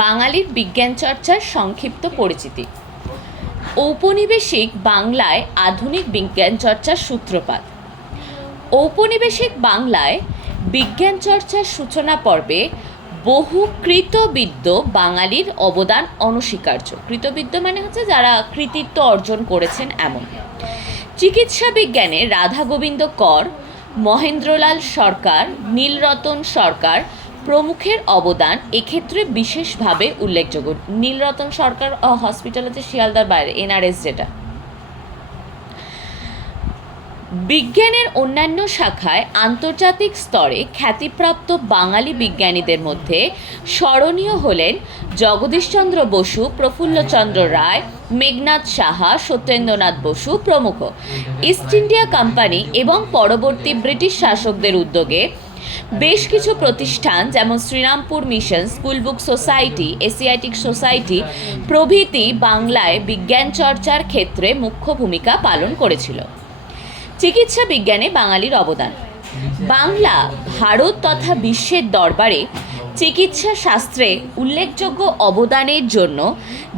বাঙালির বিজ্ঞান চর্চার সংক্ষিপ্ত পরিচিতি। ঔপনিবেশিক বাংলায় আধুনিক বিজ্ঞান চর্চার সূত্রপাত। ঔপনিবেশিক বাংলায় বিজ্ঞান চর্চার সূচনা পর্বে বহু কৃতবিদ্য বাঙালির অবদান অনস্বীকার্য। কৃতবিদ্য মানে হচ্ছে যারা কৃতিত্ব অর্জন করেছেন এমন। চিকিৎসা বিজ্ঞানে রাধা গোবিন্দ কর, মহেন্দ্রলাল সরকার, নীলরতন সরকার প্রমুখের অবদান এক্ষেত্রে বিশেষভাবে উল্লেখযোগ্য। নীলরতন সরকার হসপিটাল হচ্ছে শিয়ালদার বাইরে, এনআরএস যেটা। বিজ্ঞানের অন্যান্য শাখায় আন্তর্জাতিক স্তরে খ্যাতিপ্রাপ্ত বাঙালি বিজ্ঞানীদের মধ্যে স্মরণীয় হলেন জগদীশচন্দ্র বসু, প্রফুল্লচন্দ্র রায়, মেঘনাদ সাহা, সত্যেন্দ্রনাথ বসু প্রমুখ। ইস্ট ইন্ডিয়া কোম্পানি এবং পরবর্তী ব্রিটিশ শাসকদের উদ্যোগে বেশ কিছু প্রতিষ্ঠান যেমন Serampore mission, school book society, Asiatic society প্রভৃতি বাংলায় বিজ্ঞান চর্চার ক্ষেত্রে মুখ্য ভূমিকা পালন করেছিল। চিকিৎসা বিজ্ঞানে বাঙালির অবদান। বাংলা ভারত তথা বিশ্বের দরবারে চিকিৎসা শাস্ত্রে উল্লেখযোগ্য অবদানের জন্য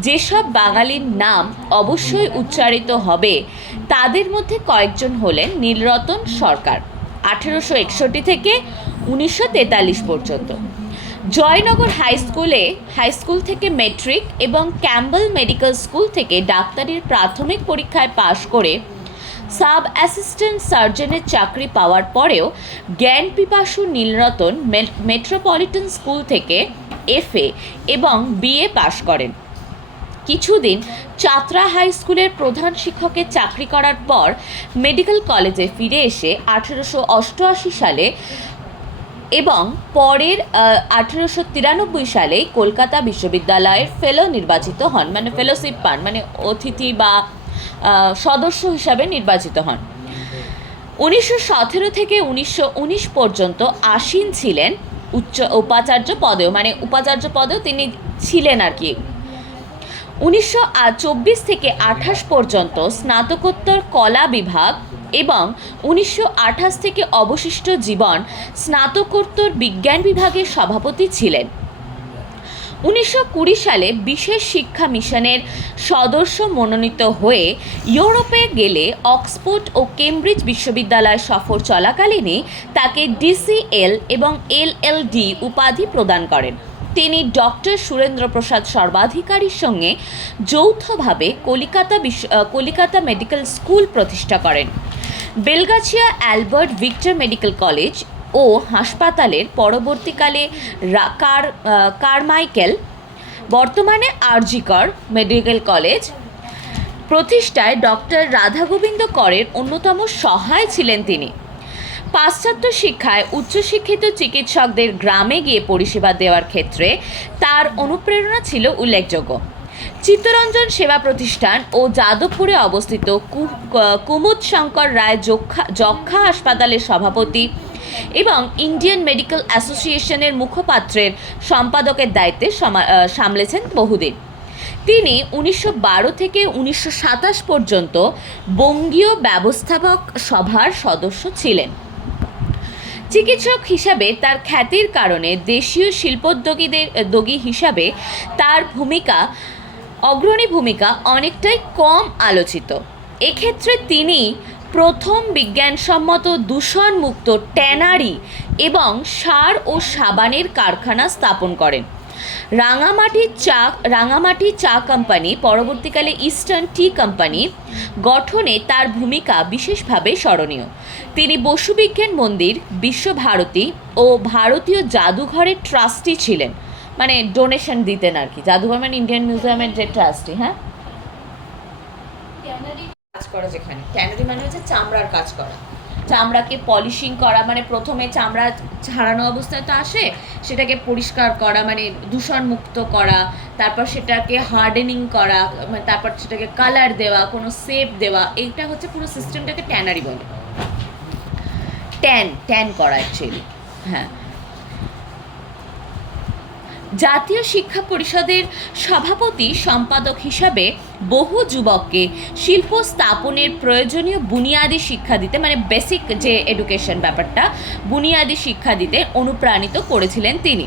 যেসব বাঙালির নাম অবশ্যই উচ্চারিত হবে তাদের মধ্যে কয়েকজন হলেন নীলরতন সরকার, 1861 থেকে 1943 পর্যন্ত। জয়নগর হাইস্কুল থেকে মেট্রিক এবং ক্যাম্বেল মেডিকেল স্কুল থেকে ডাক্তারির প্রাথমিক পরীক্ষায় পাশ করে সাব অ্যাসিস্ট্যান্ট সার্জনের চাকরি পাওয়ার পরেও জ্ঞান পিপাসু নীলরতন মেট্রোপলিটন স্কুল থেকে এফএ এবং বিএ পাশ করেন। কিছুদিন চাতরা হাই স্কুলের প্রধান শিক্ষকের চাকরি করার পর মেডিকেল কলেজে ফিরে এসে 1888 সালে এবং পরের 1893 সালে কলকাতা বিশ্ববিদ্যালয়ের ফেলো নির্বাচিত হন, মানে ফেলোশিপ পান, মানে অতিথি বা সদস্য হিসাবে নির্বাচিত হন। 1917 থেকে 1919 পর্যন্ত আসীন ছিলেন উপাচার্য পদেও, মানে উপাচার্য পদেও তিনি ছিলেন আর কি। 1924 থেকে 28 পর্যন্ত স্নাতকোত্তর কলা বিভাগ এবং 1928 থেকে অবশিষ্ট জীবন স্নাতকোত্তর বিজ্ঞান বিভাগের সভাপতি ছিলেন। 1920 সালে বিশেষ শিক্ষা মিশনের সদস্য মনোনীত হয়ে ইউরোপে গেলে অক্সফোর্ড ও কেমব্রিজ বিশ্ববিদ্যালয় সফর চলাকালীনই তাকে ডিসিএল এবং এলএলডি উপাধি প্রদান করেন। তিনি ডক্টর সুরেন্দ্র প্রসাদ সর্বাধিকারীর সঙ্গে যৌথভাবে কলিকাতা মেডিকেল স্কুল প্রতিষ্ঠা করেন। Belgachia Albert Victor medical college ও হাসপাতালের পরবর্তীকালে কারমাইকেল, বর্তমানে আরজিকর মেডিকেল কলেজ প্রতিষ্ঠায় ডক্টর রাধাগোবিন্দ করের অন্যতম সহায় ছিলেন তিনি। পাশ্চাত্য শিক্ষায় উচ্চশিক্ষিত চিকিৎসকদের গ্রামে গিয়ে পরিষেবা দেওয়ার ক্ষেত্রে তার অনুপ্রেরণা ছিল উল্লেখযোগ্য। চিত্তরঞ্জন সেবা প্রতিষ্ঠান ও যাদবপুরে অবস্থিত কুমুদ শঙ্কর রায় যক্ষা হাসপাতালের সভাপতি এবং ইন্ডিয়ান মেডিকেল অ্যাসোসিয়েশনের মুখপাত্রের সম্পাদকের দায়িত্বে সামলেছেন বহুদিন। তিনি 1912 থেকে 1927 পর্যন্ত বঙ্গীয় ব্যবস্থাপক সভার সদস্য ছিলেন। চিকিৎসক হিসাবে তার খ্যাতির কারণে দেশীয় শিল্পোদ্যোগী হিসাবে তার অগ্রণী ভূমিকা অনেকটাই কম আলোচিত। এক্ষেত্রে তিনি প্রথম বিজ্ঞানসম্মত দূষণমুক্ত ট্যানারি এবং সার ও সাবানের কারখানা স্থাপন করেন। রাঙামাটি চা কোম্পানি, পরবর্তীকালে ইস্টার্ন টি কোম্পানি গঠনে তার ভূমিকা বিশেষভাবে স্মরণীয়। তিনি বসু বিজ্ঞান মন্দির, বিশ্বভারতী ও ভারতীয় জাদুঘরের ট্রাস্টি ছিলেন, মানে ডোনেশন দিতেন আর কি। জাদুঘর মানে ইন্ডিয়ান মিউজিয়ামের যে ট্রাস্টি। হ্যাঁ, কাজ করা, যেখানে ট্যানারি মানে হচ্ছে চামড়ার কাজ করা, চামড়াকে পলিশিং করা, মানে প্রথমে চামড়া ছাড়ানো অবস্থায় তো আসে, সেটাকে পরিষ্কার করা মানে দূষণমুক্ত করা, তারপর সেটাকে হার্ডেনিং করা, মানে তারপর সেটাকে কালার দেওয়া, কোনো শেপ দেওয়া, এইটা হচ্ছে পুরো সিস্টেমটাকে ট্যানারি বলে। ট্যান করা অ্যাকচুয়ালি। হ্যাঁ, জাতীয় শিক্ষা পরিষদের সভাপতি সম্পাদক হিসাবে বহু যুবককে শিল্প স্থাপনের প্রয়োজনীয় বুনিয়াদী শিক্ষা দিতে, মানে বেসিক যে এডুকেশন ব্যাপারটা, বুনিয়াদী শিক্ষা দিতে অনুপ্রাণিত করেছিলেন তিনি।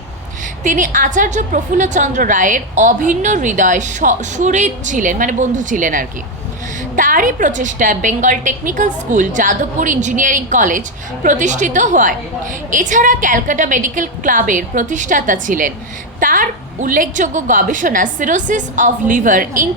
তিনি আচার্য প্রফুল্লচন্দ্র রায়ের অভিন্ন হৃদয় সুহৃদ ছিলেন, মানে বন্ধু ছিলেন আর কি। তারই প্রচেষ্টায় Bengal technical school, Jadavpur engineering college প্রতিষ্ঠিত হয়। এছাড়া ক্যালকাটা মেডিকেল ক্লাবের প্রতিষ্ঠাতা ছিলেন। তার উল্লেখযোগ্য গবেষণা সিরোসিস অফ লিভার ইন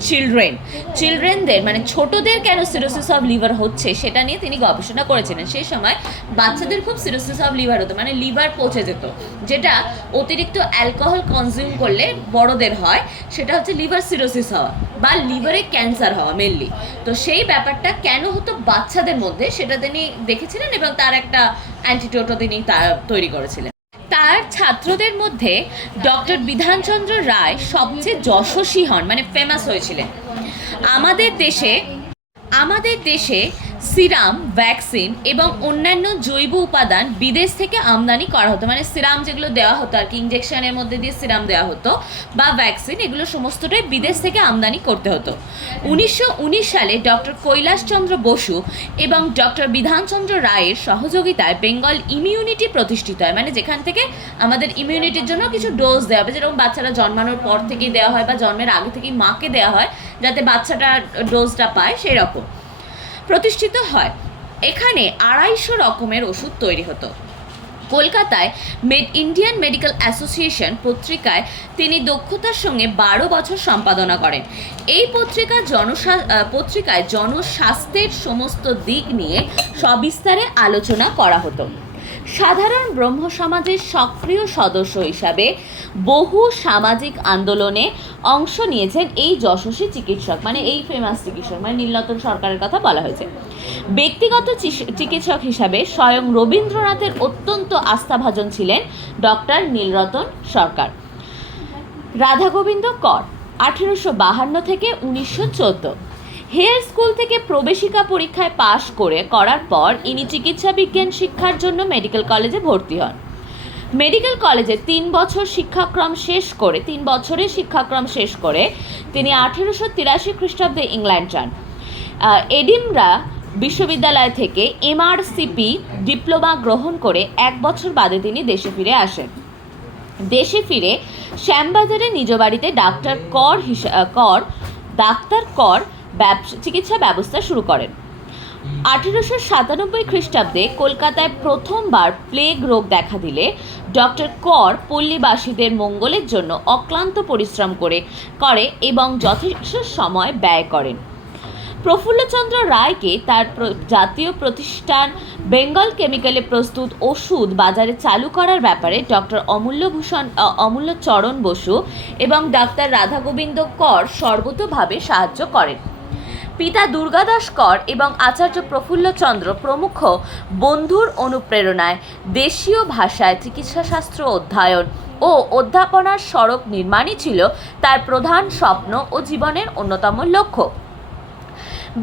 চিলড্রেনদের, মানে ছোটদের কেন সিরোসিস অফ লিভার হচ্ছে সেটা নিয়ে তিনি গবেষণা করেছিলেন। সেই সময় বাচ্চাদের খুব সিরোসিস অফ লিভার হতো, মানে লিভার পচে যেত, যেটা অতিরিক্ত অ্যালকোহল কনজিউম করলে বড়দের হয়, সেটা হচ্ছে লিভার সিরোসিস হওয়া বা লিভারে ক্যান্সার হওয়া মেনলি। তো সেই ব্যাপারটা কেন হতো বাচ্চাদের মধ্যে সেটা তিনি দেখেছিলেন এবং তার একটা অ্যান্টিডোটও তিনি তৈরি করেছিলেন। তার ছাত্রদের মধ্যে ডক্টর বিধানচন্দ্র রায় সবচেয়ে যশস্বী হন, মানে ফেমাস হয়েছিলেন। আমাদের দেশে সিরাম, ভ্যাকসিন এবং অন্যান্য জৈব উপাদান বিদেশ থেকে আমদানি করা হতো, মানে সিরাম যেগুলো দেওয়া হতো আর কি, ইঞ্জেকশনের মধ্যে দিয়ে সিরাম দেওয়া হতো বা ভ্যাকসিন, এগুলো সমস্তটাই বিদেশ থেকে আমদানি করতে হতো। 1919 সালে ডক্টর কৈলাসচন্দ্র বসু এবং ডক্টর বিধানচন্দ্র রায়ের সহযোগিতায় বেঙ্গল ইমিউনিটি প্রতিষ্ঠিত হয়, মানে যেখান থেকে আমাদের ইমিউনিটির জন্য কিছু ডোজ দেওয়া হবে, যেরকম বাচ্চারা জন্মানোর পর থেকেই দেওয়া হয় বা জন্মের আগে থেকেই মাকে দেওয়া হয় যাতে বাচ্চাটা ডোজটা পায়, সেই রকম প্রতিষ্ঠিত হয়। এখানে 250 রকমের ওষুধ তৈরি হতো। কলকাতায় ইন্ডিয়ান মেডিকেল অ্যাসোসিয়েশন পত্রিকায় তিনি দক্ষতার সঙ্গে 12 বছর সম্পাদনা করেন। এই পত্রিকায় জনস্বাস্থ্যের সমস্ত দিক নিয়ে সবিস্তারে আলোচনা করা হতো। সাধারণ ব্রহ্ম সমাজের সক্রিয় সদস্য হিসাবে বহু সামাজিক আন্দোলনে অংশ নিয়েছেন এই যশস্বী চিকিৎসক, মানে এই ফেমাস চিকিৎসক, মানে নীলরতন সরকারের কথা বলা হয়েছে। ব্যক্তিগত চিকিৎসক হিসাবে স্বয়ং রবীন্দ্রনাথের অত্যন্ত আস্থাভাজন ছিলেন ডক্টর নীলরতন সরকার। রাধাগোবিন্দ কর 1852 থেকে 1914। হেয়ার স্কুল থেকে প্রবেশিকা পরীক্ষায় পাশ করার পর ইনি চিকিৎসা বিজ্ঞান শিক্ষার জন্য মেডিকেল কলেজে ভর্তি হন। মেডিকেল কলেজে 3 বছরের শিক্ষাক্রম শেষ করে তিনি 1883 খ্রিস্টাব্দে ইংল্যান্ড যান। এডিনবরা বিশ্ববিদ্যালয় থেকে MRCP ডিপ্লোমা গ্রহণ করে 1 বছর বাদে তিনি দেশে ফিরে আসেন। দেশে ফিরে শ্যামবাজারে নিজ বাড়িতে ডাক্তার কর চিকিৎসা ব্যবস্থা শুরু করেন। 1897 খ্রিস্টাব্দে কলকাতায় প্রথমবার প্লেগ রোগ দেখা দিলে ডক্টর কর পল্লীবাসীদের মঙ্গলের জন্য অক্লান্ত পরিশ্রম করে এবং যথেষ্ট সময় ব্যয় করেন। প্রফুল্লচন্দ্র রায়কে তার জাতীয় প্রতিষ্ঠান বেঙ্গল কেমিক্যালে প্রস্তুত ওষুধ বাজারে চালু করার ব্যাপারে ডক্টর অমূল্যচরণ বসু এবং ডাক্তার রাধাগোবিন্দ কর সর্বতোভাবে সাহায্য করেন। পিতা দুর্গাদাস কর এবং আচার্য প্রফুল্লচন্দ্র প্রমুখ বন্ধুর অনুপ্রেরণায় দেশীয় ভাষায় চিকিৎসাশাস্ত্র অধ্যয়ন ও অধ্যাপনার সড়ক নির্মাণই ছিল তার প্রধান স্বপ্ন ও জীবনের অন্যতম লক্ষ্য।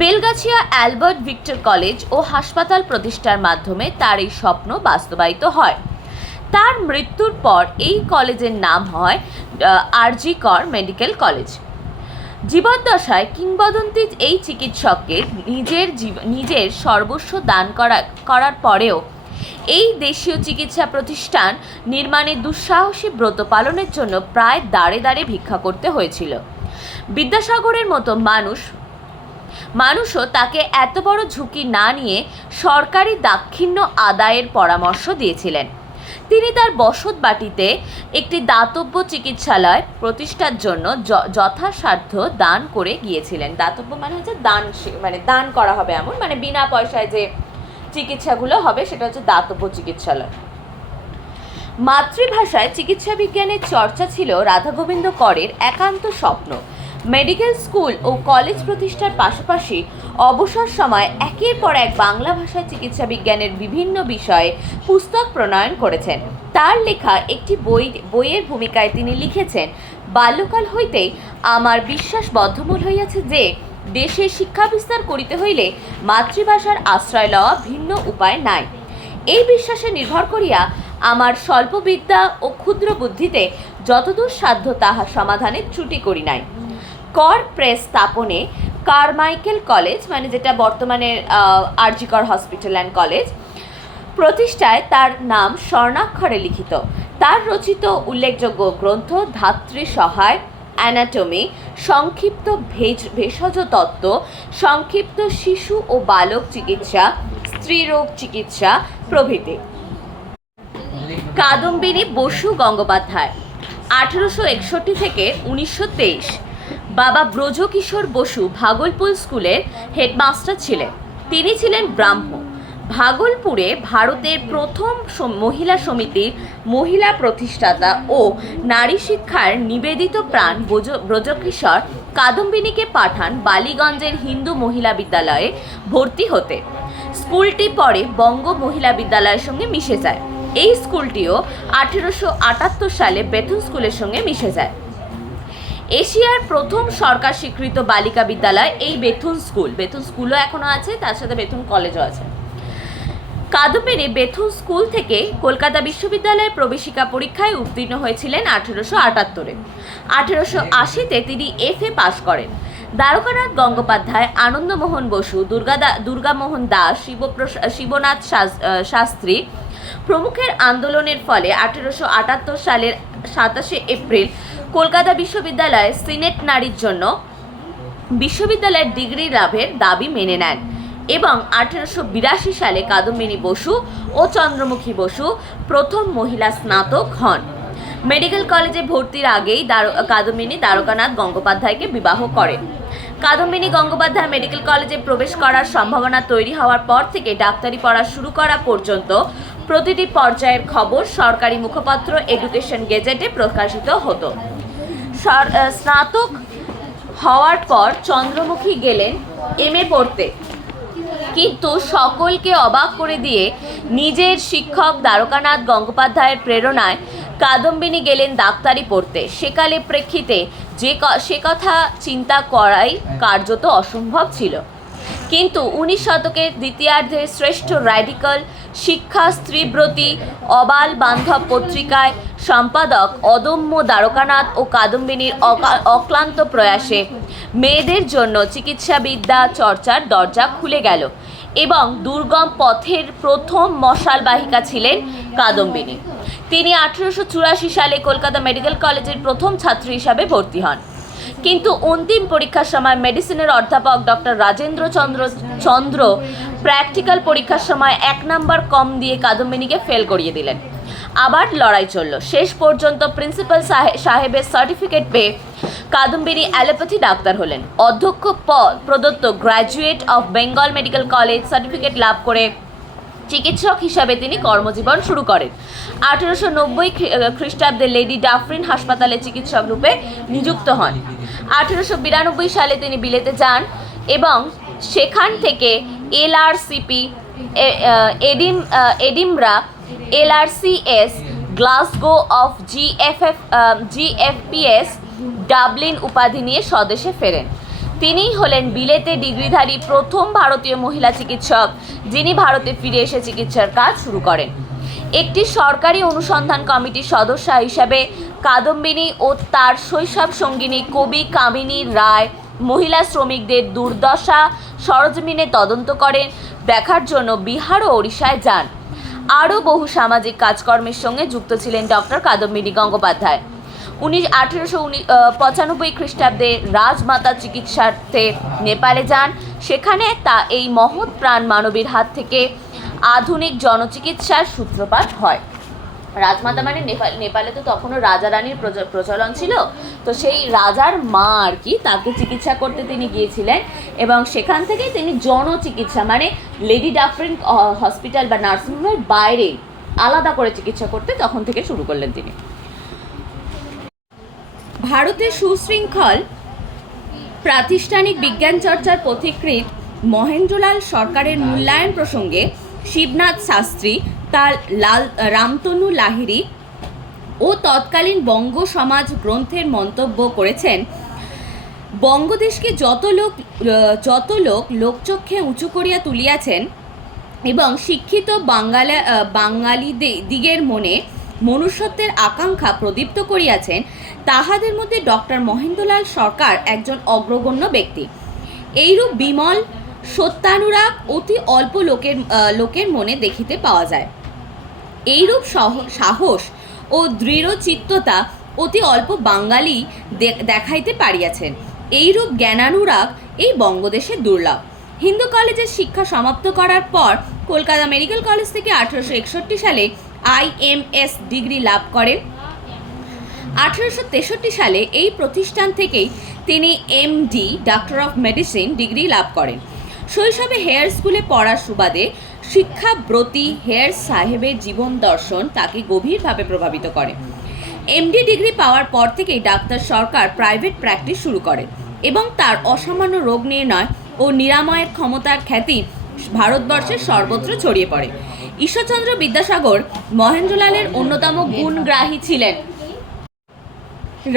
বেলগাছিয়া অ্যালবার্ট ভিক্টর কলেজ ও হাসপাতাল প্রতিষ্ঠার মাধ্যমে তার এই স্বপ্ন বাস্তবায়িত হয়। তার মৃত্যুর পর এই কলেজের নাম হয় RG কর মেডিকেল কলেজ। জীবদ্দশায় কিংবদন্তি এই চিকিৎসককে নিজের সর্বস্ব দান করার পরেও এই দেশীয় চিকিৎসা প্রতিষ্ঠান নির্মাণে দুঃসাহসী ব্রত পালনের জন্য প্রায় দাঁড়ে দাঁড়ে ভিক্ষা করতে হয়েছিল। বিদ্যাসাগরের মতো মানুষও তাকে এত বড় ঝুঁকি না নিয়ে সরকারি দাক্ষিণ্য আদায়ের পরামর্শ দিয়েছিলেন। তিনি তার বসত বাটিতে একটি দাতব্য চিকিৎসালয় প্রতিষ্ঠার জন্য যথাসাধ্য দান করে গিয়েছিলেন। দাতব্য মানে হচ্ছে দান, মানে দান করা হবে এমন, মানে বিনা পয়সায় যে চিকিৎসাগুলো হবে সেটা হচ্ছে দাতব্য চিকিৎসালয়। মাতৃভাষায় চিকিৎসা বিজ্ঞানের চর্চা ছিল রাধাগোবিন্দ করের একান্ত স্বপ্ন। মেডিকেল স্কুল ও কলেজ প্রতিষ্ঠার পাশাপাশি অবসর সময় একের পর এক বাংলা ভাষায় চিকিৎসা বিজ্ঞানের বিভিন্ন বিষয়ে পুস্তক প্রণয়ন করেছেন। তার লেখা একটি বইয়ের ভূমিকায় তিনি লিখেছেন, বাল্যকাল হইতেই আমার বিশ্বাস বদ্ধমূল হইয়াছে যে দেশে শিক্ষা বিস্তার করিতে হইলে মাতৃভাষার আশ্রয় লওয়া ভিন্ন উপায় নাই। এই বিশ্বাসে নির্ভর করিয়া আমার স্বল্প বিদ্যা ও ক্ষুদ্র বুদ্ধিতে যতদূর সাধ্য তাহা সমাধানে ত্রুটি করি নাই। কর প্রেস স্থাপনে কারমাইকেল কলেজ, মানে যেটা বর্তমানে RG কর হসপিটাল অ্যান্ড কলেজ প্রতিষ্ঠায় তার নাম স্বর্ণাক্ষরে লিখিত। তার রচিত উল্লেখযোগ্য গ্রন্থ ধাত্রী সহায়, অ্যানাটমি, সংক্ষিপ্ত ভেষজ তত্ত্ব, সংক্ষিপ্ত শিশু ও বালক চিকিৎসা, স্ত্রীরোগ চিকিৎসা প্রভৃতি। কাদম্বিনী বসু গঙ্গোপাধ্যায় 1861 থেকে 1923 বাবা ব্রজকিশোর বসু ভাগলপুর স্কুলের হেডমাস্টার ছিলেন। তিনি ছিলেন ব্রাহ্ম। ভাগলপুরে ভারতের প্রথম মহিলা সমিতির মহিলা প্রতিষ্ঠাতা ও নারী শিক্ষার নিবেদিত প্রাণ ব্রজকিশোর কাদম্বিনীকে পাঠান বালিগঞ্জের হিন্দু মহিলা বিদ্যালয়ে ভর্তি হতে। স্কুলটি পরে বঙ্গ মহিলা বিদ্যালয়ের সঙ্গে মিশে যায়। এই স্কুলটিও 1878 সালে বেথুন স্কুলের সঙ্গে মিশে যায়। এশিয়ার প্রথম সরকার স্বীকৃত বালিকা বিদ্যালয় এই বেথুন স্কুলও এখনো আছে, তার সাথে বেথুন কলেজও আছে। কাদম্বিনী বেথুন স্কুল থেকে কলকাতা বিশ্ববিদ্যালয়ের প্রবেশিকা পরীক্ষায় উত্তীর্ণ হয়েছিলেন 1878-এ। 1880-তে তিনি FA পাশ করেন। দ্বারকানাথ গঙ্গোপাধ্যায়, আনন্দমোহন বসু, দুর্গামোহন দাস, শিবনাথ শাস্ত্রী প্রমুখের আন্দোলনের ফলে 1878 সালের 27 এপ্রিল কলকাতা বিশ্ববিদ্যালয়ে সিনেট নারীর জন্য বিশ্ববিদ্যালয়ের ডিগ্রি লাভের দাবি মেনে নেন এবং 1882 সালে কাদম্বিনী বসু ও চন্দ্রমুখী বসু প্রথম মহিলা স্নাতক হন। মেডিকেল কলেজে ভর্তির আগেই কাদম্বিনী দ্বারকানাথ গঙ্গোপাধ্যায়কে বিবাহ করেন। কাদম্বিনী গঙ্গোপাধ্যায় মেডিকেল কলেজে প্রবেশ করার সম্ভাবনা তৈরি হওয়ার পর থেকে ডাক্তারি পড়া শুরু করা পর্যন্ত প্রতিটি পর্যায়ের খবর সরকারি মুখপত্র এডুকেশন গেজেটে প্রকাশিত হতো। স্নাতক হওয়ার পর চন্দ্রমুখী গেলেন MA পড়তে, কিন্তু সকলকে অবাক করে দিয়ে নিজের শিক্ষক দ্বারকানাথ গঙ্গোপাধ্যায়ের প্রেরণায় কাদম্বিনী গেলেন ডাক্তারি পড়তে। সেকালে প্রেক্ষিতে সে কথা চিন্তা করাই কার্যত অসম্ভব ছিল। কিন্তু 19 শতকের দ্বিতীয়ার্ধে শ্রেষ্ঠ র্যাডিক্যাল শিক্ষা স্ত্রীব্রতী অবাল বান্ধব পত্রিকায় সম্পাদক অদম্য দ্বারকানাথ ও কাদম্বিনীর অক্লান্ত প্রয়াসে মেয়েদের জন্য চিকিৎসাবিদ্যা চর্চার দরজা খুলে গেল এবং দুর্গম পথের প্রথম মশালবাহিকা ছিলেন কাদম্বিনী। তিনি 1884 সালে কলকাতা মেডিকেল কলেজের প্রথম ছাত্রী হিসাবে ভর্তি হন, কিন্তু অন্তিম পরীক্ষার সময় মেডিসিনের অধ্যাপক ডক্টর রাজেন্দ্র চন্দ্র প্র্যাকটিক্যাল পরীক্ষার সময় 1 নাম্বার কম দিয়ে কাদম্বিনীকে ফেল করিয়ে দিলেন। আবার লড়াই চলল। শেষ পর্যন্ত প্রিন্সিপাল সাহেবের সার্টিফিকেট পেয়ে কাদম্বিনী অ্যালোপ্যাথি ডাক্তার হলেন। অধ্যক্ষ প্রদত্ত graduate of Bengal medical college certificate লাভ করে চিকিৎসক হিসাবে তিনি কর্মজীবন শুরু করেন। 1890 খ্রিস্টাব্দে লেডি ডাফরিন হাসপাতালে চিকিৎসক রূপে নিযুক্ত হন। 1892 সালে তিনি বিলেতে যান এবং সেখান থেকে LRCP এডিমব্রা, LRCS Glasgow of GFPS Dublin উপাধি নিয়ে স্বদেশে ফেরেন। তিনিই হলেন বিলেতে ডিগ্রিধারী প্রথম ভারতীয় মহিলা চিকিৎসক যিনি ভারতে ফিরে এসে চিকিৎসার কাজ শুরু করেন। একটি সরকারি অনুসন্ধান কমিটির সদস্য হিসাবে কাদম্বিনী ও তার শৈশব সঙ্গিনী কবি কামিনী রায় মহিলা শ্রমিকদের দুর্দশা সরজমিনে তদন্ত করেন দেখার জন্য বিহার ও ওড়িশায় যান। আরও বহু সামাজিক কাজকর্মের সঙ্গে যুক্ত ছিলেন ডক্টর কাদম্বিনী গঙ্গোপাধ্যায়। 1895 খ্রিস্টাব্দে রাজমাতা চিকিৎসার্থে নেপালে যান। সেখানে এই মহৎ প্রাণ মানবীর হাত থেকে আধুনিক জনচিকিৎসার সূত্রপাত হয়। রাজমাতা মানে নেপালে তো তখনও রাজা রানীর প্রচলন ছিল, তো সেই রাজার মা আর কি তাকে চিকিৎসা করতে তিনি গিয়েছিলেন এবং সেখান থেকেই তিনি জনচিকিৎসা মানে লেডি ডাফরিন হসপিটাল বা নার্সিংহোমের বাইরে আলাদা করে চিকিৎসা করতে তখন থেকে শুরু করলেন তিনি। ভারতের সুশৃঙ্খল প্রাতিষ্ঠানিক বিজ্ঞান চর্চার পথিকৃৎ মহেন্দ্রলাল সরকারের মূল্যায়ন প্রসঙ্গে শিবনাথ শাস্ত্রী তার রামতনু লাহিড়ী ও তৎকালীন বঙ্গ সমাজ গ্রন্থের মন্তব্য করেছেন, বঙ্গদেশকে যত লোক লোকচক্ষে উঁচু করিয়া তুলিয়াছেন এবং শিক্ষিত বাঙালি দিগের মনে মনুষ্যত্বের আকাঙ্ক্ষা প্রদীপ্ত করিয়াছেন, তাহাদের মধ্যে ডক্টর মহেন্দ্রলাল সরকার একজন অগ্রগণ্য ব্যক্তি। এইরূপ বিমল সত্যানুরাগ অতি অল্প লোকের মনে দেখিতে পাওয়া যায়। এইরূপ সাহস ও দৃঢ়চিত্ততা অতি অল্প বাঙালি দেখাইতে পারিয়াছেন। এইরূপ জ্ঞানানুরাগ এই বঙ্গদেশে দুর্লভ। হিন্দু কলেজের শিক্ষা সমাপ্ত করার পর কলকাতা মেডিকেল কলেজ থেকে 1861 সালে IMS ডিগ্রি লাভ করেন। 1863 সালে এই প্রতিষ্ঠান থেকেই তিনি MD doctor of medicine degree লাভ করেন। শৈশবে হেয়ার স্কুলে পড়ার সুবাদে শিক্ষাব্রতী হেয়ার সাহেবের জীবন দর্শন তাকে গভীরভাবে প্রভাবিত করে। MD ডিগ্রি পাওয়ার পর থেকেই ডাক্তার সরকার প্রাইভেট প্র্যাকটিস শুরু করেন এবং তার অসামান্য রোগ নির্ণয় ও নিরাময়ের ক্ষমতার খ্যাতি ভারতবর্ষের সর্বত্র ছড়িয়ে পড়ে। ঈশ্বরচন্দ্র বিদ্যাসাগর মহেন্দ্রলালের অন্যতম গুণগ্রাহী ছিলেন।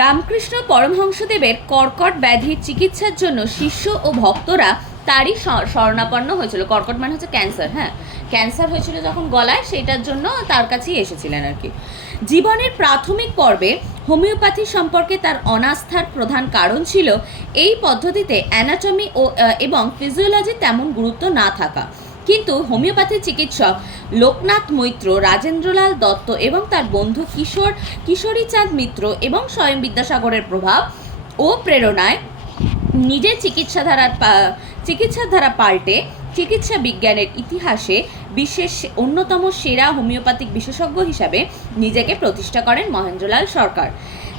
রামকৃষ্ণ পরমহংসদেবের কর্কট ব্যাধির চিকিৎসার জন্য শিষ্য ও ভক্তরা তারই শরণাপন্ন হয়েছিল। কর্কট মানে হচ্ছে ক্যান্সার, হ্যাঁ, ক্যান্সার হয়েছিল যখন গলায়, সেটার জন্য তার কাছেই এসেছিলেন আর কি। জীবনের প্রাথমিক পর্বে হোমিওপ্যাথি সম্পর্কে তার অনাস্থার প্রধান কারণ ছিল এই পদ্ধতিতে অ্যানাটমি এবং ফিজিওলজি তেমন গুরুত্ব না থাকা। কিন্তু হোমিওপ্যাথি চিকিৎসক লোকনাথ মৈত্র, রাজেন্দ্রলাল দত্ত এবং তার বন্ধু কিশোরীচাঁদ মিত্র এবং স্বয়ং বিদ্যাসাগরের প্রভাব ও প্রেরণায় নিজের চিকিৎসার ধারা পাল্টে চিকিৎসা বিজ্ঞানের ইতিহাসে বিশ্বের অন্যতম সেরা হোমিওপ্যাথিক বিশেষজ্ঞ হিসাবে নিজেকে প্রতিষ্ঠা করেন মহেন্দ্রলাল সরকার।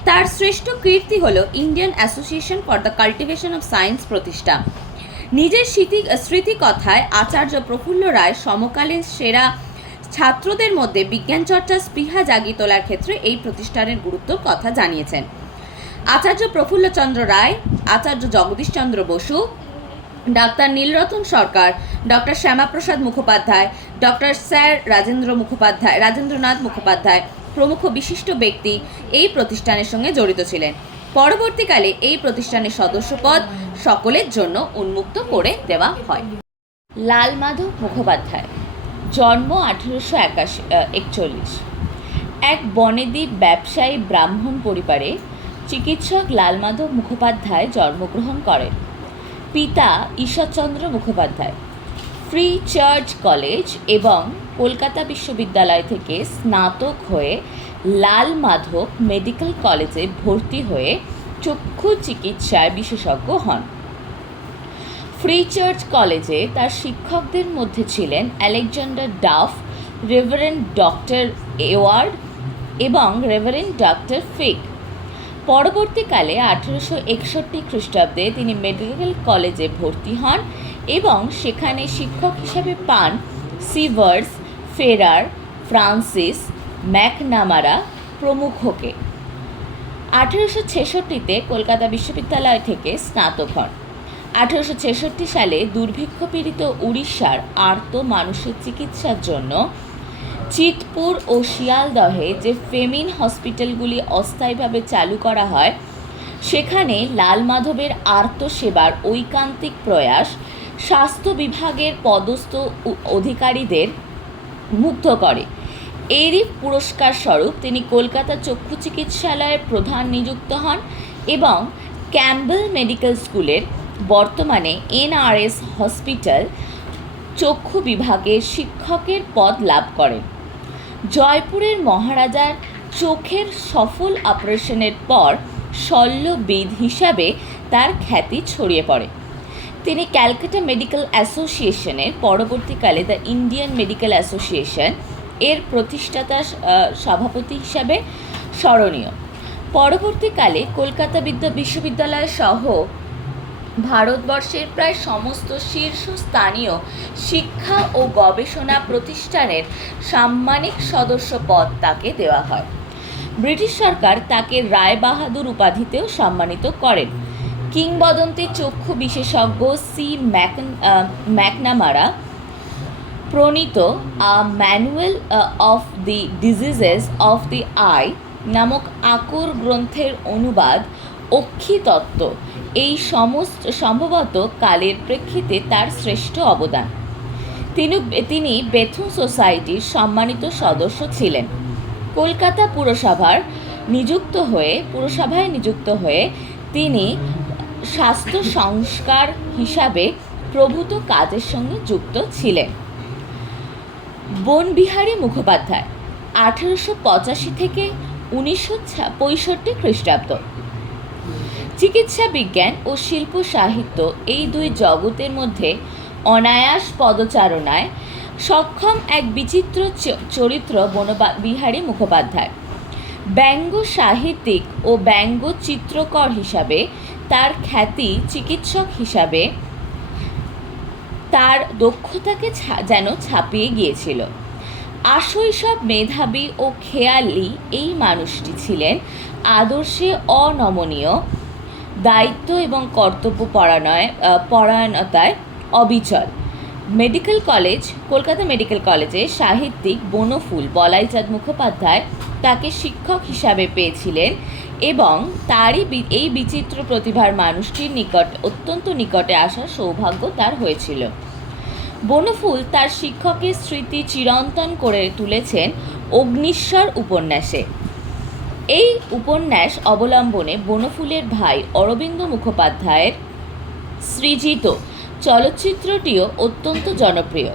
তার শ্রেষ্ঠ কীর্তি হল Indian association for the cultivation of science প্রতিষ্ঠা। নিজের স্মৃতিকথায় আচার্য প্রফুল্ল রায় সমকালীন সেরা ছাত্রদের মধ্যে বিজ্ঞান চর্চার স্পৃহা জাগিয়ে তোলার ক্ষেত্রে এই প্রতিষ্ঠানের গুরুত্বের কথা জানিয়েছেন। আচার্য প্রফুল্লচন্দ্র রায়, আচার্য জগদীশচন্দ্র বসু, ডাক্তার Nilratan Sarkar, doctor Shyamaprasad Mukhopadhyay, doctor sir Rajendranath Mukhopadhyay প্রমুখ বিশিষ্ট ব্যক্তি এই প্রতিষ্ঠানের সঙ্গে জড়িত ছিলেন। পরবর্তীকালে এই প্রতিষ্ঠানের সদস্যপদ সকলের জন্য উন্মুক্ত করে দেওয়া হয়। লালমাধব মুখোপাধ্যায়, জন্ম 1841। এক বনেদি ব্যবসায়ী ব্রাহ্মণ পরিবারে চিকিৎসক লালমাধব মুখোপাধ্যায় জন্মগ্রহণ করেন। পিতা Ishwarchandra Mukhopadhyay free church college এবং কলকাতা বিশ্ববিদ্যালয় থেকে স্নাতক হয়ে লালমাধব মেডিকেল কলেজে ভর্তি হয়ে চক্ষু চিকিৎসায় বিশেষজ্ঞ হন। ফ্রি চার্চ কলেজে তার শিক্ষকদের মধ্যে ছিলেন Alexander Duff, reverend doctor Ewart এবং রেভারেন্ড ডক্টর ফিক। পরবর্তীকালে 1861 খ্রিস্টাব্দে তিনি মেডিকেল কলেজে ভর্তি হন এবং সেখানে শিক্ষক হিসাবে পান সিভার্স, ফেরার, ফ্রান্সিস, ম্যাকনামারা প্রমুখকে। 1866-তে কলকাতা বিশ্ববিদ্যালয় থেকে স্নাতক হন। 1866 সালে দুর্ভিক্ষপীড়িত উড়িষ্যার আর্ত মানুষের চিকিৎসার জন্য চিতপুর ও শিয়ালদহে যে ফেমিন হসপিটালগুলি অস্থায়ীভাবে চালু করা হয়, সেখানে লালমাধবের আর্ত সেবার ঐকান্তিক প্রয়াস স্বাস্থ্য বিভাগের পদস্থ অধিকারীদের মুগ্ধ করে। এরই পুরস্কার স্বরূপ তিনি কলকাতা চক্ষু চিকিৎসালয়ের প্রধান নিযুক্ত হন এবং ক্যাম্বেল মেডিকেল স্কুলের, বর্তমানে NRS হসপিটাল, চক্ষু বিভাগের শিক্ষকের পদ লাভ করেন। জয়পুরের মহারাজার চোখের সফল অপারেশনের পর শল্যবিদ হিসাবে তার খ্যাতি ছড়িয়ে পড়ে। তিনি ক্যালকাটা মেডিকেল অ্যাসোসিয়েশনের, পরবর্তীকালে দ্য ইন্ডিয়ান মেডিকেল অ্যাসোসিয়েশন এর প্রতিষ্ঠাতা সভাপতি হিসাবে স্মরণীয়। পরবর্তীকালে কলকাতা বিশ্ববিদ্যালয় সহ ভারতবর্ষের প্রায় সমস্ত শীর্ষস্থানীয় শিক্ষা ও গবেষণা প্রতিষ্ঠানের সাম্মানিক সদস্য পদ তাকে দেওয়া হয়। ব্রিটিশ সরকার তাকে রায় বাহাদুর উপাধিতেও সম্মানিত করেন। কিংবদন্তি চক্ষু বিশেষজ্ঞ সি ম্যাকনামারা প্রণীত manual of the diseases of the I নামক আকর গ্রন্থের অনুবাদ অক্ষিতত্ত্ব এই সম্ভবত কালের প্রেক্ষিতে তার শ্রেষ্ঠ অবদান। তিনি বেথুন সোসাইটির সম্মানিত সদস্য ছিলেন। কলকাতা পুরসভায় নিযুক্ত হয়ে তিনি স্বাস্থ্য সংস্কার হিসাবে প্রভূত কাজের সঙ্গে যুক্ত ছিলেন। বনবিহারী মুখোপাধ্যায় 1885 থেকে 1965 খ্রিস্টাব্দ। চিকিৎসা বিজ্ঞান ও শিল্প সাহিত্য এই দুই জগতের মধ্যে অনায়াস পদচারণায় সক্ষম এক বিচিত্র চরিত্র বনবিহারী মুখোপাধ্যায়। ব্যঙ্গ সাহিত্যিক ও ব্যঙ্গ চিত্রকর হিসাবে তার খ্যাতি চিকিৎসক হিসাবে তার দক্ষতাকে যেন ছাপিয়ে গিয়েছিল। আশৈশব মেধাবী ও খেয়ালি এই মানুষটি ছিলেন আদর্শে অনমনীয়, দায়িত্ব এবং কর্তব্য পরায়ণতায় অবিচল। কলকাতা মেডিকেল কলেজে সাহিত্যিক বনফুল বলাইচাঁদ মুখোপাধ্যায় তাকে শিক্ষক হিসাবে পেয়েছিলেন এবং তারই এই বিচিত্র প্রতিভার মানুষটির অত্যন্ত নিকটে আসার সৌভাগ্য তার হয়েছিল। বনফুল তার শিক্ষকের স্মৃতি চিরন্তন করে তুলেছেন অগ্নিশ্বর উপন্যাসে। এই উপন্যাস অবলম্বনে বনফুলের ভাই অরবিন্দ মুখোপাধ্যায়ের সৃজিত চলচ্চিত্রটিও অত্যন্ত জনপ্রিয়।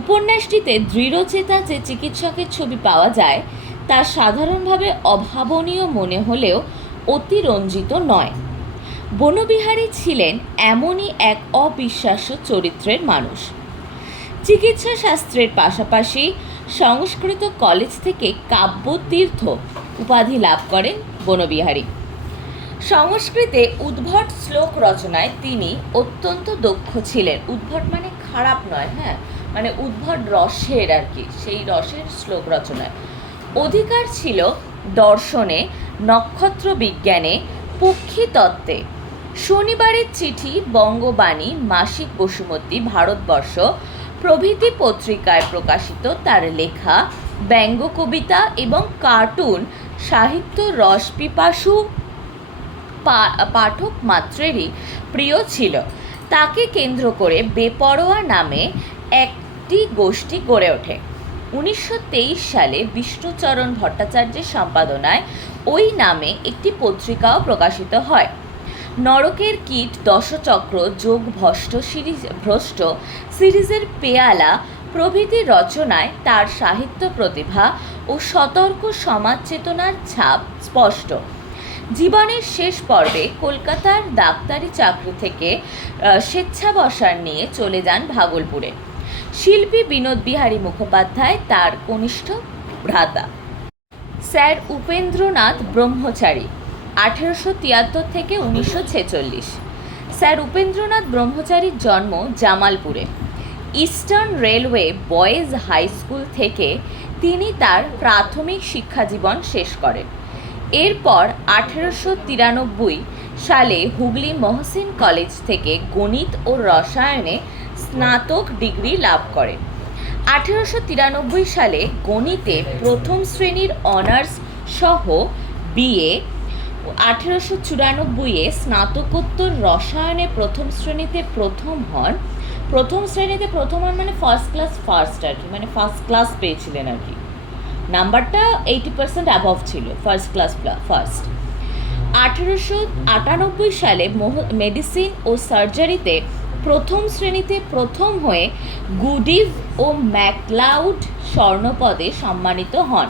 উপন্যাসটিতে দৃঢ়চেতা যে চিকিৎসকের ছবি পাওয়া যায় তা সাধারণভাবে অভাবনীয় মনে হলেও অতিরঞ্জিত নয়। বনবিহারী ছিলেন এমনই এক অবিশ্বাস্য চরিত্রের মানুষ। চিকিৎসা শাস্ত্রের পাশাপাশি সংস্কৃত কলেজ থেকে কাব্যতীর্থ উপাধি লাভ করেন বনবিহারী। সংস্কৃতে উদ্ভট শ্লোক রচনায় তিনি অত্যন্ত দক্ষ ছিলেন। উদ্ভট মানে খারাপ নয়, মানে উদ্ভট রসের আর কি, সেই রসের শ্লোক রচনায় অধিকার ছিল। দর্শনে, নক্ষত্র বিজ্ঞানে, পক্ষী তত্ত্বে, শনিবারের চিঠি, বঙ্গবাণী, মাসিক বসুমতী, ভারতবর্ষ প্রভৃতি পত্রিকায় প্রকাশিত তার লেখা ব্যঙ্গ কবিতা এবং কার্টুন সাহিত্য রসপিপাসু পাঠক মাত্রেরই প্রিয় ছিল। তাকে কেন্দ্র করে বেপরোয়া নামে একটি গোষ্ঠী গড়ে ওঠে। 1923 সালে বিষ্ণুচরণ ভট্টাচার্যের সম্পাদনায় ওই নামে একটি পত্রিকাও প্রকাশিত হয়। নরকের কীট, দশচক্র, যোগ ভ্রষ্ট সিরিজের পেয়ালা প্রভৃতি রচনায় তার সাহিত্য প্রতিভা ও সতর্ক সমাজ চেতনার ছাপ স্পষ্ট। জীবনের শেষ পর্বে কলকাতার ডাক্তারি চাকরি থেকে স্বেচ্ছাবসর নিয়ে চলে যান ভাগলপুরে। শিল্পী বিনোদ বিহারী মুখোপাধ্যায় তার কনিষ্ঠ ভ্রাতা। স্যার উপেন্দ্রনাথ ব্রহ্মচারী 1873 থেকে 1946। স্যার উপেন্দ্রনাথ ব্রহ্মচারীর জন্ম জামালপুরে। Eastern railway boys high school থেকে তিনি তার প্রাথমিক শিক্ষাজীবন শেষ করেন। এরপর 1893 সালে হুগলি মহসিন কলেজ থেকে গণিত ও রসায়নে স্নাতক ডিগ্রি লাভ করেন। 1893 সালে গণিতে প্রথম শ্রেণীর অনার্স সহ বিএ, 1894-এ স্নাতকোত্তর রসায়নে প্রথম শ্রেণীতে প্রথম হন। প্রথম শ্রেণীতে প্রথম হন মানে ফার্স্ট আর কি, মানে ফার্স্ট ক্লাস পেয়েছিলেন আর কি, নাম্বারটা 80% অ্যাবভ ছিল, ফার্স্ট। 1898 সালে মেডিসিন ও সার্জারিতে প্রথম শ্রেণীতে প্রথম হয়ে গুডিভ ও ম্যাকলাউড স্বর্ণপদে সম্মানিত হন।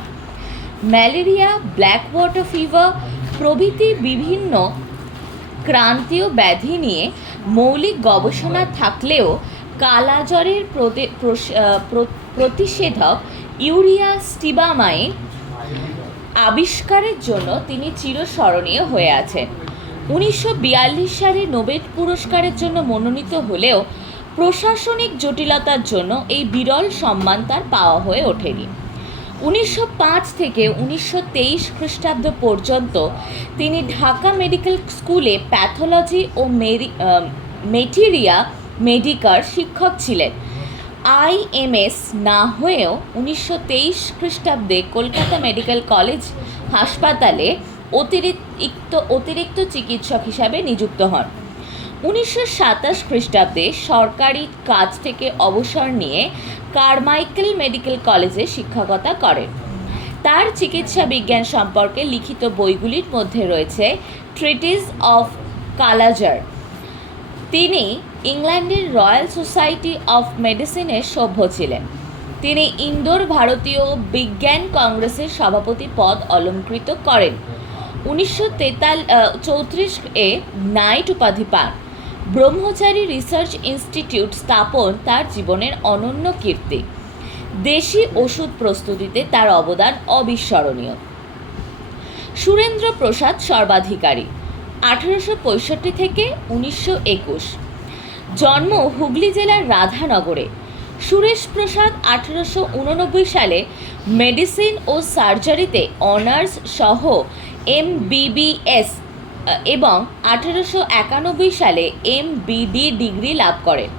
ম্যালেরিয়া, ব্ল্যাক ওয়াটার ফিভার প্রভৃতি বিভিন্ন ক্রান্তীয় ব্যাধি নিয়ে মৌলিক গবেষণা থাকলেও কালাজ্বরের প্রতিষেধক ইউরিয়া স্টিবামাইন আবিষ্কারের জন্য তিনি চিরস্মরণীয় হয়ে আছেন। 1942 সালে নোবেল পুরস্কারের জন্য মনোনীত হলেও প্রশাসনিক জটিলতার জন্য এই বিরল সম্মান তার পাওয়া হয়ে ওঠেনি। 1905 থেকে 1923 খ্রিস্টাব্দ পর্যন্ত তিনি ঢাকা মেডিকেল স্কুলে প্যাথোলজি ও মেটেরিয়া মেডিকার শিক্ষক ছিলেন। আইএমএস না হয়েও 1923 খ্রিস্টাব্দে কলকাতা মেডিকেল কলেজ হাসপাতালে অতিরিক্ত চিকিৎসক হিসাবে নিযুক্ত হন। 1927 খ্রিস্টাব্দে সরকারি কাজ থেকে অবসর নিয়ে কারমাইকেল মেডিকেল কলেজে শিক্ষকতা করেন। তার চিকিৎসা বিজ্ঞান সম্পর্কে লিখিত বইগুলির মধ্যে রয়েছে ট্রিটিজ অফ কালাজার। তিনি ইংল্যান্ডের রয়্যাল সোসাইটি অফ মেডিসিনের সভ্য ছিলেন। তিনি ইন্দোর ভারতীয় বিজ্ঞান কংগ্রেসের সভাপতি পদ অলঙ্কৃত করেন। 1934 নাইট উপাধি পান। ব্রহ্মচারী রিসার্চ ইনস্টিটিউট স্থাপন তার জীবনের অনন্য কীর্তি। দেশি ওষুধ প্রস্তুতিতে তার অবদান অবিস্মরণীয়। সুরেন্দ্র প্রসাদ সর্বাধিকারী, 1865 থেকে 1921। জন্ম হুগলি জেলার রাধানগরে। সুরেশ প্রসাদ 1889 সালে মেডিসিন ও সার্জারিতে অনার্স সহ MBBS এবং 1891 সালে MBD ডিগ্রি লাভ করেন।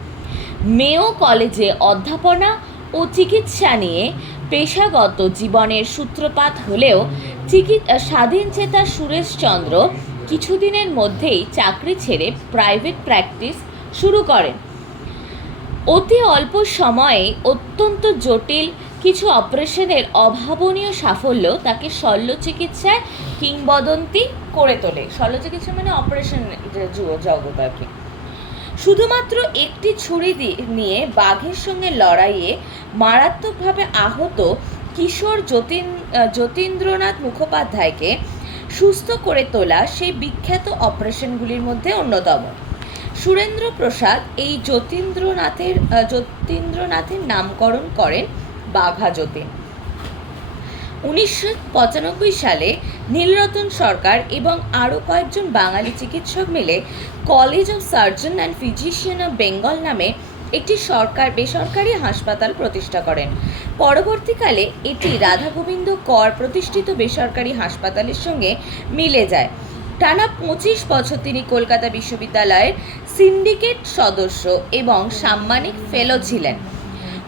মেও কলেজে অধ্যাপনা ও চিকিৎসা নিয়ে পেশাগত জীবনের সূত্রপাত হলেও স্বাধীনচেতা সুরেশচন্দ্র কিছুদিনের মধ্যেই চাকরি ছেড়ে প্রাইভেট প্র্যাকটিস শুরু করেন। অতি অল্প সময়ে অত্যন্ত জটিল কিছু অপারেশনের অভাবনীয় সাফল্য তাকে শল্য চিকিৎসায় কিংবদন্তি করে তোলে। শল্য চিকিৎসা মানে অপারেশন জগৎ আর কি। শুধুমাত্র একটি ছুরি নিয়ে বাঘের সঙ্গে লড়াইয়ে মারাত্মকভাবে আহত কিশোর যতীন্দ্রনাথ মুখোপাধ্যায়কে সুস্থ করে তোলা সেই বিখ্যাত অপারেশনগুলির মধ্যে অন্যতম। সুরেন্দ্র প্রসাদ এই যতীন্দ্রনাথের নামকরণ করেন বাঘা যতীন। 1995 সালে নীলরতন সরকার এবং আরও কয়েকজন বাঙালি চিকিৎসক মিলে college of surgeon and physician of Bengal নামে একটি বেসরকারি হাসপাতাল প্রতিষ্ঠা করেন। পরবর্তীকালে এটি রাধা গোবিন্দ কর প্রতিষ্ঠিত বেসরকারি হাসপাতালের সঙ্গে মিলে যায়। টানা 25 বছর তিনি কলকাতা বিশ্ববিদ্যালয়ের সিন্ডিকেট সদস্য এবং সাম্মানিক ফেলো ছিলেন।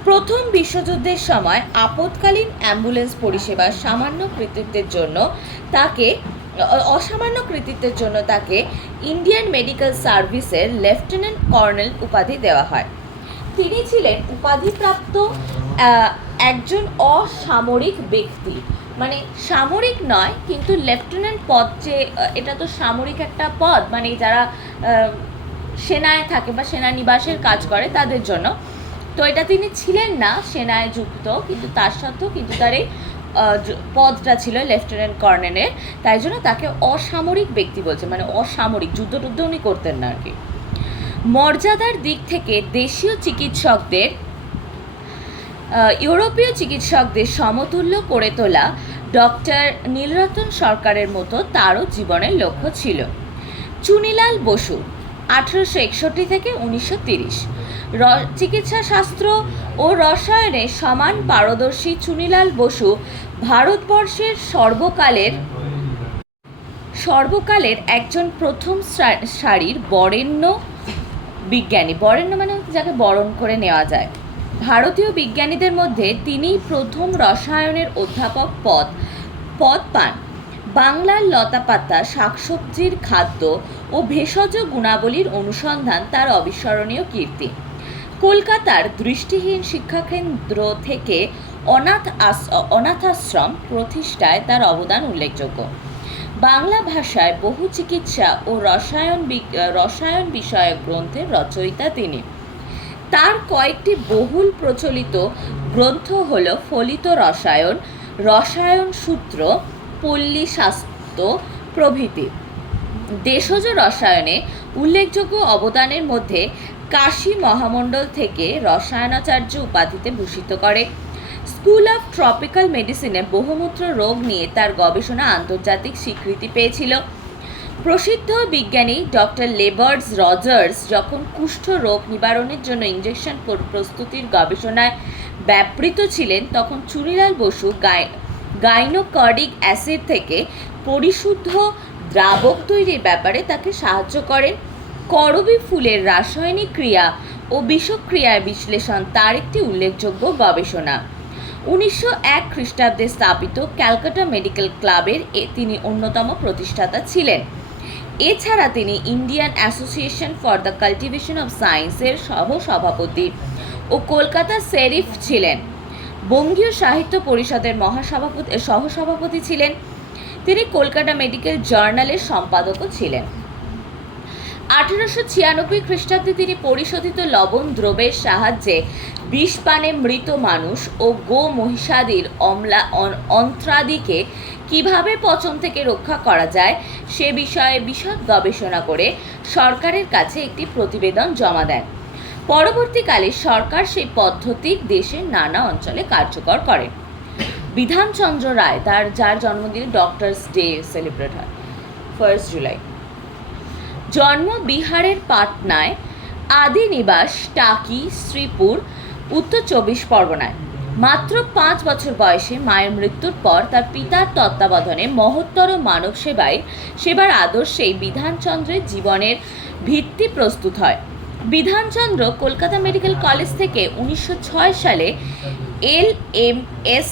প্রথম বিশ্বযুদ্ধের সময় আপৎকালীন অ্যাম্বুলেন্স পরিষেবার অসামান্য কৃতিত্বের জন্য তাকে ইন্ডিয়ান মেডিকেল সার্ভিসের লেফটেন্যান্ট কর্নেল উপাধি দেওয়া হয়। তিনি ছিলেন উপাধিপ্রাপ্ত একজন অসামরিক ব্যক্তি, মানে সামরিক নয় কিন্তু লেফটেন্যান্ট পদ, যে এটা তো সামরিক একটা পদ, মানে যারা সেনায় থাকে বা সেনানিবাসের কাজ করে তাদের জন্য। তো এটা তিনি ছিলেন না সেনায় যুক্ত, কিন্তু তার সত্ত্বেও কিন্তু তার এই পদটা ছিল লেফটেন্যান্ট কর্নেলের, তাই জন্য তাকে অসামরিক ব্যক্তি বলছে, মানে অসামরিক, যুদ্ধ উনি করতেন না আর কি। মর্যাদার দিক থেকে দেশীয় চিকিৎসকদের ইউরোপীয় চিকিৎসকদের সমতুল্য করে তোলা ডক্টর নীলরতন সরকারের মতো তারও জীবনের লক্ষ্য ছিল। চুনিলাল বসু, 1861 থেকে 1930। চিকিৎসা শাস্ত্র ও রসায়নে সমান পারদর্শী চুনিলাল বসু ভারতবর্ষের সর্বকালের একজন প্রথম সারির বরেণ্য বিজ্ঞানী। বরেণ্য মানে যাকে বরণ করে নেওয়া যায়। ভারতীয় বিজ্ঞানীদের মধ্যে তিনিই প্রথম রসায়নের অধ্যাপক পদ পান। বাংলার লতাপাতা, শাকসবজির খাদ্য ও ভেষজ গুণাবলীর অনুসন্ধান তার অবিস্মরণীয় কীর্তি। কলকাতার দৃষ্টিহীন শিক্ষাকেন্দ্র থেকে অনাথাশ্রম প্রতিষ্ঠায় তার অবদান উল্লেখযোগ্য। বাংলা ভাষায় বহু চিকিৎসা ও রসায়ন বিষয়ক গ্রন্থের রচয়িতা তিনি। তার কয়েকটি বহুল প্রচলিত গ্রন্থ হল ফলিত রসায়ন, রসায়ন সূত্র, পল্লী শাস্ত্র প্রভৃতি। দেশজ রসায়নে উল্লেখযোগ্য অবদানের মধ্যে কাশী মহামণ্ডল থেকে রসায়নাচার্য উপাধিতে ভূষিত করে। স্কুল অফ ট্রপিক্যাল মেডিসিনে বহুমূত্র রোগ নিয়ে তার গবেষণা আন্তর্জাতিক স্বীকৃতি পেয়েছিল। প্রসিদ্ধ বিজ্ঞানী ডক্টর লেবার্স রজার্স যখন কুষ্ঠ রোগ নিবারণের জন্য ইঞ্জেকশন প্রস্তুতির গবেষণায় ব্যাপৃত ছিলেন, তখন চুনিলাল বসু গাইনোকর্ডিক অ্যাসিড থেকে পরিশুদ্ধ দ্রাবক তৈরির ব্যাপারে তাকে সাহায্য করেন। করবী ফুলের রাসায়নিক ক্রিয়া ও বিষক্রিয়ার বিশ্লেষণ তার একটি উল্লেখযোগ্য গবেষণা। 1901 খ্রিস্টাব্দে স্থাপিত ক্যালকাটা মেডিকেল ক্লাবের তিনি অন্যতম প্রতিষ্ঠাতা ছিলেন। এছাড়া তিনি Indian association for the cultivation of সায়েন্সের সহ-সভাপতি ও কলকাতা শেরিফ ছিলেন। বঙ্গীয় সাহিত্য পরিষদের সহ-সভাপতি ছিলেন। তিনি কলকাতা মেডিকেল জার্নালের সম্পাদকও ছিলেন। 1896 খ্রিস্টাব্দে তিনি পরিশোধিত লবণ দ্রব্যের সাহায্যে বিষ পানে মৃত মানুষ ও গো মহিষাদির অন্ত্রাদিকে কিভাবে পচন থেকে রক্ষা করা যায় সে বিষয়ে বিশদ গবেষণা করে সরকারের কাছে একটি প্রতিবেদন জমা দেন। পরবর্তীকালে সরকার সেই পদ্ধতি দেশের নানা অঞ্চলে কার্যকর করে। বিধানচন্দ্র রায়, যার জন্মদিন ডক্টরস ডে সেলিব্রেট হয় 1 জুলাই। জন্ম বিহারের পাটনায়, আদি নিবাস টাকি, শ্রীপুর, উত্তর 24 পরগনায়। মাত্র 5 বছর বয়সে মায়ের মৃত্যুর পর তার পিতার তত্ত্বাবধানে মহত্তর মানব সেবার আদর্শেই বিধানচন্দ্রের জীবনের ভিত্তি প্রস্তুত হয়। বিধানচন্দ্র কলকাতা মেডিকেল কলেজ থেকে 1906 সালে LMS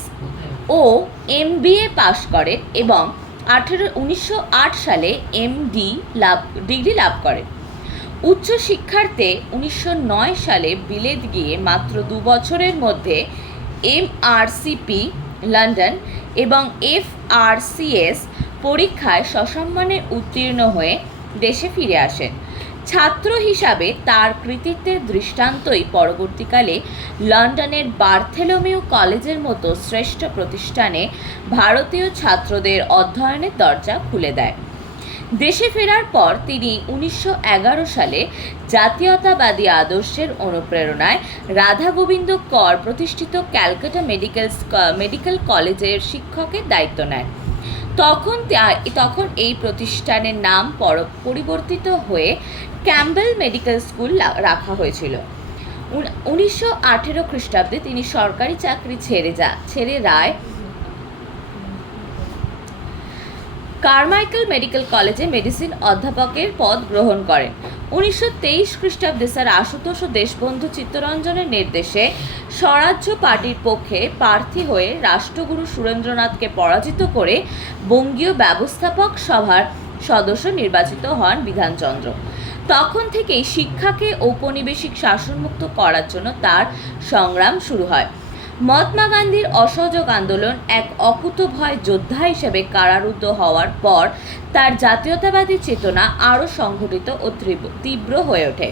ও MBA পাশ করেন এবং 1908 সালে ডিগ্রি লাভ করেন। উচ্চশিক্ষার্থে 1909 সালে বিলেত গিয়ে মাত্র 2 বছরের মধ্যে MRCP লন্ডন এবং FRCS পরীক্ষায় সসম্মানে উত্তীর্ণ হয়ে দেশে ফিরে আসেন। ছাত্র হিসাবে তার কৃতিত্বের দৃষ্টান্তই পরবর্তীকালে লন্ডনের বার্থেলোমেউ কলেজের মতো শ্রেষ্ঠ প্রতিষ্ঠানে ভারতীয় ছাত্রদের অধ্যয়নের দরজা খুলে দেয়। দেশে ফেরার পর তিনি 1911 সালে জাতীয়তাবাদী আদর্শের অনুপ্রেরণায় রাধা গোবিন্দ কর প্রতিষ্ঠিত ক্যালকাটা মেডিকেল কলেজের শিক্ষকের দায়িত্ব নেন। তখন এই প্রতিষ্ঠানের নাম পরিবর্তিত হয়ে ক্যাম্বেল মেডিকেল স্কুল রাখা হয়েছিল। 1918 খ্রিস্টাব্দে তিনি সরকারি চাকরি ছেড়ে রায় কারমাইকেল মেডিকেল কলেজে মেডিসিন অধ্যাপকের পদ গ্রহণ করেন। 1923 খ্রিস্টাব্দে স্যার আশুতোষ ও দেশবন্ধু চিত্তরঞ্জনের নির্দেশে স্বরাজ্য পার্টির পক্ষে প্রার্থী হয়ে রাষ্ট্রগুরু সুরেন্দ্রনাথকে পরাজিত করে বঙ্গীয় ব্যবস্থাপক সভার সদস্য নির্বাচিত হন বিধানচন্দ্র। তখন থেকেই শিক্ষাকে ঔপনিবেশিক শাসনমুক্ত করার জন্য তার সংগ্রাম শুরু হয়। মহাত্মা গান্ধীর অসহযোগ আন্দোলন এক অকুতোভয় যোদ্ধা হিসেবে কারারুদ্ধ হওয়ার পর তার জাতীয়তাবাদী চেতনা আরও সংগঠিত ও তীব্র হয়ে ওঠে।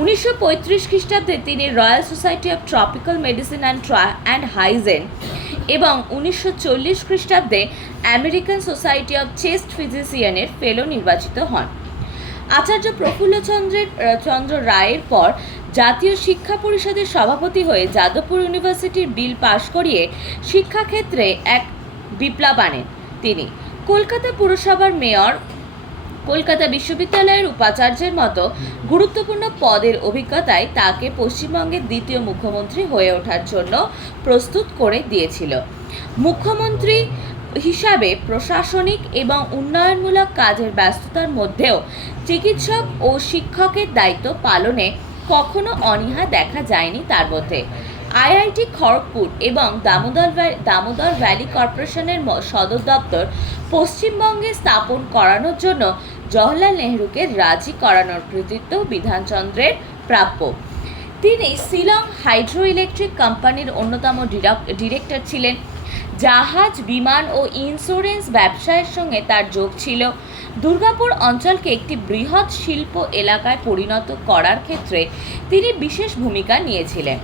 1935 খ্রিস্টাব্দে তিনি royal society of tropical medicine and hygiene এবং 1940 খ্রিস্টাব্দে আমেরিকান সোসাইটি অফ চেস্ট ফিজিশিয়ানের ফেলো নির্বাচিত হন। আচার্য প্রফুল্লচন্দ্র রায়ের পর জাতীয় শিক্ষা পরিষদের সভাপতি হয়ে যাদবপুর ইউনিভার্সিটির বিল পাশ করিয়ে শিক্ষাক্ষেত্রে এক বিপ্লব আনেন তিনি। কলকাতা পুরসভার মেয়র, কলকাতা বিশ্ববিদ্যালয়ের উপাচার্যের মতো গুরুত্বপূর্ণ পদের অভিজ্ঞতায় তাকে পশ্চিমবঙ্গের দ্বিতীয় মুখ্যমন্ত্রী হয়ে ওঠার জন্য প্রস্তুত করে দিয়েছিল। মুখ্যমন্ত্রী হিসাবে প্রশাসনিক এবং উন্নয়নমূলক কাজের ব্যস্ততার মধ্যেও চিকিৎসক ও শিক্ষকের দায়িত্ব পালনে কখনো অনীহা দেখা যায়নি তার মধ্যে। আইআইটি খড়গপুর এবং দামোদর ভ্যালি কর্পোরেশনের সদর দপ্তর পশ্চিমবঙ্গে স্থাপন করানোর জন্য জওহরলাল নেহরুকে রাজি করানোর কৃতিত্ব বিধানচন্দ্রের প্রাপ্য। তিনি শিলং হাইড্রো ইলেকট্রিক কোম্পানির অন্যতম ডিরেক্টর ছিলেন। জাহাজ, বিমান ও ইন্স্যুরেন্স ব্যবসায়ের সঙ্গে তার যোগ ছিল। দুর্গাপুর অঞ্চলকে একটি বৃহৎ শিল্প এলাকায় পরিণত করার ক্ষেত্রে তিনি বিশেষ ভূমিকা নিয়েছিলেন।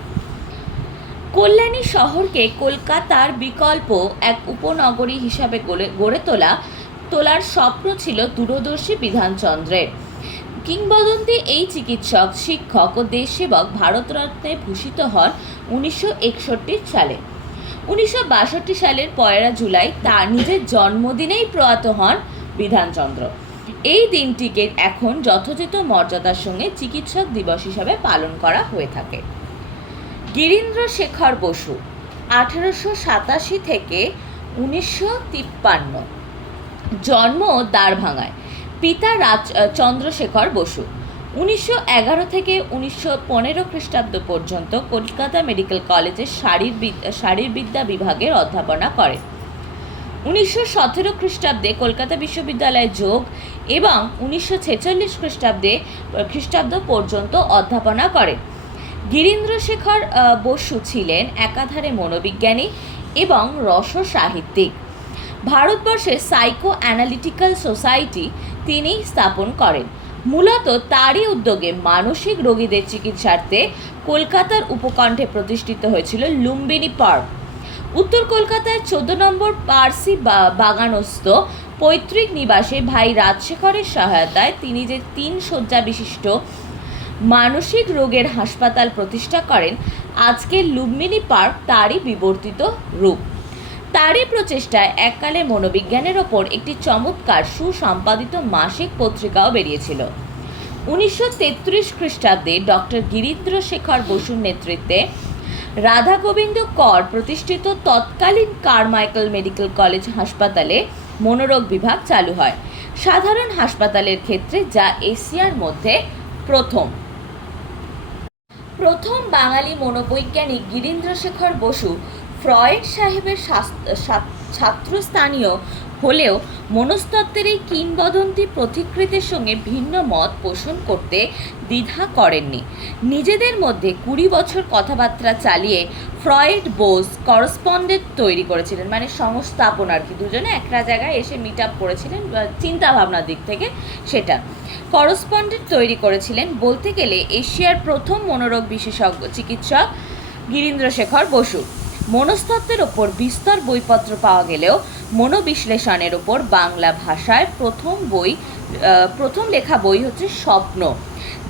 কল্যাণী শহরকে কলকাতার বিকল্প এক উপনগরী হিসাবে গড়ে তোলার স্বপ্ন ছিল দূরদর্শী বিধানচন্দ্রের। কিংবদন্তি এই চিকিৎসক, শিক্ষক ও দেশসেবক ভারতরত্নে ভূষিত হন 1961 সালে। 1962 সালের 1 জুলাই তার নিজের জন্মদিনেই প্রয়াত হন বিধানচন্দ্র। এই দিনটিকে এখন যথোচিত মর্যাদার সঙ্গে চিকিৎসক দিবস হিসাবে পালন করা হয়ে থাকে। গিরীন্দ্র শেখর বসু 1887 থেকে 1953, জন্ম দ্বারভাঙায়, পিতা চন্দ্রশেখর বসু। 1911 থেকে 1915 খ্রিস্টাব্দ পর্যন্ত কলকাতা মেডিকেল কলেজে শারীরবিদ্যা বিভাগের অধ্যাপনা করেন। 1917 খ্রিস্টাব্দে কলকাতা বিশ্ববিদ্যালয়ে যোগ এবং 1946 খ্রিস্টাব্দ পর্যন্ত অধ্যাপনা করেন। গিরীন্দ্রশেখর বসু ছিলেন একাধারে মনোবিজ্ঞানী এবং রসসাহিত্যিক। ভারতবর্ষের সাইকো অ্যানালিটিক্যাল সোসাইটি তিনি স্থাপন করেন। মূলত তারই উদ্যোগে মানসিক রোগীদের চিকিৎসার্থে কলকাতার উপকণ্ঠে প্রতিষ্ঠিত হয়েছিল লুম্বিনী পার্ক। উত্তর কলকাতায় 14 নম্বর পার্সি বাগানস্থ পৈতৃক নিবাসে ভাই রাজশেখরের সহায়তায় তিনি যে 3 শয্যা বিশিষ্ট মানসিক রোগের হাসপাতাল প্রতিষ্ঠা করেন, আজকের লুম্বিনী পার্ক তারই বিবর্তিত রূপ। তারই প্রচেষ্টায় এককালে মনোবিজ্ঞানের ওপর একটি চমৎকার সুসম্পাদিত মাসিক পত্রিকাও বেরিয়েছিল। 1933 খ্রিস্টাব্দে ডক্টর গিরীন্দ্র শেখর বসুর নেতৃত্বে রাধা গোবিন্দ কর প্রতিষ্ঠিত তৎকালীন কারমাইকেল মেডিকেল কলেজ হাসপাতালে মনোরোগ বিভাগ চালু হয়, সাধারণ হাসপাতালের ক্ষেত্রে যা এশিয়ার মধ্যে প্রথম বাঙালি মনোবৈজ্ঞানিক গিরীন্দ্র শেখর বসু ফ্রয়েড সাহেবের ছাত্রস্থানীয় হলেও মনস্তত্ত্বের এই কিংবদন্তি পথিকৃতের সঙ্গে ভিন্ন মত পোষণ করতে দ্বিধা করেননি। নিজেদের মধ্যে 20 বছর কথাবার্তা চালিয়ে ফ্রয়েড বোস করসপন্ডেন্ট তৈরি করেছিলেন, মানে সংস্থাপন আর কি, দুজনে একটা জায়গায় এসে মিট আপ করেছিলেন চিন্তা ভাবনার দিক থেকে, সেটা করসপন্ডেন্ট তৈরি করেছিলেন। বলতে গেলে এশিয়ার প্রথম মনোরোগ বিশেষজ্ঞ চিকিৎসক গিরীন্দ্র শেখর বসু। মনস্তত্ত্বের ওপর বিস্তর বইপত্র পাওয়া গেলেও মনোবিশ্লেষণের ওপর বাংলা ভাষায় প্রথম লেখা বই হচ্ছে স্বপ্ন,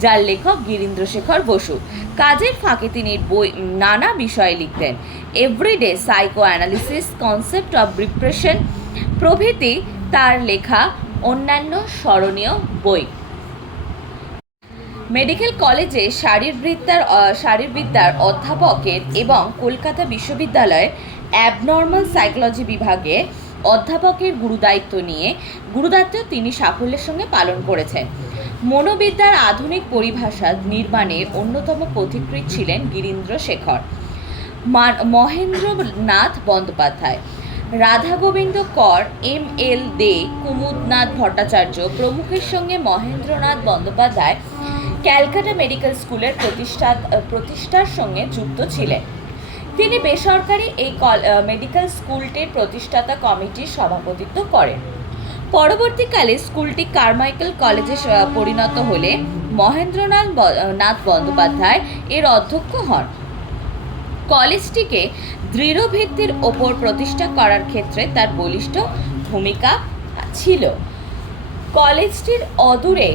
যার লেখক গিরীন্দ্র শেখর বসু। কাজের ফাঁকে তিনি নানা বিষয়ে লিখতেন, everyday psychoanalysis, concept of depression প্রভৃতি তার লেখা অন্যান্য স্মরণীয় বই। মেডিকেল কলেজে শারীরবিদ্যার অধ্যাপকের এবং কলকাতা বিশ্ববিদ্যালয়ের অ্যাবনর্মাল সাইকোলজি বিভাগে অধ্যাপকের গুরুদায়িত্ব তিনি সাফল্যের সঙ্গে পালন করেছেন। মনোবিদ্যার আধুনিক পরিভাষা নির্মাণে অন্যতম পথিকৃৎ ছিলেন গিরীন্দ্র শেখর, মহেন্দ্রনাথ বন্দ্যোপাধ্যায়, রাধা গোবিন্দ কর, M.L. দে, কুমুদনাথ ভট্টাচার্য প্রমুখের সঙ্গে মহেন্দ্রনাথ বন্দ্যোপাধ্যায় ক্যালকাটা মেডিকেল স্কুলের প্রতিষ্ঠার সঙ্গে যুক্ত ছিলেন। তিনি বেসরকারি এই মেডিকেল স্কুলটির প্রতিষ্ঠাতা কমিটির সভাপতিত্ব করেন। পরবর্তীকালে স্কুলটি কারমাইকেল কলেজে পরিণত হলে মহেন্দ্রনাথ বন্দ্যোপাধ্যায় এর অধ্যক্ষ হন। কলেজটিকে দৃঢ় ভিত্তির ওপর প্রতিষ্ঠা করার ক্ষেত্রে তার বলিষ্ঠ ভূমিকা ছিল। কলেজটির অদূরে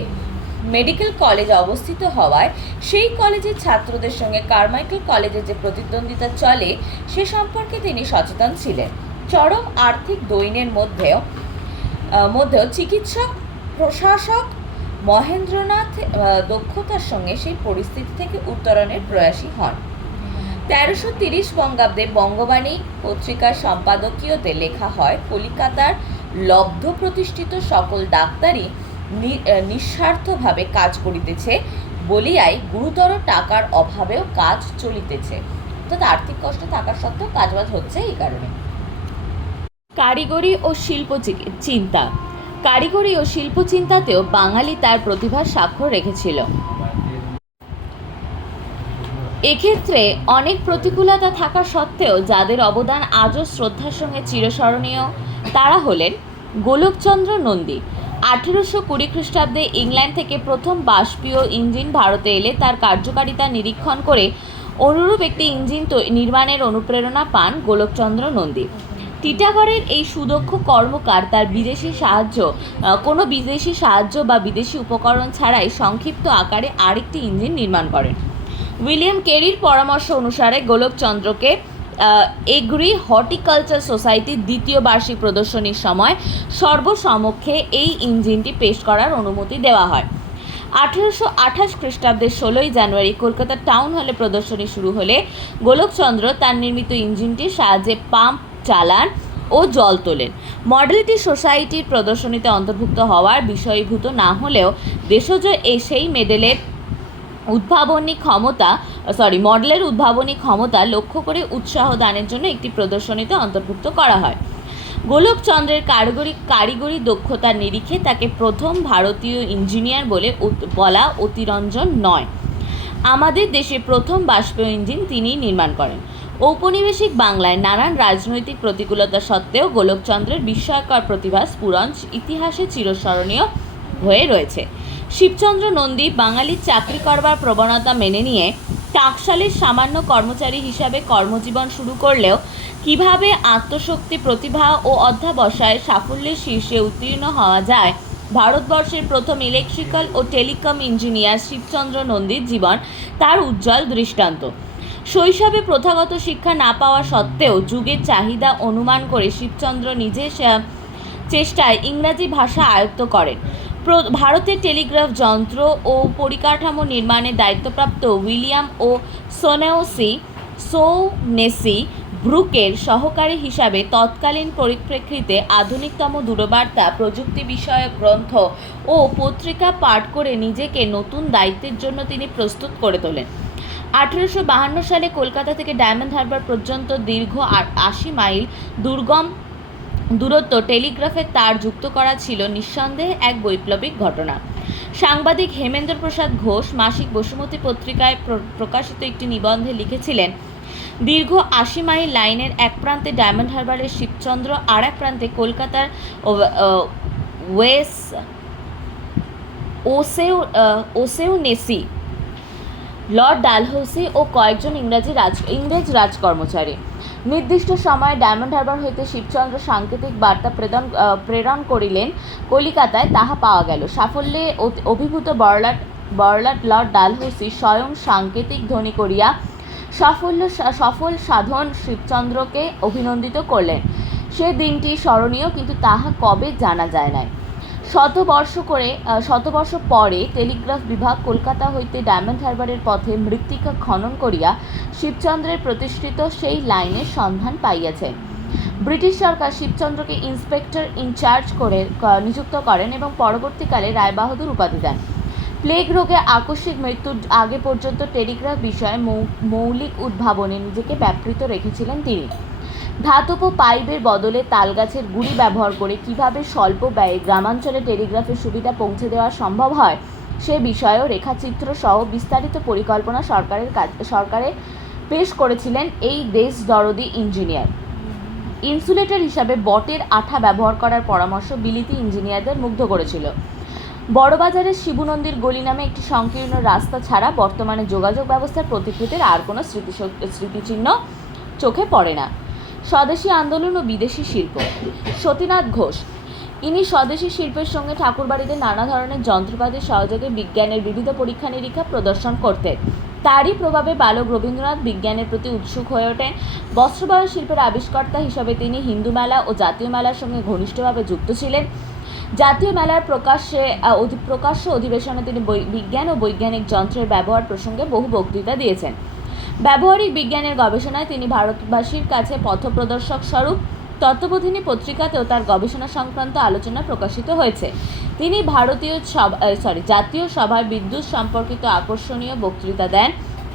মেডিকেল কলেজ অবস্থিত হওয়ায় সেই কলেজের ছাত্রদের সঙ্গে কারমাইকেল কলেজের যে প্রতিদ্বন্দ্বিতা চলে সে সম্পর্কে তিনি সচেতন ছিলেন। চরম আর্থিক দৈন্যের মধ্যেও চিকিৎসক প্রশাসক মহেন্দ্রনাথ দক্ষতার সঙ্গে সেই পরিস্থিতি থেকে উত্তরণের প্রয়াসী হন। 1330 বঙ্গাব্দে বঙ্গবাণী পত্রিকার সম্পাদকীয়তে লেখা হয়, কলিকাতার লব্ধ প্রতিষ্ঠিত সকল ডাক্তারই নিঃস্বার্থভাবে কাজ করিতেছে বলিয়াই গুরুতর টাকার অভাবেও কাজ চলিতেছে। অর্থাৎ আর্থিক কষ্ট থাকার সত্ত্বেও কাজবাজ হচ্ছে এই কারণে। কারিগরি ও শিল্প চিন্তাতেও বাঙালি তার প্রতিভার স্বাক্ষর রেখেছিল। এক্ষেত্রে অনেক প্রতিকূলতা থাকা সত্ত্বেও যাদের অবদান আজও শ্রদ্ধার সঙ্গে চিরস্মরণীয় তারা হলেন গোলকচন্দ্র নন্দী। 1820 খ্রিস্টাব্দে ইংল্যান্ড থেকে প্রথম বাষ্পীয় ইঞ্জিন ভারতে এলে তার কার্যকারিতা নিরীক্ষণ করে অনুরূপ একটি ইঞ্জিন নির্মাণের অনুপ্রেরণা পান গোলকচন্দ্র নন্দী। টিটাগড়ের এই সুদক্ষ কর্মকার তার কোনো বিদেশি সাহায্য বা বিদেশি উপকরণ ছাড়াই সংক্ষিপ্ত আকারে আরেকটি ইঞ্জিন নির্মাণ করেন। উইলিয়াম কেরির পরামর্শ অনুসারে গোলকচন্দ্রকে এগ্রি হর্টিকালচার সোসাইটির 2য় বার্ষিক প্রদর্শনীর সময় সর্বসমক্ষে এই ইঞ্জিনটি পেশ করার অনুমতি দেওয়া হয়। 1828 খ্রিস্টাব্দের 16 জানুয়ারি কলকাতা টাউন হলে প্রদর্শনী শুরু হলে গোলকচন্দ্র তার নির্মিত ইঞ্জিনটির সাহায্যে পাম্প চালান ও জল তোলেন। মডেলটি সোসাইটির প্রদর্শনীতে অন্তর্ভুক্ত হওয়ার বিষয়ীভূত না হলেও দেশজ সেই মডেলের উদ্ভাবনী ক্ষমতা লক্ষ্য করে উৎসাহ দানের জন্য একটি প্রদর্শনীতে অন্তর্ভুক্ত করা হয়। গোলকচন্দ্রের কারিগরি দক্ষতার নিরিখে তাকে প্রথম ভারতীয় ইঞ্জিনিয়ার বলা অতিরঞ্জন নয়। আমাদের দেশে প্রথম বাষ্পীয় ইঞ্জিন তিনিই নির্মাণ করেন। ঔপনিবেশিক বাংলায় নানান রাজনৈতিক প্রতিকূলতা সত্ত্বেও গোলকচন্দ্রের বিস্ময়কর প্রতিভা স্ফুরণ ইতিহাসে চিরস্মরণীয় হয়ে রয়েছে। শিবচন্দ্র নন্দী বাঙালির চাকরি করবার প্রবণতা মেনে নিয়ে টাকশালের সামান্য কর্মচারী হিসাবে কর্মজীবন শুরু করলেও কিভাবে আত্মশক্তি, প্রতিভা ও অধ্যবসায় সাফল্যের শীর্ষে উত্তীর্ণ হওয়া যায়, ভারতবর্ষের প্রথম ইলেকট্রিক্যাল ও টেলিকম ইঞ্জিনিয়ার শিবচন্দ্র নন্দীর জীবন তার উজ্জ্বল দৃষ্টান্ত। শৈশবে প্রথাগত শিক্ষা না পাওয়া সত্ত্বেও যুগের চাহিদা অনুমান করে শিবচন্দ্র নিজের চেষ্টায় ইংরাজি ভাষা আয়ত্ত করেন। ভারতের টেলিগ্রাফ যন্ত্র ও পরিকাঠামো নির্মাণের দায়িত্বপ্রাপ্ত উইলিয়াম ও সোনেসি ব্রুকের সহকারী হিসাবে তৎকালীন পরিপ্রেক্ষিতে আধুনিকতম দূরবার্তা প্রযুক্তি বিষয়ক গ্রন্থ ও পত্রিকা পাঠ করে নিজেকে নতুন দায়িত্বের জন্য তিনি প্রস্তুত করে তোলেন। 1852 সালে কলকাতা থেকে ডায়মন্ড হারবার পর্যন্ত দীর্ঘ 80 মাইল দূরত্ব টেলিগ্রাফের তার যুক্ত করা ছিল নিঃসন্দেহে এক বৈপ্লবিক ঘটনা। সাংবাদিক হেমেন্দ্র প্রসাদ ঘোষ মাসিক বসুমতী পত্রিকায় প্রকাশিত একটি নিবন্ধে লিখেছিলেন, দীর্ঘ 80 মাইল লাইনের এক প্রান্তে ডায়মন্ড হারবারের শিবচন্দ্র, আর এক প্রান্তে কলকাতার ওসেউনেসি, লর্ড ডালহৌসি ও কয়েকজন ইংরেজ রাজকর্মচারী। নির্দিষ্ট সময়ে ডায়মন্ড হারবার হইতে শিবচন্দ্র সাংকেতিক বার্তা প্রেরণ করিলেন কলিকাতায়, তাহা পাওয়া গেল। সাফল্যে অভিভূত বড়লাট লর্ড ডালহৌসি স্বয়ং সাংকেতিক ধ্বনি করিয়া সফল সাধন শিবচন্দ্রকে অভিনন্দিত করলেন। সে দিনটি স্মরণীয়, কিন্তু তাহা কবে জানা যায় নাই। শতবর্ষ পরে টেলিগ্রাফ বিভাগ কলকাতা হইতে ডায়মন্ড হারবারের পথে মৃত্তিকা খনন করিয়া শিবচন্দ্রের প্রতিষ্ঠিত সেই লাইনের সন্ধান পাইয়াছে। ব্রিটিশ সরকার শিবচন্দ্রকে ইন্সপেক্টর ইনচার্জ করে নিযুক্ত করেন এবং পরবর্তীকালে রায়বাহাদুর উপাধি দেন। প্লেগ রোগে আকস্মিক মৃত্যুর আগে পর্যন্ত টেলিগ্রাফ বিষয়ে মৌলিক উদ্ভাবনে নিজেকে ব্যাপৃত রেখেছিলেন তিনি। ধাতব পাইপের বদলে তালগাছের গুঁড়ি ব্যবহার করে কিভাবে স্বল্প ব্যয়ে গ্রামাঞ্চলে টেলিগ্রাফের সুবিধা পৌঁছে দেওয়া সম্ভব হয় সে বিষয়েও রেখাচিত্র সহ বিস্তারিত পরিকল্পনা সরকারে পেশ করেছিলেন এই দেশদরদী ইঞ্জিনিয়ার। ইনসুলেটর হিসাবে বটের আঠা ব্যবহার করার পরামর্শ বিলিতি ইঞ্জিনিয়ারদের মুগ্ধ করেছিল। বড়বাজারের শিবুনন্দীর গলি নামে একটি সংকীর্ণ রাস্তা ছাড়া বর্তমানে যোগাযোগ ব্যবস্থার প্রতিকৃতির আর কোনো স্মৃতিচিহ্ন চোখে পড়ে না। স্বদেশী আন্দোলন ও বিদেশি শিল্প। সতীনাথ ঘোষ, ইনি স্বদেশী শিল্পের সঙ্গে ঠাকুরবাড়িতে নানা ধরনের যন্ত্রপাতির সহযোগে বিজ্ঞানের বিবিধ পরীক্ষা নিরীক্ষা প্রদর্শন করতেন। তারই প্রভাবে বালক রবীন্দ্রনাথ বিজ্ঞানের প্রতি উৎসুক হয়ে ওঠেন। বস্ত্রবয়ন শিল্পের আবিষ্কর্তা হিসাবে তিনি হিন্দু মেলা ও জাতীয় মেলার সঙ্গে ঘনিষ্ঠভাবে যুক্ত ছিলেন। জাতীয় মেলার প্রকাশ্য অধিবেশনে তিনি বিজ্ঞান ও বৈজ্ঞানিক যন্ত্রের ব্যবহার প্রসঙ্গে বহু বক্তৃতা দিয়েছেন। ব্যবহারিক বিজ্ঞানের গবেষণায় তিনি ভারতবাসীর কাছে পথপ্রদর্শক স্বরূপ। তত্ত্ববোধিনী পত্রিকাতেও তার গবেষণা সংক্রান্ত আলোচনা প্রকাশিত হয়েছে। তিনি জাতীয় সভায় বিদ্যুৎ সম্পর্কিত আকর্ষণীয় বক্তৃতা দেন।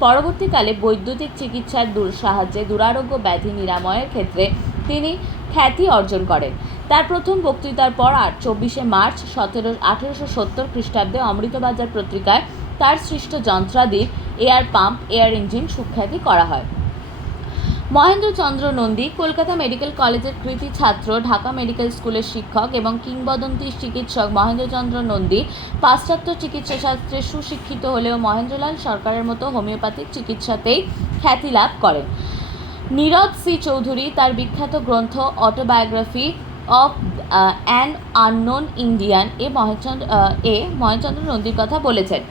পরবর্তীকালে বৈদ্যুতিক চিকিৎসার সাহায্যে দুরারোগ্য ব্যাধি নিরাময়ের ক্ষেত্রে তিনি খ্যাতি অর্জন করেন। তার প্রথম বক্তৃতার পর 24 মার্চ 1870 খ্রিস্টাব্দে অমৃতবাজার পত্রিকায় তার সৃষ্ট যন্ত্রাদি এয়ার পাম্প, এয়ার ইঞ্জিন সুখ্যাতি করা হয়। মহেন্দ্রচন্দ্র নন্দী কলকাতা মেডিকেল কলেজের কৃতী ছাত্র, ঢাকা মেডিকেল স্কুলের শিক্ষক এবং কিংবদন্তি চিকিৎসক মহেন্দ্রচন্দ্র নন্দী পাশ্চাত্য চিকিৎসাশাস্ত্রে সুশিক্ষিত হলেও মহেন্দ্রলাল সরকারের মতো হোমিওপ্যাথিক চিকিৎসাতেই খ্যাতি লাভ করেন। নীরদ সি চৌধুরী তার বিখ্যাত গ্রন্থ autobiography of an unknown Indian Mahendrachandra নন্দীর কথা বলেছেন।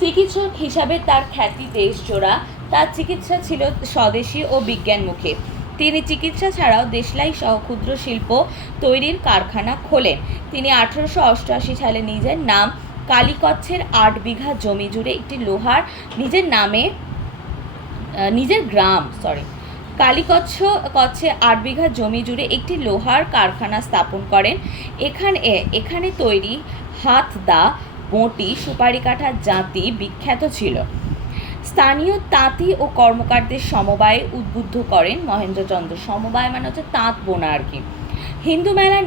চিকিৎসক হিসাবে তার খ্যাতি দেশজোড়া। তার চিকিৎসা ছিল স্বদেশী ও বিজ্ঞানমুখী। তিনি চিকিৎসা ছাড়াও দেশলাই সহ ক্ষুদ্র শিল্প তৈরির কারখানা খোলেন। তিনি 1888 সালে নিজের নাম কালীকচ্ছের 8 বিঘা জমি জুড়ে একটি লোহার কালীকচ্ছে 8 বিঘা জমি জুড়ে একটি লোহার কারখানা স্থাপন করেন। এখানে তৈরি হাতদা, বঁটি, সুপারি কাঠার জাঁতি বিখ্যাত ছিল। স্থানীয় তাঁতি ও কর্মকারদের সমবায়ে উদ্বুদ্ধ করেন মহেন্দ্রচন্দ্র। সমবায় মানে হচ্ছে তাঁত বোনা আর কি। হিন্দু মেলা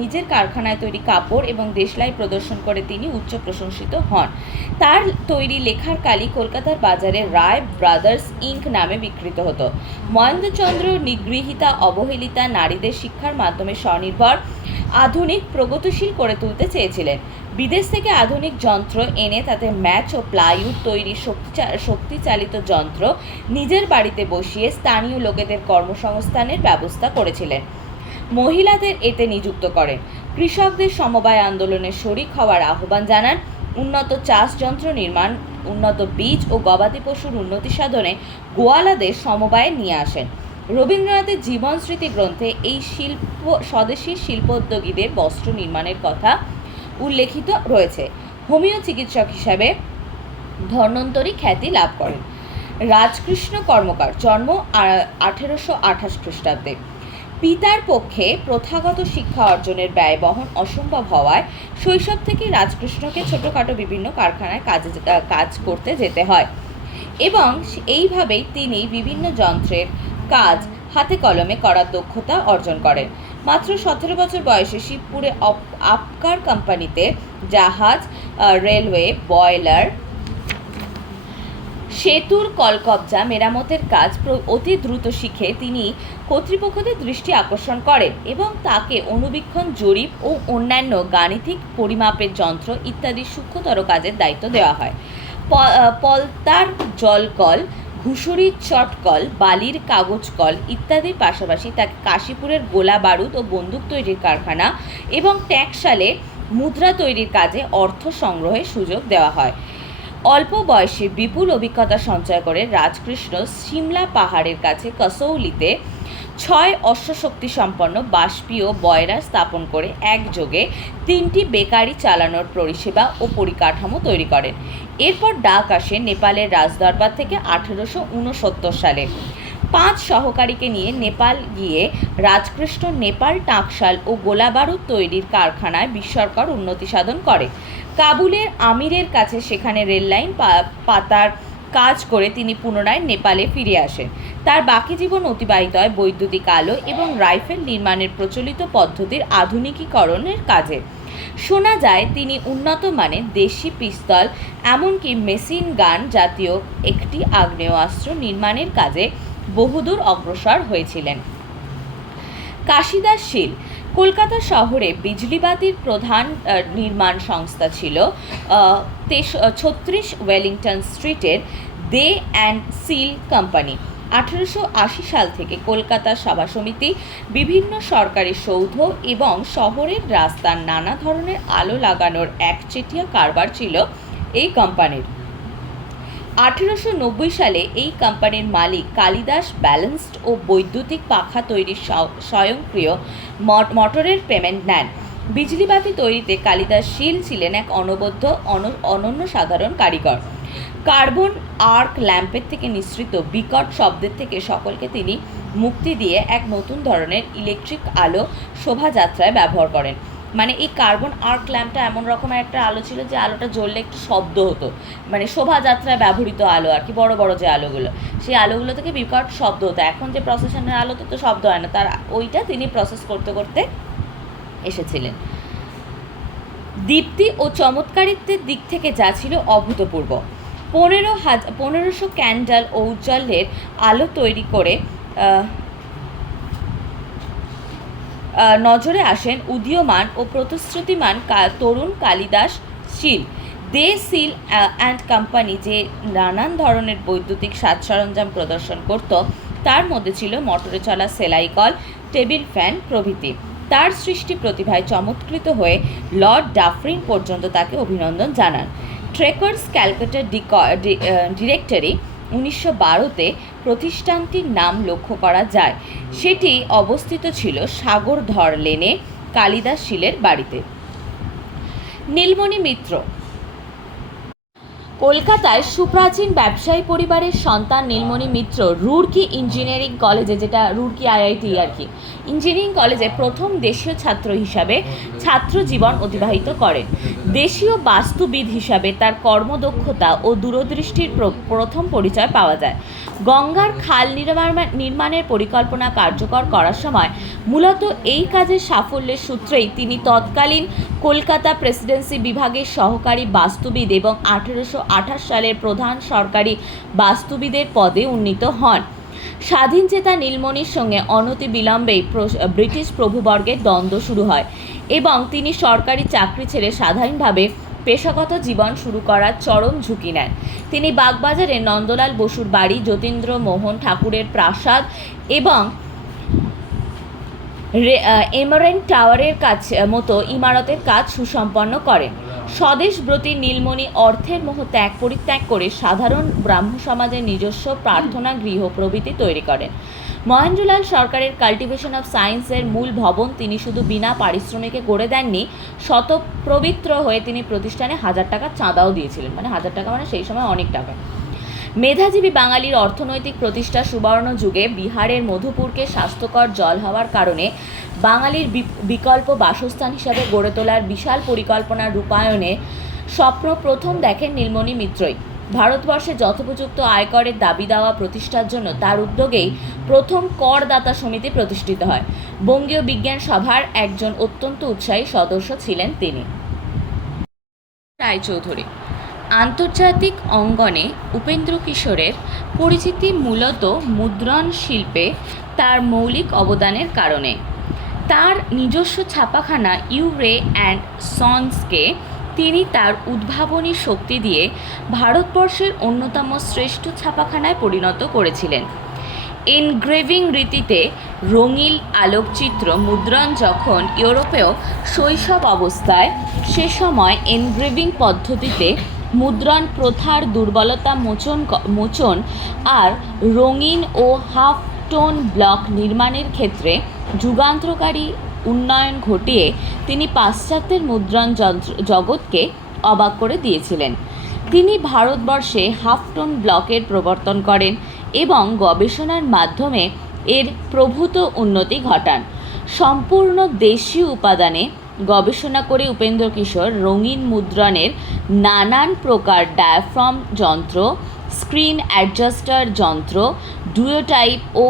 নিজের কারখানায় তৈরি কাপড় এবং দেশলাই প্রদর্শন করে তিনি উচ্চ প্রশংসিত হন। তার তৈরি লেখার কালি কলকাতার বাজারে রায় ব্রাদার্স ইঙ্ক নামে বিক্রিত হতো। মহেন্দ্রচন্দ্র নিগৃহীতা, অবহেলিতা, নারীদের শিক্ষার মাধ্যমে স্বনির্ভর, আধুনিক প্রগতিশীল করে তুলতে চেয়েছিলেন। বিদেশ থেকে আধুনিক যন্ত্র এনে তাতে ম্যাচ ও প্লাইউড তৈরি শক্তিচালিত যন্ত্র নিজের বাড়িতে বসিয়ে স্থানীয় লোকেদের কর্মসংস্থানের ব্যবস্থা করেছিলেন। মহিলাদের এতে নিযুক্ত করেন। কৃষকদের সমবায় আন্দোলনে শরিক হওয়ার আহ্বান জানান। উন্নত চাষ যন্ত্র নির্মাণ, উন্নত বীজ ও গবাদি পশুর উন্নতি সাধনে গোয়ালাদের সমবায়ে নিয়ে আসেন। রবীন্দ্রনাথের জীবন স্মৃতি গ্রন্থে এই স্বদেশী শিল্পোদ্যোগীদের বস্ত্র নির্মাণের কথা উল্লেখিত রয়েছে। হোমিও চিকিৎসক হিসাবে ধন্বন্তরী খ্যাতি লাভ করেন। রাজকৃষ্ণ কর্মকার, জন্ম 1828 খ্রিস্টাব্দে। পিতার পক্ষে প্রথাগত শিক্ষা অর্জনের ব্যয় বহন অসম্ভব হওয়ায় শৈশব থেকে রাজকৃষ্ণকে ছোটোখাটো বিভিন্ন কারখানায় কাজ করতে যেতে হয় এবং এইভাবেই তিনি বিভিন্ন যন্ত্রের কাজ হাতে কলমে করার দক্ষতা অর্জন করেন। মাত্র 17 বছর বয়সে শিবপুরে আপকার কোম্পানিতে জাহাজ, রেলওয়ে, বয়লার, সেতুর কলকবজা মেরামতের কাজ অতি দ্রুত শিখে তিনি কর্তৃপক্ষদের দৃষ্টি আকর্ষণ করেন এবং তাকে অনুবীক্ষণ, জরিপ ও অন্যান্য গাণিতিক পরিমাপের যন্ত্র ইত্যাদি সূক্ষ্মতর কাজের দায়িত্ব দেওয়া হয়। পলতার জলকল, ঘুষুরির চটকল, বালির কাগজ কল ইত্যাদির পাশাপাশি তাকে কাশীপুরের গোলা বারুদ ও বন্দুক তৈরির কারখানা এবং ট্যাক্সালে মুদ্রা তৈরির কাজে অর্থ সংগ্রহের সুযোগ দেওয়া হয়। অল্প বয়সে বিপুল অভিজ্ঞতা সঞ্চয় করে রাজকৃষ্ণ সিমলা পাহাড়ের কাছে কসৌলিতে 6 অশ্বশক্তি সম্পন্ন বাষ্পীয় বয়রা স্থাপন করে একযোগে 3টি বেকারি চালানোর পরিষেবা ও পরিকাঠামো তৈরি করেন। এরপর ডাক আসে নেপালের রাজদরবার থেকে 1869 সালে। 5 সহকারীকে নিয়ে নেপাল গিয়ে রাজকৃষ্ণ নেপাল টাকশাল ও গোলাবারুদ তৈরির কারখানায় বিস্ময়কর উন্নতি সাধন করে। কাবুলের আমিরের কাছে সেখানে রেললাইন পাতার কাজ করে তিনি পুনরায় নেপালে ফিরে আসেন। তার বাকি জীবন অতিবাহিত হয় বৈদ্যুতিক আলো এবং রাইফেল নির্মাণের প্রচলিত পদ্ধতির আধুনিকীকরণের কাজে। শোনা যায় তিনি উন্নত মানের দেশি পিস্তল, এমনকি মেশিন গান জাতীয় একটি আগ্নেয়াস্ত্র নির্মাণের কাজে বহুদূর অগ্রসর হয়েছিলেন। কাশিদাস শীল কলকাতা শহরে বিজলিবাতির প্রধান নির্মাণ সংস্থা ছিল 36 ওয়েলিংটন স্ট্রিটের দে অ্যান্ড সিল কোম্পানি। 1880 সাল থেকে কলকাতা সভা সমিতি, বিভিন্ন সরকারি সৌধ এবং শহরের রাস্তার নানা ধরনের আলো লাগানোর একচেটিয়া কারবার ছিল এই কোম্পানির। 1890 সালে এই কোম্পানির মালিক কালিদাস ব্যালেন্সড ও বৈদ্যুতিক পাখা তৈরির স্বয়ংক্রিয় মোটরের পেমেন্ট নেন। বিজলিবাতি তৈরিতে কালিদাস শীল ছিলেন এক অনন্য সাধারণ কারিগর। কার্বন আর্ক ল্যাম্পের থেকে নিঃসৃত বিকট শব্দের থেকে সকলকে তিনি মুক্তি দিয়ে এক নতুন ধরনের ইলেকট্রিক আলো শোভাযাত্রায় ব্যবহার করেন। মানে এই কার্বন আর্ক ল্যাম্পটা এমন রকমের একটা আলো ছিল যে আলোটা জ্বললে একটু শব্দ হতো, মানে শোভাযাত্রায় ব্যবহৃত আলো আর কি, বড় বড় যে আলোগুলো, সেই আলোগুলো থেকে বিকট শব্দ হতো। এখন যে প্রসেসনের আলোতে তো শব্দ হয় না, তার ওইটা তিনি প্রসেস করতে করতে এসেছিলেন। দীপ্তি ও চমৎকারিত্বের দিক থেকে যা ছিল অভূতপূর্ব। 1500 ক্যান্ডেল ও উজ্জ্বলের আলো তৈরি করে নজরে আসেন উদীয়মান ও প্রতিশ্রুতিমান তরুণ কালিদাস শীল। দে সিল অ্যান্ড কোম্পানি যে নানান ধরনের বৈদ্যুতিক সাজ সরঞ্জাম প্রদর্শন করত, তার মধ্যে ছিল মোটরে চলা সেলাই কল, টেবিল ফ্যান প্রভৃতি। তার সৃষ্টি প্রতিভায় চমৎকৃত হয়ে লর্ড ডাফরিন পর্যন্ত তাকে অভিনন্দন জানান। ট্রেকার্স ক্যালকাটা ডিরেক্টরি 1912-তে প্রতিষ্ঠানটির নাম লক্ষ্য করা যায়। সেটি অবস্থিত ছিল সাগরধর লেনে কালিদাস শীলের বাড়িতে। নীলমণি মিত্র কলকাতায় সুপ্রাচীন ব্যবসায়ী পরিবারের সন্তান নীলমণি মিত্র রুড়কি ইঞ্জিনিয়ারিং কলেজে, যেটা রুড়কি আইআইটি আর কি, ইঞ্জিনিয়ারিং কলেজে প্রথম দেশীয় ছাত্র হিসাবে ছাত্র জীবন অতিবাহিত করেন। দেশীয় বাস্তুবিদ হিসাবে তার কর্মদক্ষতা ও দূরদৃষ্টির প্রথম পরিচয় পাওয়া যায়। গঙ্গার খাল নির্মাণের পরিকল্পনা কার্যকর করার সময় মূলত এই কাজের সাফল্যের সূত্রেই তিনি তৎকালীন কলকাতা প্রেসিডেন্সি বিভাগের সহকারী বাস্তুবিদ এবং 1828 সালের প্রধান সরকারি বাস্তুবিদের পদে উন্নীত হন। স্বাধীনচেতা নীলমণির সঙ্গে অনতি বিলম্বেই ব্রিটিশ প্রভুবর্গের দ্বন্দ্ব শুরু হয় এবং তিনি সরকারি চাকরি ছেড়ে সাধারণভাবে পেশাগত জীবন শুরু করার চরম ঝুঁকি নেন। তিনি বাগবাজারে নন্দলাল বসুর বাড়ি, যতীন্দ্র মোহন ঠাকুরের প্রাসাদ এবং এমারেন্ট টাওয়ারের মতো ইমারতের কাজ সুসম্পন্ন করেন। স্বদেশব্রতী নীলমণি অর্থের মোহ পরিত্যাগ করে সাধারণ ব্রাহ্ম সমাজের নিজস্ব প্রার্থনা গৃহ প্রভৃতি তৈরি করেন। মহেন্দ্রলাল সরকারের কাল্টিভেশন অফ সায়েন্সের মূল ভবন তিনি শুধু বিনা পারিশ্রমিকে গড়ে দেননি, শতপ্রবৃত্ত হয়ে তিনি প্রতিষ্ঠানে 1000 টাকা চাঁদাও দিয়েছিলেন। মানে 1000 টাকা মানে সেই সময় অনেক টাকা। মেধাজীবী বাঙালির অর্থনৈতিক প্রতিষ্ঠা সুবর্ণ যুগে বিহারের মধুপুরকে স্বাস্থ্যকর জল হওয়ার কারণে বাঙালির বিকল্প বাসস্থান হিসাবে গড়ে তোলার বিশাল পরিকল্পনার রূপায়ণে স্বপ্ন প্রথম দেখেন নীলমণি মিত্রই। ভারতবর্ষে যথোপযুক্ত আয়করের দাবি দেওয়া প্রতিষ্ঠার জন্য তার উদ্যোগেই প্রথম করদাতা সমিতি প্রতিষ্ঠিত হয়। বঙ্গীয় বিজ্ঞান সভার একজন অত্যন্ত উৎসাহী সদস্য ছিলেন তিনি। রায়চৌধুরী আন্তর্জাতিক অঙ্গনে উপেন্দ্র কিশোরের পরিচিতি মূলত মুদ্রণ শিল্পে তার মৌলিক অবদানের কারণে। তার নিজস্ব ছাপাখানা ইউরে অ্যান্ড সন্সকে তিনি তার উদ্ভাবনী শক্তি দিয়ে ভারতবর্ষের অন্যতম শ্রেষ্ঠ ছাপাখানায় পরিণত করেছিলেন। এনগ্রেভিং রীতিতে রঙিন আলোকচিত্র মুদ্রণ যখন ইউরোপেও শৈশব অবস্থায়, সে সময় এনগ্রেভিং পদ্ধতিতে মুদ্রণ প্রথার দুর্বলতা মোচন আর রঙিন ও হাফ টোন ব্লক নির্মাণের ক্ষেত্রে যুগান্তকারী উন্নয়ন ঘটিয়ে তিনি পাশ্চাত্যের মুদ্রণ জগৎকে অবাক করে দিয়েছিলেন। তিনি ভারতবর্ষে হাফ টোন ব্লকের প্রবর্তন করেন এবং গবেষণার মাধ্যমে এর প্রভূত উন্নতি ঘটান। সম্পূর্ণ দেশীয় উপাদানে গবেষণা করে উপেন্দ্র কিশোর রঙিন মুদ্রণের নানান প্রকার ডায়াফ্রাম যন্ত্র, স্ক্রিন অ্যাডজাস্টার যন্ত্র, ডুয়োটাইপ ও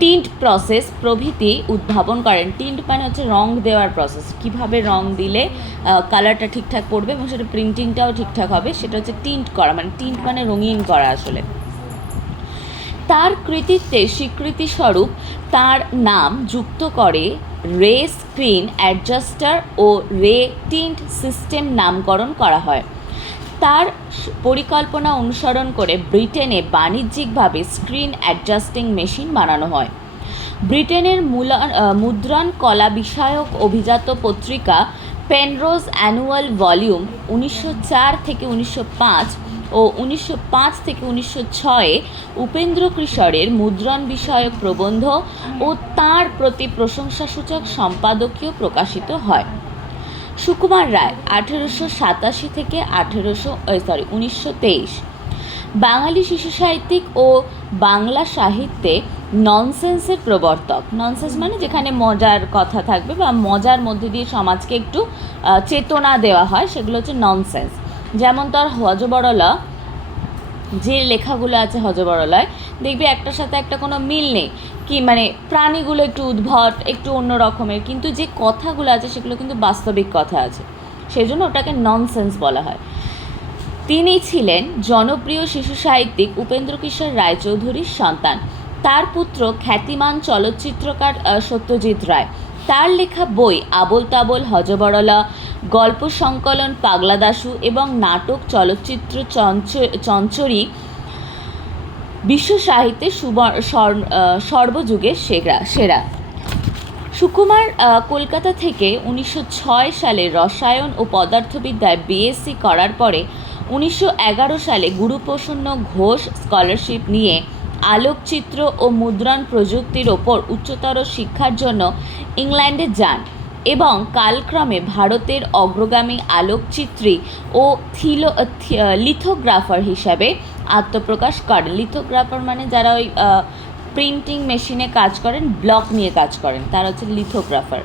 টিন্ট প্রসেস প্রভৃতি উদ্ভাবন করেন। টিন্ট মানে হচ্ছে রং দেওয়ার প্রসেস, কিভাবে রং দিলে কালারটা ঠিকঠাক পড়বে এবং সেটা প্রিন্টিংটাও ঠিকঠাক হবে, সেটা হচ্ছে টিন্ট করা। মানে টিন্ট মানে রঙিন করা আসলে। তার কৃতিত্বের স্বীকৃতিস্বরূপ তার নাম যুক্ত করে রে স্ক্রিন অ্যাডজাস্টার ও রে টিন্ট সিস্টেম নামকরণ করা হয়। তার পরিকল্পনা অনুসরণ করে ব্রিটেনে বাণিজ্যিকভাবে স্ক্রিন অ্যাডজাস্টিং মেশিন বানানো হয়। ব্রিটেনের মুদ্রণ কলা বিষয়ক অভিজাত পত্রিকা পেনরোজ অ্যানুয়াল ভলিউম 1904 থেকে 1905 ও 1905 থেকে 1906 উপেন্দ্র কিশোরের মুদ্রণ বিষয়ক প্রবন্ধ ও তাঁর প্রতি প্রশংসাসূচক সম্পাদকীয় প্রকাশিত হয়। সুকুমার রায় 1887 থেকে 1923 বাঙালি শিশু সাহিত্যিক ও বাংলা সাহিত্যে ননসেন্সের প্রবর্তক। ননসেন্স মানে যেখানে মজার কথা থাকবে বা মজার মধ্যে দিয়ে সমাজকে একটু চেতনা দেওয়া হয়, সেগুলো হচ্ছে ননসেন্স। যেমন তার হযবরলা, যে লেখাগুলো আছে হযবরলায়, দেখবি একটার সাথে একটা কোনো মিল নেই, কি মানে প্রাণীগুলো একটু উদ্ভট, একটু অন্য রকমের, কিন্তু যে কথাগুলো আছে সেগুলো কিন্তু বাস্তবিক কথা আছে, সেই জন্য ওটাকে ননসেন্স বলা হয়। তিনি ছিলেন জনপ্রিয় শিশু সাহিত্যিক উপেন্দ্র কিশোর রায়চৌধুরীর সন্তান। তার পুত্র খ্যাতিমান চলচ্চিত্রকার সত্যজিৎ রায়। তার লেখা বই আবোল তাবোল, হযবরলা, গল্প সংকলন পাগলা দাশু এবং নাটক চলচ্চিত্র চঞ্চরী বিশ্ব সাহিত্যে সর্বযুগের সেরা। সুকুমার কলকাতা থেকে 1906 সালে রসায়ন ও পদার্থবিদ্যায় বিএসসি করার পরে 1911 সালে গুরুপ্রসন্ন ঘোষ স্কলারশিপ নিয়ে আলোকচিত্র ও মুদ্রণ প্রযুক্তির ওপর উচ্চতর শিক্ষার জন্য ইংল্যান্ডে যান এবং কালক্রমে ভারতের অগ্রগামী আলোকচিত্রী ও লিথোগ্রাফার হিসাবে আত্মপ্রকাশ করেন। লিথোগ্রাফার মানে যারা ওই প্রিন্টিং মেশিনে কাজ করেন, ব্লক নিয়ে কাজ করেন, তারা হচ্ছে লিথোগ্রাফার।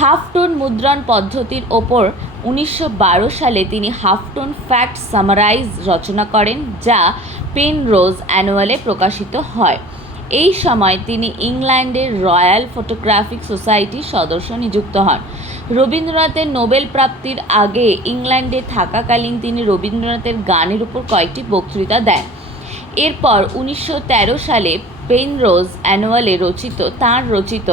হাফটোন মুদ্রণ পদ্ধতির ওপর 1912 সালে তিনি হাফটোন ফ্যাক্ট সামারাইজ রচনা করেন, যা পেনরোজ অ্যানুয়ালে প্রকাশিত হয়। এই সময় তিনি ইংল্যান্ডের রয়্যাল ফটোগ্রাফিক সোসাইটির সদস্য নিযুক্ত হন। রবীন্দ্রনাথের নোবেল প্রাপ্তির আগে ইংল্যান্ডে থাকাকালীন তিনি রবীন্দ্রনাথের গানের উপর কয়েকটি বক্তৃতা দেন। এরপর 1913 সালে পেনরোজ অ্যানুয়ালে তাঁর রচিত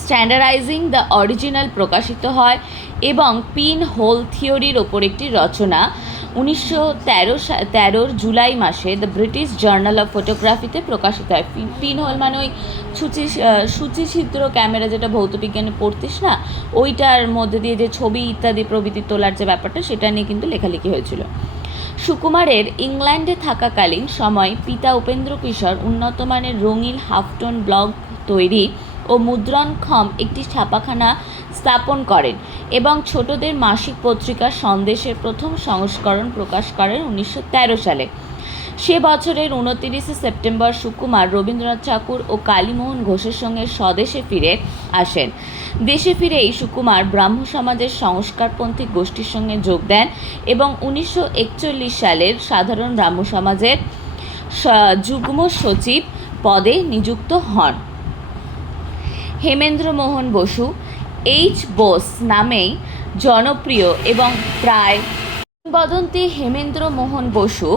স্ট্যান্ডার্ডাইজিং দ্য অরিজিনাল প্রকাশিত হয় এবং পিন হোল থিওরির ওপর একটি রচনা 1913 জুলাই মাসে দ্য ব্রিটিশ জার্নাল অফ ফটোগ্রাফিতে প্রকাশিত হয়। পিন হোল মানে ওই সূচিছিদ্র ক্যামেরা, যেটা ভৌতবিজ্ঞানে পড়তিস না, ওইটার মধ্যে দিয়ে যে ছবি ইত্যাদি প্রভৃতি তোলার যে ব্যাপারটা, সেটা নিয়ে কিন্তু লেখালেখি হয়েছিল। সুকুমারের ইংল্যান্ডে থাকাকালীন সময় পিতা উপেন্দ্র কিশোর উন্নতমানের রঙিন হাফটোন ব্লক তৈরি ও মুদ্রণক্ষম একটি ছাপাখানা স্থাপন করেন এবং ছোটদের মাসিক পত্রিকা সন্দেশের প্রথম সংস্করণ প্রকাশ করেন 1913 সালে। সে বছরের 29 সেপ্টেম্বর সুকুমার রবীন্দ্রনাথ ঠাকুর ও কালীমোহন ঘোষের সঙ্গে স্বদেশে ফিরে আসেন। দেশে ফিরেই সুকুমার ব্রাহ্ম সমাজের সংস্কারপন্থী গোষ্ঠীর সঙ্গে যোগ দেন এবং 1941 সালের সাধারণ ব্রাহ্ম সমাজের যুগ্ম সচিব পদে নিযুক্ত হন। হেমেন্দ্র মোহন বসু এইচ বোস নামেই জনপ্রিয় এবং প্রায় কিংবদন্তি হেমেন্দ্র মোহন বসু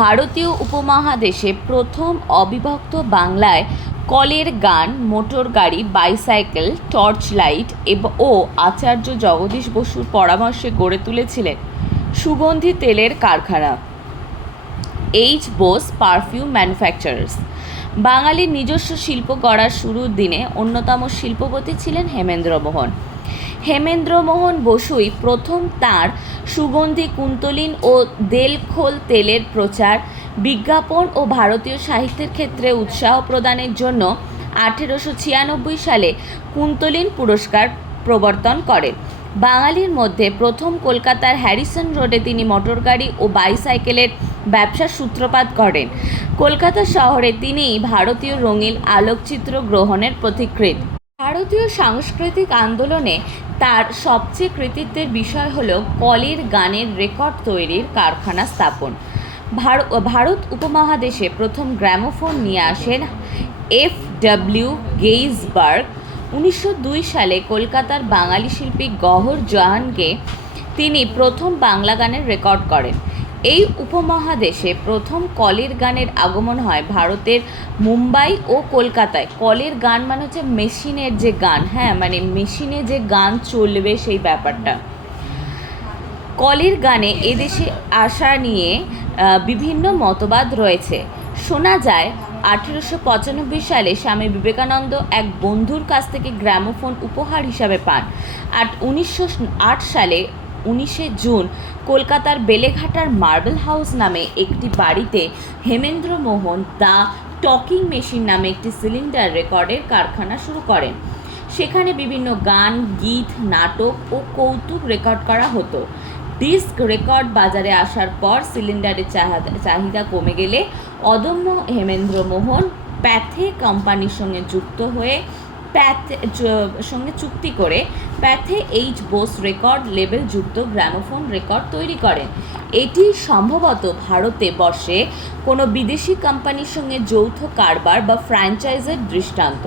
ভারতীয় উপমহাদেশে প্রথম অবিভক্ত বাংলায় কলের গান, মোটর গাড়ি, বাইসাইকেল, টর্চ লাইট ও আচার্য জগদীশ বসুর পরামর্শে গড়ে তুলেছিলেন সুগন্ধি তেলের কারখানা এইচ বোস পারফিউম ম্যানুফ্যাকচারার্স। বাঙালির নিজস্ব শিল্প গড়ার শুরুর দিনে অন্যতম শিল্পপতি ছিলেন হেমেন্দ্র মোহন বসুই প্রথম তাঁর সুগন্ধি কুন্তলিন ও দেলখোল তেলের প্রচার, বিজ্ঞাপন ও ভারতীয় সাহিত্যের ক্ষেত্রে উৎসাহ প্রদানের জন্য 1896 সালে কুন্তলিন পুরস্কার প্রবর্তন করেন। বাঙালির মধ্যে প্রথম কলকাতার হ্যারিসন রোডে তিনি মোটরগাড়ি ও বাইসাইকেলের ব্যবসার সূত্রপাত করেন। কলকাতা শহরে তিনি ভারতীয় রঙিন আলোকচিত্র গ্রহণের পথিকৃৎ। ভারতীয় সাংস্কৃতিক আন্দোলনে তার সবচেয়ে কৃতিত্বের বিষয় হল কলের গানের রেকর্ড তৈরির কারখানা স্থাপন। ভারত উপমহাদেশে প্রথম গ্র্যামোফোন নিয়ে আসেন এফ.ডব্লিউ. গেইসবার্গ। 1902 সালে কলকাতার বাঙালি শিল্পী গওহর জাহানকে তিনি প্রথম বাংলা গানের রেকর্ড করেন। এই উপমহাদেশে প্রথম কলের গানের আগমন হয় ভারতের মুম্বাই ও কলকাতায়। কলের গান মানে হচ্ছে মেশিনের যে গান, হ্যাঁ, মানে মেশিনে যে গান চলবে সেই ব্যাপারটা। কলের গানে এদেশে আসা নিয়ে বিভিন্ন মতবাদ রয়েছে। শোনা যায় 1895 সালে স্বামী বিবেকানন্দ এক বন্ধুর কাছ থেকে গ্রামোফোন উপহার হিসাবে পান। আর 1908 সালে 19 জুন কলকাতার বেলেঘাটার মার্বেল হাউস নামে একটি বাড়িতে হেমেন্দ্র মোহন দ্য টকিং মেশিন নামে একটি সিলিন্ডার রেকর্ডের কারখানা শুরু করেন। সেখানে বিভিন্ন গান, গীত, নাটক ও কৌতুক রেকর্ড করা হতো। ডিস্ক রেকর্ড বাজারে আসার পর সিলিন্ডারের চাহিদা কমে গেলে অদম্য হেমেন্দ্র মোহন প্যাথে কোম্পানির সঙ্গে চুক্তি করে প্যাথে এইচ বোস রেকর্ড লেবেল যুক্ত গ্রামোফোন রেকর্ড তৈরি করেন। এটি সম্ভবত ভারতে বর্ষে কোনো বিদেশি কোম্পানির সঙ্গে যৌথ কারবার বা ফ্র্যাঞ্চাইজের দৃষ্টান্ত।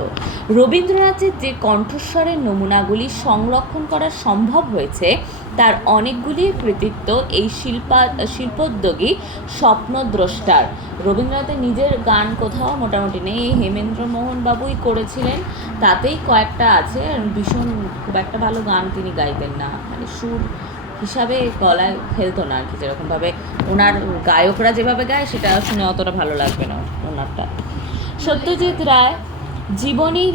রবীন্দ্রনাথের যে কণ্ঠস্বরের নমুনাগুলি সংরক্ষণ করা সম্ভব হয়েছে তার অনেকগুলির কৃতিত্ব এই শিল্পোদ্যোগী স্বপ্নদ্রষ্টার। রবীন্দ্রনাথের নিজের গান কোথাও মোটামুটি নেই, এই হেমেন্দ্র মোহন বাবুই করেছিলেন, তাতেই কয়েকটা আছে। ভীষণ খুব একটা ভালো গান তিনি গাইতেন না, মানে সুর হিসাবে গলায় খেলতো না আর কি, যেরকমভাবে ওনার গায়করা যেভাবে গায় সেটা শুনে অতটা ভালো লাগবে না ওনারটা। সত্যজিৎ রায় জীবনী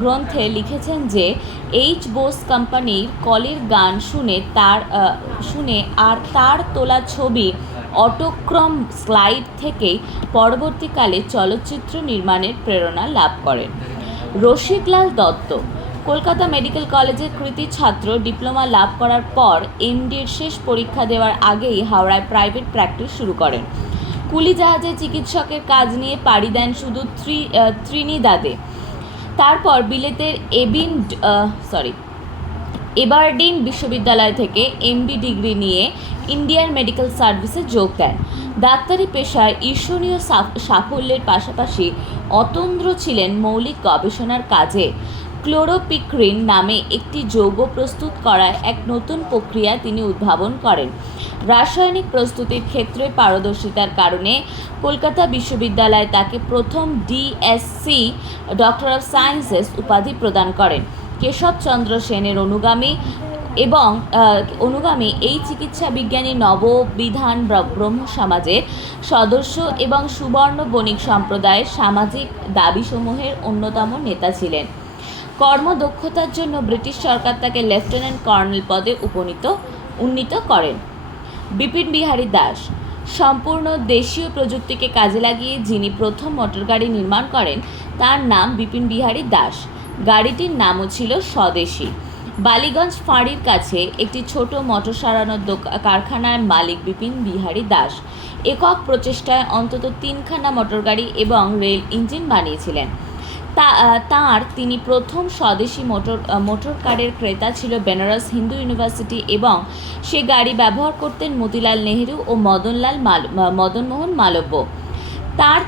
গ্রন্থে লিখেছেন যে এইচ বোস কোম্পানির কলের গান শুনে আর তার তোলা ছবি অটোক্রম স্লাইড থেকেই পরবর্তীকালে চলচ্চিত্র নির্মাণের প্রেরণা লাভ করেন। রসিকলাল দত্ত কলকাতা মেডিকেল কলেজের কৃতী ছাত্র। ডিপ্লোমা লাভ করার পর এমডির শেষ পরীক্ষা দেওয়ার আগেই হাওড়ায় প্রাইভেট প্র্যাকটিস শুরু করেন। কুলি জাহাজে চিকিৎসকের কাজ নিয়ে পাড়ি দেন শুধু ত্রিনিদাদে। তারপর বিলেতের এবারডিন বিশ্ববিদ্যালয় থেকে এমডি ডিগ্রি নিয়ে ইন্ডিয়ান মেডিকেল সার্ভিসে যোগ দেন। ডাক্তারি পেশায় ঈর্ষণীয় সাফল্যের পাশাপাশি অতন্দ্র ছিলেন মৌলিক গবেষণার কাজে। ক্লোরোপিক্রিন নামে একটি যৌগ প্রস্তুত করার এক নতুন প্রক্রিয়া তিনি উদ্ভাবন করেন। রাসায়নিক প্রস্তুতির ক্ষেত্রে পারদর্শিতার কারণে কলকাতা বিশ্ববিদ্যালয় তাকে প্রথম ডিএসসি ডক্টর অফ সায়েন্সেস উপাধি প্রদান করেন। কেশবচন্দ্র সেনের অনুগামী এই চিকিৎসা বিজ্ঞানী নববিধান ব্রহ্ম সমাজের সদস্য এবং সুবর্ণ বণিক সম্প্রদায়ের সামাজিক দাবিসমূহের অন্যতম নেতা ছিলেন। কর্মদক্ষতার জন্য ব্রিটিশ সরকার তাকে লেফটেন্যান্ট কর্নেল পদে উন্নীত করেন। বিপিন বিহারী দাস সম্পূর্ণ দেশীয় প্রযুক্তিকে কাজে লাগিয়ে যিনি প্রথম মোটরগাড়ি নির্মাণ করেন তার নাম বিপিন বিহারী দাস। গাড়িটির নামও ছিল স্বদেশী। বালিগঞ্জ ফাঁড়ির কাছে একটি ছোট মোটর সারানোর কারখানার মালিক বিপিন বিহারী দাস একক প্রচেষ্টায় অন্তত 3খানা মোটরগাড়ি এবং রেল ইঞ্জিন বানিয়েছিলেন। তিনি প্রথম স্বদেশী মোটর কারের ক্রেতা ছিল বেনারস হিন্দু ইউনিভার্সিটি এবং সে গাড়ি ব্যবহার করতেন মতিলাল নেহেরু ও মদনমোহন মালব্য। তার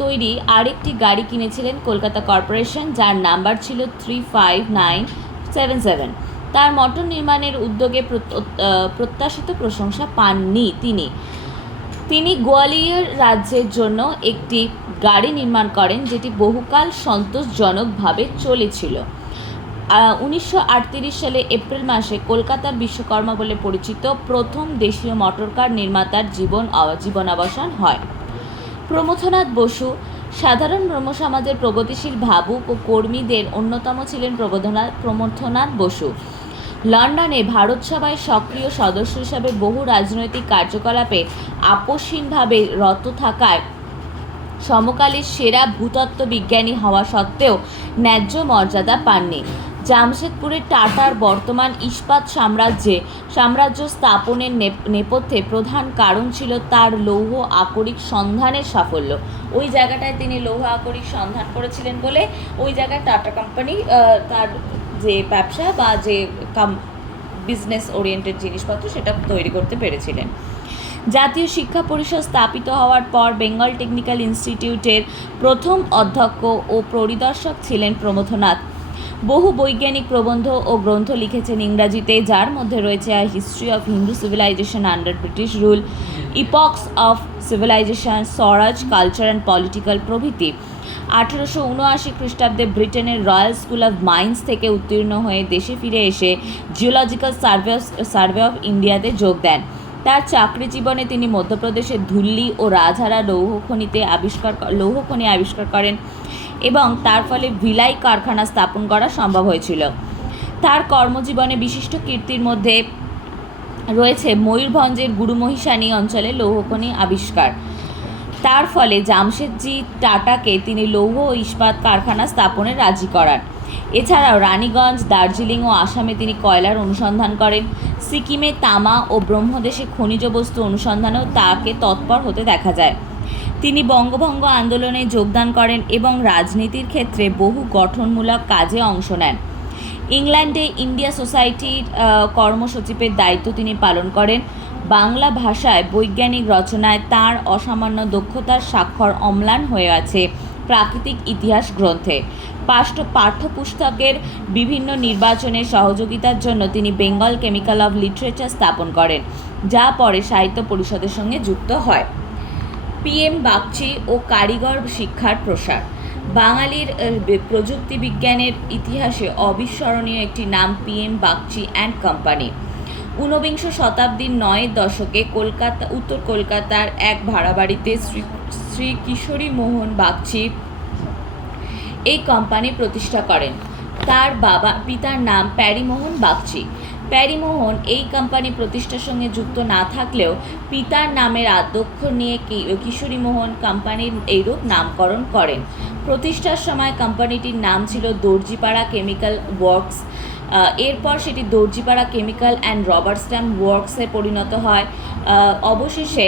তৈরি আরেকটি গাড়ি কিনেছিলেন কলকাতা কর্পোরেশন, যার নাম্বার ছিল 35977। তার মোটর নির্মাণের উদ্যোগে প্রত্যাশিত প্রশংসা পাননি তিনি গোয়ালিয়র রাজ্যের জন্য একটি গাড়ি নির্মাণ করেন যেটি বহুকাল সন্তোষজনকভাবে চলেছিল। 1938 সালে এপ্রিল মাসে কলকাতার বিশ্বকর্মা বলে পরিচিত প্রথম দেশীয় মোটরকার নির্মাতার জীবনাবসান হয়। প্রমথনাথ বসু সাধারণ ব্রহ্ম সমাজের প্রগতিশীল ভাবুক ও কর্মীদের অন্যতম ছিলেন। প্রমথনাথ বসু লন্ডনে ভারত সভায় সক্রিয় সদস্য হিসাবে বহু রাজনৈতিক কার্যকলাপে আপোষহীনভাবে রত থাকায় সমকালীন সেরা ভূতত্ত্ব বিজ্ঞানী হওয়া সত্ত্বেও ন্যায্য মর্যাদা পাননি। জামশেদপুরের টাটার বর্তমান ইস্পাত সাম্রাজ্য স্থাপনের নেপথ্যে প্রধান কারণ ছিল তার লৌহ আকরিক সন্ধানের সাফল্য। ওই জায়গাটায় তিনি লৌহ আকরিক সন্ধান করেছিলেন বলে ওই জায়গায় টাটা কোম্পানি তার যে ব্যবসা বা যে বিজনেস ওরিয়েন্টেড জিনিসপত্র সেটা তৈরি করতে পেরেছিলেন। জাতীয় শিক্ষা পরিষদ স্থাপিত হওয়ার পর বেঙ্গল টেকনিক্যাল ইনস্টিটিউটের প্রথম অধ্যক্ষ ও পরিদর্শক ছিলেন প্রমথনাথ। বহু বৈজ্ঞানিক প্রবন্ধ ও গ্রন্থ লিখেছেন ইংরাজিতে, যার মধ্যে রয়েছে history of Hindu civilization under British rule, epochs of civilization, Swaraj, culture and political প্রভৃতি। 1879 খ্রিস্টাব্দে ব্রিটেনের রয়্যাল স্কুল অফ মাইন্স থেকে উত্তীর্ণ হয়ে দেশে ফিরে এসে জিওলজিক্যাল সার্ভে অফ ইন্ডিয়াতে যোগ দেন। তার চাকরি জীবনে তিনি মধ্যপ্রদেশের ধুল্লি ও রাজহারা লৌহখনি আবিষ্কার করেন এবং তার ফলে ভিলাই কারখানা স্থাপন করা সম্ভব হয়েছিল। তার কর্মজীবনে বিশিষ্ট কীর্তির মধ্যে রয়েছে ময়ূরভঞ্জের গুরুমহিষানী অঞ্চলে লৌহখনি আবিষ্কার। তার ফলে জামশেদজি টাটাকে তিনি লৌহ ও ইস্পাত কারখানা স্থাপনে রাজি করান। এছাড়াও রানীগঞ্জ, দার্জিলিং ও আসামে তিনি কয়লার অনুসন্ধান করেন। সিকিমে তামা ও ব্রহ্মদেশে খনিজ বস্তু অনুসন্ধানেও তাকে তৎপর হতে দেখা যায়। তিনি বঙ্গভঙ্গ আন্দোলনে যোগদান করেন এবং রাজনীতির ক্ষেত্রে বহু গঠনমূলক কাজে অংশ নেন। ইংল্যান্ডে ইন্ডিয়া সোসাইটির কর্মসচিবের দায়িত্ব তিনি পালন করেন। বাংলা ভাষায় বৈজ্ঞানিক রচনায় তাঁর অসামান্য দক্ষতার স্বাক্ষর অম্লান হয়ে আছে প্রাকৃতিক ইতিহাস গ্রন্থে। পাঠ্যপুস্তকের বিভিন্ন নির্বাচনে সহযোগিতার জন্য তিনি বেঙ্গল কেমিক্যাল অফ লিটারেচার স্থাপন করেন, যা পরে সাহিত্য পরিষদের সঙ্গে যুক্ত হয়। PM বাগচি ও কারিগর শিক্ষার প্রসার। বাঙালির প্রযুক্তি বিজ্ঞানের ইতিহাসে অবিস্মরণীয় একটি নাম PM বাগচি অ্যান্ড কোম্পানি। 19বিংশ শতাব্দীর 9 দশকে উত্তর কলকাতার এক ভাড়া বাড়িতে শ্রী কিশোরী মোহন বাগচি এই কোম্পানি প্রতিষ্ঠা করেন। তার পিতার নাম প্যারীমোহন বাগচি। প্যারীমোহন এই কোম্পানি প্রতিষ্ঠার সঙ্গে যুক্ত না থাকলেও পিতার নামের আদ্যক্ষর নিয়ে কিশোরী মোহন কোম্পানির এইরূপ নামকরণ করেন। প্রতিষ্ঠার সময় কোম্পানিটির নাম ছিল দর্জিপাড়া কেমিক্যাল ওয়ার্কস। এরপর সেটি Darjipara chemical and rubber stamp ওয়ার্কসে পরিণত হয়। অবশেষে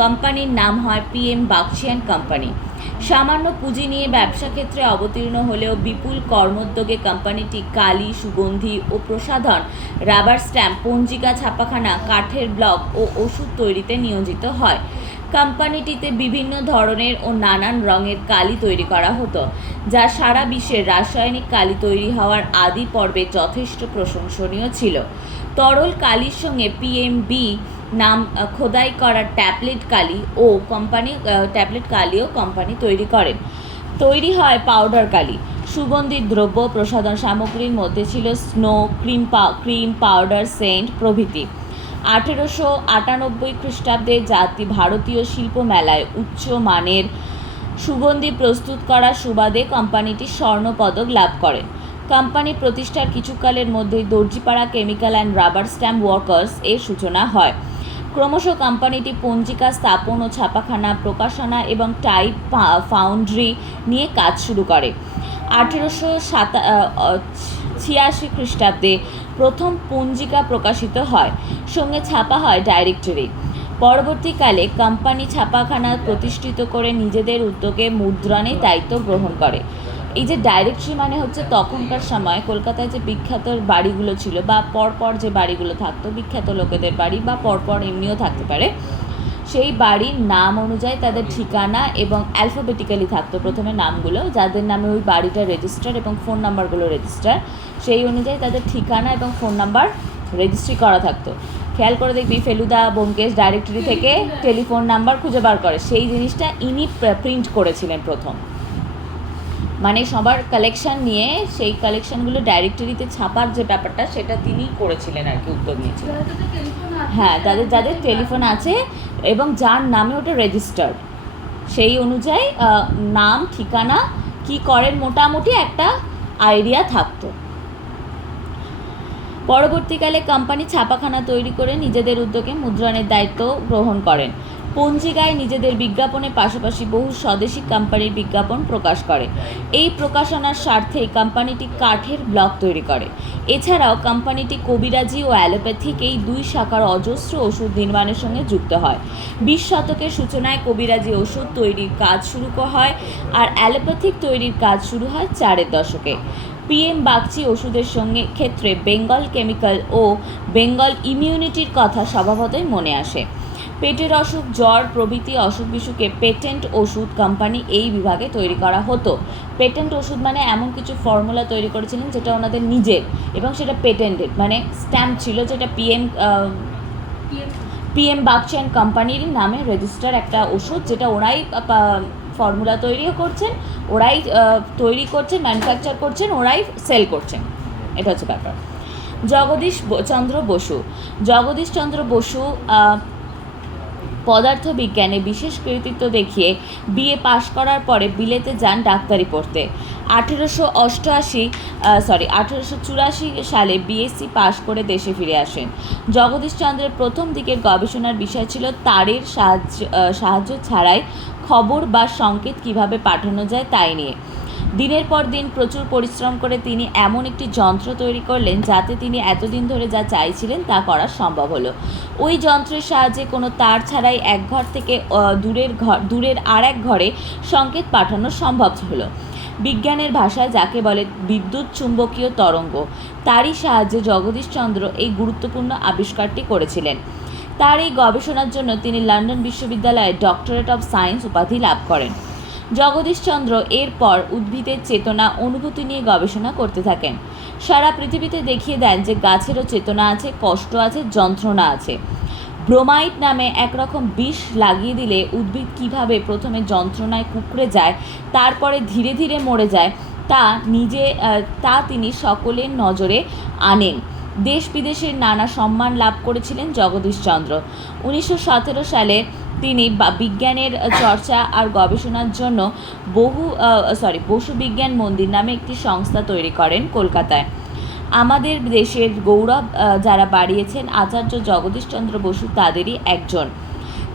কোম্পানির নাম হয় PM বাগচি অ্যান্ড কোম্পানি। সামান্য পুঁজি নিয়ে ব্যবসা ক্ষেত্রে অবতীর্ণ হলেও বিপুল কর্মোদ্যোগে কোম্পানিটি কালি, সুগন্ধি ও প্রসাধন, রাবার স্ট্যাম্প, পঞ্জিকা ছাপাখানা, কাঠের ব্লক ও ওষুধ তৈরিতে নিয়োজিত হয়। কোম্পানিটিতে বিভিন্ন ধরনের ও নানান রঙের কালি তৈরি করা হতো, যা সারা বিশ্বের রাসায়নিক কালি তৈরি হওয়ার আদি পর্বে যথেষ্ট প্রশংসনীয় ছিল। তরল কালির সঙ্গে পিএমবি নাম খোদাই করা ট্যাবলেট কালিও কোম্পানি তৈরি করেন। তৈরি হয় পাউডার কালি। সুগন্ধি দ্রব্য প্রসাধন সামগ্রীর মধ্যে ছিল স্নো, ক্রিম পাউডার, সেন্ট প্রভৃতি। 1898 খ্রিস্টাব্দে ভারতীয় শিল্প মেলায় উচ্চ মানের সুগন্ধি প্রস্তুত করার সুবাদে কোম্পানিটি স্বর্ণপদক লাভ করেন। কোম্পানির প্রতিষ্ঠার কিছুকালের মধ্যেই Darjipara chemical and rubber stamp workers এর সূচনা হয়। ক্রমশ কোম্পানিটি পঞ্জিকা স্থাপন ও ছাপাখানা, প্রকাশনা এবং টাইপ ফাউন্ড্রি নিয়ে কাজ শুরু করে। 1886 খ্রিস্টাব্দে প্রথম পঞ্জিকা প্রকাশিত হয়, সঙ্গে ছাপা হয় ডাইরেক্টরি। পরবর্তীকালে কোম্পানি ছাপাখানা প্রতিষ্ঠিত করে নিজেদের উদ্যোগে মুদ্রণের দায়িত্ব গ্রহণ করে। এই যে ডাইরেক্টরি মানে হচ্ছে তখনকার সময় কলকাতায় যে বিখ্যাত বাড়িগুলো ছিল বা পরপর যে বাড়িগুলো থাকতো, বিখ্যাত লোকেদের বাড়ি বা পরপর এমনিও থাকতে পারে, সেই বাড়ির নাম অনুযায়ী তাদের ঠিকানা এবং অ্যালফাবেটিক্যালি থাকতো প্রথমে নামগুলো, যাদের নামে ওই বাড়িটা রেজিস্টার এবং ফোন নাম্বারগুলো রেজিস্টার, সেই অনুযায়ী তাদের ঠিকানা এবং ফোন নাম্বার রেজিস্ট্রি করা থাকতো। খেয়াল করে দেখবি ফেলুদা ব্যোমকেশ ডাইরেক্টরি থেকে টেলিফোন নাম্বার খুঁজে বার করে, সেই জিনিসটা ইনি প্রিন্ট করেছিলেন প্রথম। মানে সবার কালেকশন নিয়ে সেই কালেকশনগুলো ডাইরেক্টরিতে ছাপার যে ব্যাপারটা সেটা তিনি করেছিলেন আর কি, উদ্যোগ নিয়েছিলেন। হ্যাঁ, যাদের টেলিফোন আছে এবং যার নামে ওটা রেজিস্টার্ড, সেই অনুযায়ী নাম, ঠিকানা, কি করেন মোটামুটি একটা আইডিয়া থাকতো। পরবর্তীকালে কোম্পানি ছাপাখানা তৈরি করে নিজেদের উদ্যোগে মুদ্রণের দায়িত্ব গ্রহণ করেন। পঞ্জিকায় নিজেদের বিজ্ঞাপনের পাশাপাশি বহু স্বদেশি কোম্পানির বিজ্ঞাপন প্রকাশ করে। এই প্রকাশনার স্বার্থে কোম্পানিটি কাঠের ব্লক তৈরি করে। এছাড়াও কোম্পানিটি কবিরাজি ও অ্যালোপ্যাথিক এই দুই শাখার অজস্র ওষুধ নির্মাণের সঙ্গে যুক্ত হয়। 20 শতকের সূচনায় কবিরাজি ওষুধ তৈরির কাজ শুরু হয় আর অ্যালোপ্যাথিক তৈরির কাজ শুরু হয় 4-এর দশকে। PM বাগচি ওষুধের সঙ্গে ক্ষেত্রে বেঙ্গল কেমিক্যাল ও বেঙ্গল ইমিউনিটির কথা স্বভাবতই মনে আসে। পেটের অসুখ, জ্বর প্রভৃতি অসুখ বিসুখে পেটেন্ট ওষুধ কোম্পানি এই বিভাগে তৈরি করা হতো। পেটেন্ট ওষুধ মানে এমন কিছু ফর্মুলা তৈরি করেছিলেন যেটা ওনাদের নিজের এবং সেটা পেটেন্টেড, মানে স্ট্যাম্প ছিল, যেটা PM বাগচি অ্যান্ড কোম্পানির নামে রেজিস্টার একটা ওষুধ, যেটা ওরাই ফর্মুলা তৈরিও করছেন, ওরাই তৈরি করছেন, ম্যানুফ্যাকচার করছেন, ওরাই সেল করছেন। এটা হচ্ছে ব্যাপার। জগদীশচন্দ্র বসু পদার্থবিজ্ঞানে বিশেষ কৃতিত্ব দেখিয়ে BA পাশ করার পরে বিলেতে যান ডাক্তারি পড়তে। 1884 সালে BSc পাশ করে দেশে ফিরে আসেন। জগদীশচন্দ্রের প্রথম দিকের গবেষণার বিষয় ছিল তারের সাহায্য ছাড়াই খবর বা সংকেত কিভাবে পাঠানো যায় তাই নিয়ে। দিনের পর দিন প্রচুর পরিশ্রম করে তিনি এমন একটি যন্ত্র তৈরি করলেন যাতে তিনি এতদিন ধরে যা চাইছিলেন তা করা সম্ভব হলো। ওই যন্ত্রের সাহায্যে কোনো তার ছাড়াই এক ঘর থেকে দূরের আর এক ঘরে সংকেত পাঠানো সম্ভব হলো। বিজ্ঞানের ভাষায় যাকে বলে বিদ্যুৎ চুম্বকীয় তরঙ্গ, তারই সাহায্যে জগদীশচন্দ্র এই গুরুত্বপূর্ণ আবিষ্কারটি করেছিলেন। তার এই গবেষণার জন্য তিনি লন্ডন বিশ্ববিদ্যালয়ে ডক্টরেট অফ সায়েন্স উপাধি লাভ করেন। জগদীশচন্দ্র এরপর উদ্ভিদের চেতনা, অনুভূতি নিয়ে গবেষণা করতে থাকেন। সারা পৃথিবীতে দেখিয়ে দেন যে গাছেরও চেতনা আছে, কষ্ট আছে, যন্ত্রণা আছে। ব্রোমাইড নামে একরকম বিষ লাগিয়ে দিলে উদ্ভিদ কিভাবে প্রথমে যন্ত্রণায় কুঁকড়ে যায়, তারপরে ধীরে ধীরে মরে যায়, তা তিনি সকলের নজরে আনেন। দেশ বিদেশের নানা সম্মান লাভ করেছিলেন জগদীশচন্দ্র। 1917 সালে তিনি বিজ্ঞানের চর্চা আর গবেষণার জন্য বসু বিজ্ঞান মন্দির নামে একটি সংস্থা তৈরি করেন কলকাতায়। আমাদের দেশের গৌরব যারা বাড়িয়েছেন আচার্য জগদীশচন্দ্র বসু তাদেরই একজন।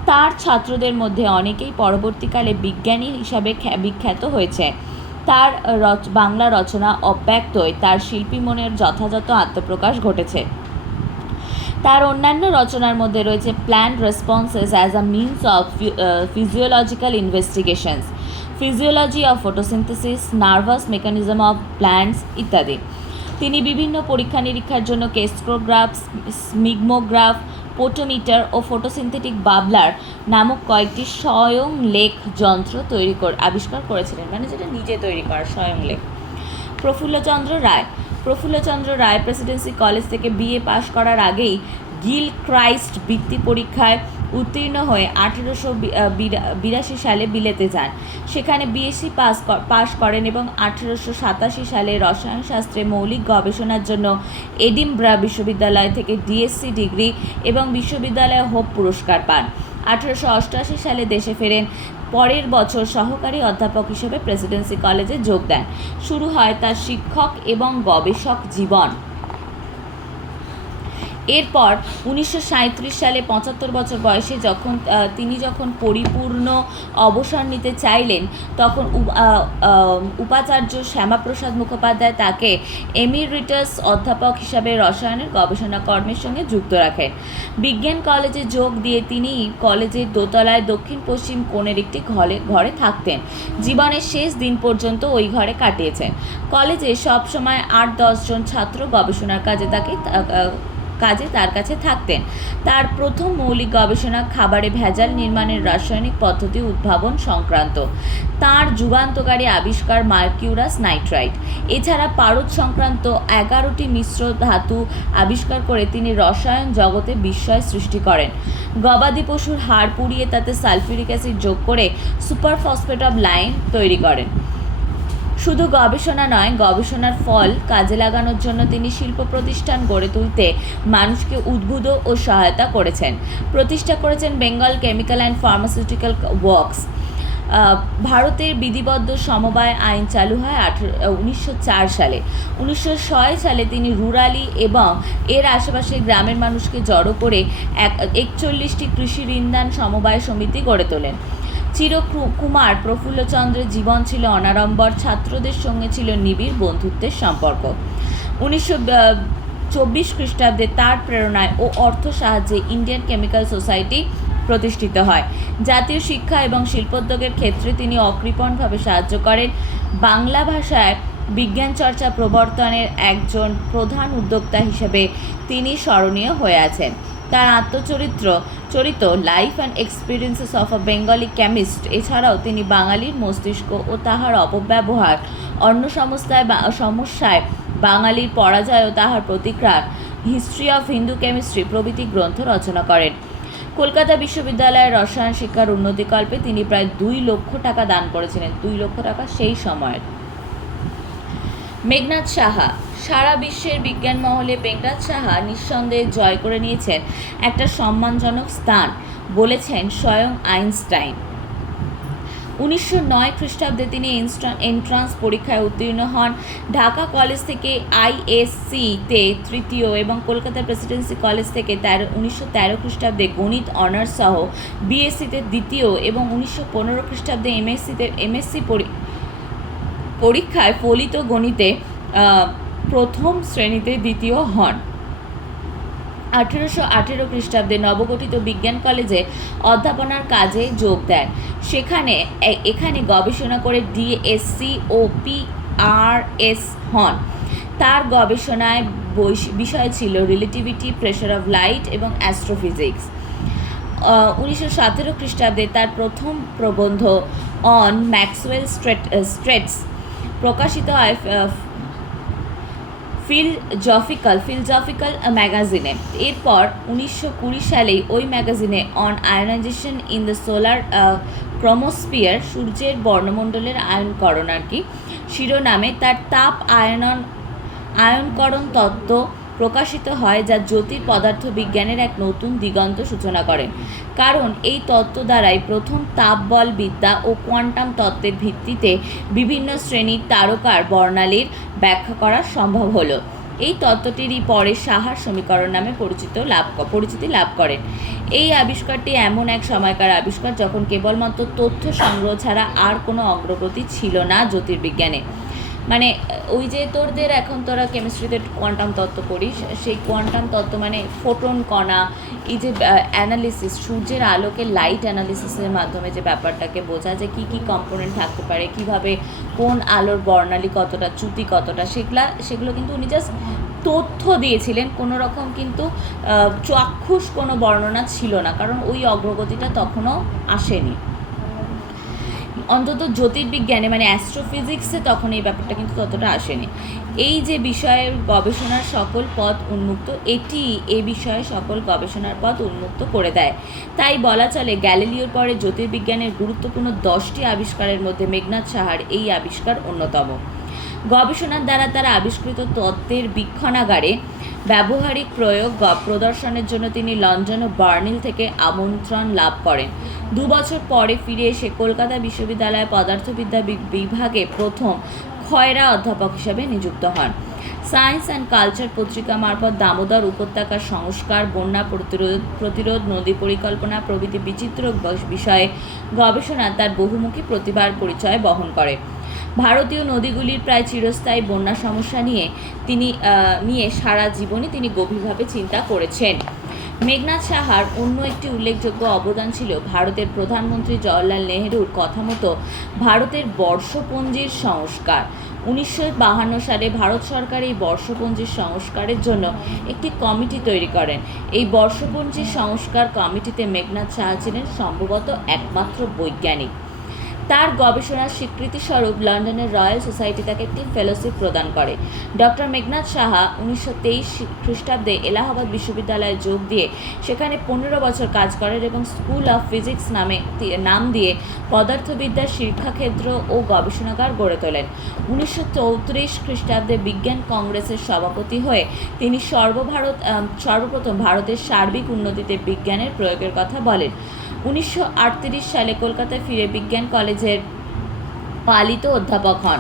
তার ছাত্রদের মধ্যে অনেকেই পরবর্তীকালে বিজ্ঞানী হিসাবে বিখ্যাত হয়েছে। তার বাংলা রচনা অব্যক্তই তার শিল্পী মনের যথাযথ আত্মপ্রকাশ ঘটেছে। তার অন্যান্য রচনার মধ্যে রয়েছে plant responses as a means of physiological investigations, physiology of photosynthesis, nervous mechanism of plants ইত্যাদি। তিনি বিভিন্ন পরীক্ষা নিরীক্ষার জন্য কেস্ট্রোগ্রাফ, স্মিগমোগ্রাফ, পোটোমিটার ও ফটোসিনথেটিক বাবলার নামক কয়েকটি স্বয়ংলেখ যন্ত্র আবিষ্কার করেছিলেন, মানে যেটা নিজে তৈরি করা স্বয়ংলেখ। প্রফুল্লচন্দ্র রায় প্রেসিডেন্সি কলেজ থেকে বিএ পাশ করার আগেই গিলক্রাইস্ট বৃত্তি পরীক্ষায় উত্তীর্ণ হয়ে 1882 সালে বিলেতে যান। সেখানে বিএসসি পাশ করেন এবং 1887 সালে রসায়নশাস্ত্রে মৌলিক গবেষণার জন্য এডিনবরা বিশ্ববিদ্যালয় থেকে ডিএসসি ডিগ্রি এবং বিশ্ববিদ্যালয় হোপ পুরস্কার পান। 1888 সালে দেশে ফেরেন। পরের বছর সহকারী অধ্যাপক হিসেবে প্রেসিডেন্সি কলেজে যোগ দেন। শুরু হয় তার শিক্ষক এবং গবেষক জীবন। এরপর 1937 সালে 75 বছর বয়সে তিনি যখন পরিপূর্ণ অবসর নিতে চাইলেন, তখন উপাচার্য শ্যামাপ্রসাদ মুখোপাধ্যায় তাকে এমিরিটাস অধ্যাপক হিসাবে রসায়নের গবেষণা কর্মের সঙ্গে যুক্ত রাখেন। বিজ্ঞান কলেজে যোগ দিয়ে তিনি কলেজের দোতলায় দক্ষিণ পশ্চিম কোণের একটি ঘরে থাকতেন। জীবনের শেষ দিন পর্যন্ত ওই ঘরে কাটিয়েছেন। কলেজে সবসময় 8-10 জন ছাত্র গবেষণার কাজে তার কাছে থাকতেন। তার প্রথম মৌলিক গবেষণা খাবারে ভেজাল নির্মাণের রাসায়নিক পদ্ধতি উদ্ভাবন সংক্রান্ত। তার যুগান্তকারী আবিষ্কার মার্কিউরাস নাইট্রাইট। এছাড়া পারদ সংক্রান্ত 11টি মিশ্র ধাতু আবিষ্কার করে তিনি রসায়ন জগতে বিস্ময় সৃষ্টি করেন। গবাদি পশুর হাড় পুড়িয়ে তাতে সালফিউরিক অ্যাসিড যোগ করে সুপারফসফেট অফ লাইম তৈরি করেন। শুধু গবেষণা নয়, গবেষণার ফল কাজে লাগানোর জন্য তিনি শিল্প প্রতিষ্ঠান গড়ে তুলতে মানুষকে উদ্বুদ্ধ ও সহায়তা করেছেন। প্রতিষ্ঠা করেছেন Bengal chemical and pharmaceutical works. ভারতের বিধিবদ্ধ সমবায় আইন চালু হয় 1904 সালে। 1906 সালে তিনি রুরালি এবং এর আশেপাশের গ্রামের মানুষকে জড়ো করে 41টি কৃষি ঋণদান সমবায় সমিতি গড়ে তোলেন। চিরকুমার প্রফুল্লচন্দ্রের জীবন ছিল অনাড়ম্বর। ছাত্রদের সঙ্গে ছিল নিবিড় বন্ধুত্বের সম্পর্ক। 1924 খ্রিস্টাব্দে তার প্রেরণায় ও অর্থ সাহায্যে ইন্ডিয়ান কেমিক্যাল সোসাইটি প্রতিষ্ঠিত হয়। জাতীয় শিক্ষা এবং শিল্পোদ্যোগের ক্ষেত্রে তিনি অকৃপণভাবে সাহায্য করেন। বাংলা ভাষায় বিজ্ঞান চর্চা প্রবর্তনের একজন প্রধান উদ্যোক্তা হিসেবে তিনি স্মরণীয় হয়ে আছেন। তার চরিত life and experiences of a Bengali chemist এছাড়াও তিনি বাঙালির মস্তিষ্ক ও তাহার অপব্যবহার, অন্য সমস্যায় বাঙালির পরাজয় ও তাহার প্রতিক্রিয়া, হিস্ট্রি অফ হিন্দু কেমিস্ট্রি প্রভৃতি গ্রন্থ রচনা করেন। কলকাতা বিশ্ববিদ্যালয়ের রসায়ন শিক্ষার উন্নতিকল্পে তিনি প্রায় 2 লক্ষ টাকা দান করেছিলেন। 2 লক্ষ টাকা সেই সময়ের। মেঘনাদ সাহা। সারা বিশ্বের বিজ্ঞান মহলে মেঘনাদ সাহা নিঃসন্দেহে জয় করে নিয়েছেন একটা সম্মানজনক স্থান, বলেছেন স্বয়ং আইনস্টাইন। 1909 খ্রিস্টাব্দে তিনি এন্ট্রান্স পরীক্ষায় উত্তীর্ণ হন। ঢাকা কলেজ থেকে আইএসসিতে তৃতীয় এবং কলকাতা প্রেসিডেন্সি কলেজ থেকে 1913 খ্রিস্টাব্দে গণিত অনার্স সহ বিএসসিতে দ্বিতীয় এবং 1915 খ্রিস্টাব্দে এমএসসি পরীক্ষায় ফলিত গণিতে প্রথম শ্রেণীতে দ্বিতীয় হন। 1818 খ্রিস্টাব্দে নবগঠিত বিজ্ঞান কলেজে অধ্যাপনার কাজে যোগ দেন। এখানে গবেষণা করে ডিএসসি ও পিআরএস হন। তার গবেষণায় বিষয় ছিল রিলেটিভিটি, প্রেসার অফ লাইট এবং অ্যাস্ট্রোফিজিক্স। 1917 খ্রিস্টাব্দে তার প্রথম প্রবন্ধ অন ম্যাক্সওয়েল স্ট্রেটস প্রকাশিত হয় ফিলজফিক্যাল ম্যাগাজিনে। এরপর 1920 সালেই ওই ম্যাগাজিনে on ionization in the solar chromosphere, সূর্যের বর্ণমণ্ডলের আয়নকরণ শিরোনামে তার তাপ আয়নকরণ তত্ত্ব প্রকাশিত হয়, যা জ্যোতির পদার্থ বিজ্ঞানের এক নতুন দিগন্ত সূচনা করেন। কারণ এই তত্ত্ব দ্বারাই প্রথম তাপবল বিদ্যা ও কোয়ান্টাম তত্ত্বের ভিত্তিতে বিভিন্ন শ্রেণীর তারকার বর্ণালীর ব্যাখ্যা করা সম্ভব হলো। এই তত্ত্বটিরই পরে সাহার সমীকরণ নামে পরিচিতি লাভ করেন। এই আবিষ্কারটি এমন এক সময়কার আবিষ্কার যখন কেবলমাত্র তথ্য সংগ্রহ ছাড়া আর কোনো অগ্রগতি ছিল না জ্যোতির্বিজ্ঞানে। মানে ওই যে তোরা কেমিস্ট্রিতে কোয়ান্টাম তত্ত্ব পড়িস, সেই কোয়ান্টাম তত্ত্ব মানে ফোটন কণা, এই যে অ্যানালিসিস, সূর্যের আলোকে লাইট অ্যানালিসিসের মাধ্যমে যে ব্যাপারটাকে বোঝা যে কী কী কম্পোনেন্ট থাকতে পারে, কিভাবে কোন আলোর বর্ণালী কতটা, চ্যুতি কতটা, সেগুলো কিন্তু উনি জাস্ট তথ্য দিয়েছিলেন, কোনো রকম কিন্তু চাক্ষুষ কোনো বর্ণনা ছিল না, কারণ ওই অগ্রগতিটা তখনও আসেনি। অন্তত জ্যোতির্বিজ্ঞানে মানে অ্যাস্ট্রোফিজিক্সে তখন এই ব্যাপারটা কিন্তু ততটা আসেনি। এই যে বিষয়ের গবেষণার সকল পথ উন্মুক্ত, এটি এ বিষয়ে সকল গবেষণার পথ উন্মুক্ত করে দেয়। তাই বলা চলে গ্যালিলিওর পরে জ্যোতির্বিজ্ঞানের গুরুত্বপূর্ণ 10টি আবিষ্কারের মধ্যে মেঘনাদ সাহার এই আবিষ্কার অন্যতম। গবেষণার দ্বারা তারা আবিষ্কৃত তত্ত্বের বীক্ষণাগারে ব্যবহারিক প্রয়োগ প্রদর্শনের জন্য তিনি লন্ডন ও বার্লিন থেকে আমন্ত্রণ লাভ করেন। 2 বছর পরে ফিরে এসে কলকাতা বিশ্ববিদ্যালয়ে পদার্থবিদ্যা বিভাগে প্রথম খয়রা অধ্যাপক হিসেবে নিযুক্ত হন। সায়েন্স অ্যান্ড কালচার পত্রিকা মারফত দামোদর উপত্যকার সংস্কার, বন্যা প্রতিরোধ, নদী পরিকল্পনা প্রভৃতি বিচিত্র বিষয়ে গবেষণা তার বহুমুখী প্রতিভার পরিচয় বহন করে। ভারতীয় নদীগুলির প্রায় চিরস্থায়ী বন্যা সমস্যা নিয়ে সারা জীবনই তিনি গভীরভাবে চিন্তা করেছেন। মেঘনাদ সাহার অন্য একটি উল্লেখযোগ্য অবদান ছিল ভারতের প্রধানমন্ত্রী জওহরলাল নেহরুর কথা মতো ভারতের বর্ষপঞ্জির সংস্কার। 1952 সালে ভারত সরকার এই বর্ষপঞ্জির সংস্কারের জন্য একটি কমিটি তৈরি করেন। এই বর্ষপঞ্জির সংস্কার কমিটিতে মেঘনাদ সাহা ছিলেন সম্ভবত একমাত্র বৈজ্ঞানিক। তার গবেষণার স্বীকৃতিস্বরূপ লন্ডনের রয়্যাল সোসাইটি তাকে একটি ফেলোশিপ প্রদান করে। ডক্টর মেঘনাদ সাহা 1923 খ্রিস্টাব্দে এলাহাবাদ বিশ্ববিদ্যালয়ে যোগ দিয়ে সেখানে 15 বছর কাজ করেন এবং স্কুল অফ ফিজিক্স নাম দিয়ে পদার্থবিদ্যার শিক্ষাক্ষেত্র ও গবেষণাগার গড়ে তোলেন। 1934 খ্রিস্টাব্দে বিজ্ঞান কংগ্রেসের সভাপতি হয়ে তিনি সর্বপ্রথম ভারতের সার্বিক উন্নতিতে বিজ্ঞানের প্রয়োগের কথা বলেন। 1938 সালে কলকাতায় ফিরে বিজ্ঞান কলেজের পালিত অধ্যাপক হন।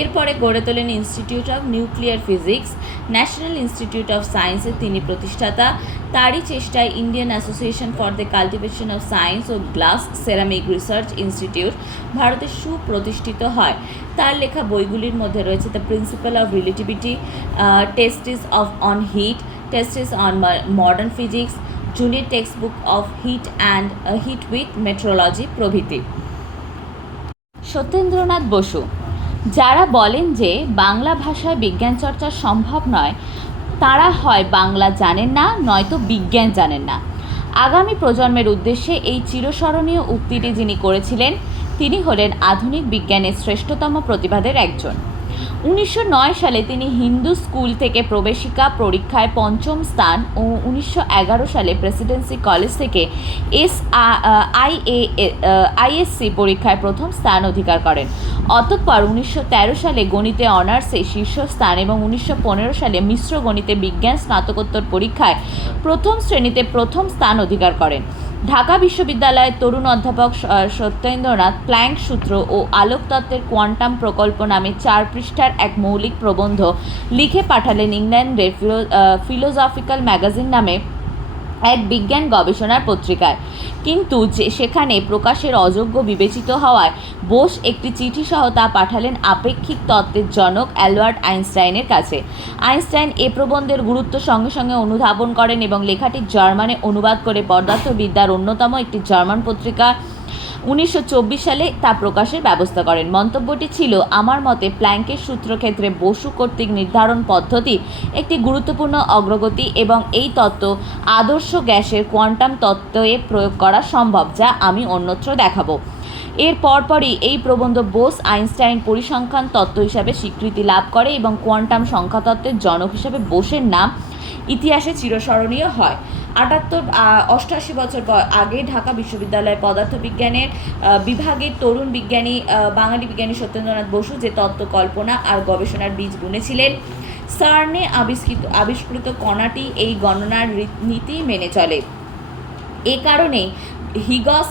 এরপরে গড়ে তোলেন institute of nuclear physics. National institute of সায়েন্সের তিনি প্রতিষ্ঠাতা। তারই চেষ্টায় Indian association for the cultivation of science ও গ্লাস সেরামিক রিসার্চ ইনস্টিটিউট ভারতে সুপ্রতিষ্ঠিত হয়। তার লেখা বইগুলির মধ্যে রয়েছে the principal of relativity, treatise on heat, treatise on modern physics, junior textbook of heat with meteorology প্রভৃতি। সত্যেন্দ্রনাথ বসু। যারা বলেন যে বাংলা ভাষায় বিজ্ঞান চর্চা সম্ভব নয়, তারা হয় বাংলা জানেন না, নয়তো বিজ্ঞান জানেন না। আগামী প্রজন্মের উদ্দেশ্যে এই চিরস্মরণীয় উক্তিটি যিনি করেছিলেন, তিনি হলেন আধুনিক বিজ্ঞানের শ্রেষ্ঠতম প্রতিভাদের একজন। 1909 সালে তিনি হিন্দু স্কুল থেকে প্রবেশিকা পরীক্ষায় 5ম স্থান ও 1911 সালে প্রেসিডেন্সি কলেজ থেকে আইএসসি পরীক্ষায় প্রথম স্থান অধিকার করেন। অতঃপর 1913 সালে গণিতে অনার্সে শীর্ষস্থান এবং 1915 সালে মিশ্র গণিতে বিজ্ঞান স্নাতকোত্তর পরীক্ষায় প্রথম শ্রেণীতে প্রথম স্থান অধিকার করেন। ঢাকা বিশ্ববিদ্যালয়ের তরুণ অধ্যাপক সত্যেন্দ্রনাথ প্ল্যাঙ্ক সূত্র ও আলোকতত্ত্বের কোয়ান্টাম প্রকল্প নামে 4 পৃষ্ঠার এক মৌলিক প্রবন্ধ লিখে পাঠালেন ইংল্যান্ডের ফিলোজফিক্যাল ম্যাগাজিন নামে এক বিজ্ঞান গবেষণার পত্রিকায়, কিন্তু সেখানে প্রকাশের অযোগ্য বিবেচিত হওয়ায় বোস একটি চিঠি সহ তা পাঠালেন আপেক্ষিক তত্ত্বের জনক অ্যালবার্ট আইনস্টাইনের কাছে। আইনস্টাইন এ প্রবন্ধের গুরুত্ব সঙ্গে সঙ্গে অনুধাবন করেন এবং লেখাটি জার্মানে অনুবাদ করে পদার্থবিদ্যার অন্যতম একটি জার্মান পত্রিকা 1924 সালে তা প্রকাশের ব্যবস্থা করেন। মন্তব্যটি ছিল, আমার মতে প্ল্যাঙ্কের সূত্রক্ষেত্রে বসু কর্তৃক নির্ধারণ পদ্ধতি একটি গুরুত্বপূর্ণ অগ্রগতি এবং এই তত্ত্ব আদর্শ গ্যাসের কোয়ান্টাম তত্ত্বে প্রয়োগ করা সম্ভব, যা আমি অন্যত্র দেখাবো। এর পরপরই এই প্রবন্ধ বোস আইনস্টাইন পরিসংখ্যান তত্ত্ব হিসাবে স্বীকৃতি লাভ করে এবং কোয়ান্টাম সংখ্যাতত্ত্বের জনক হিসাবে বোসের নাম ইতিহাসে চিরস্মরণীয় হয়। 88 বছর আগে ঢাকা বিশ্ববিদ্যালয়ের পদার্থবিজ্ঞানের বিভাগের তরুণ বাঙালি বিজ্ঞানী সত্যেন্দ্রনাথ বসু যে তত্ত্ব কল্পনা আর গবেষণার বীজ বুনেছিলেন, সার্নে আবিষ্কৃত কণাটি এই গণনার নীতি মেনে চলে। এ কারণেই হিগস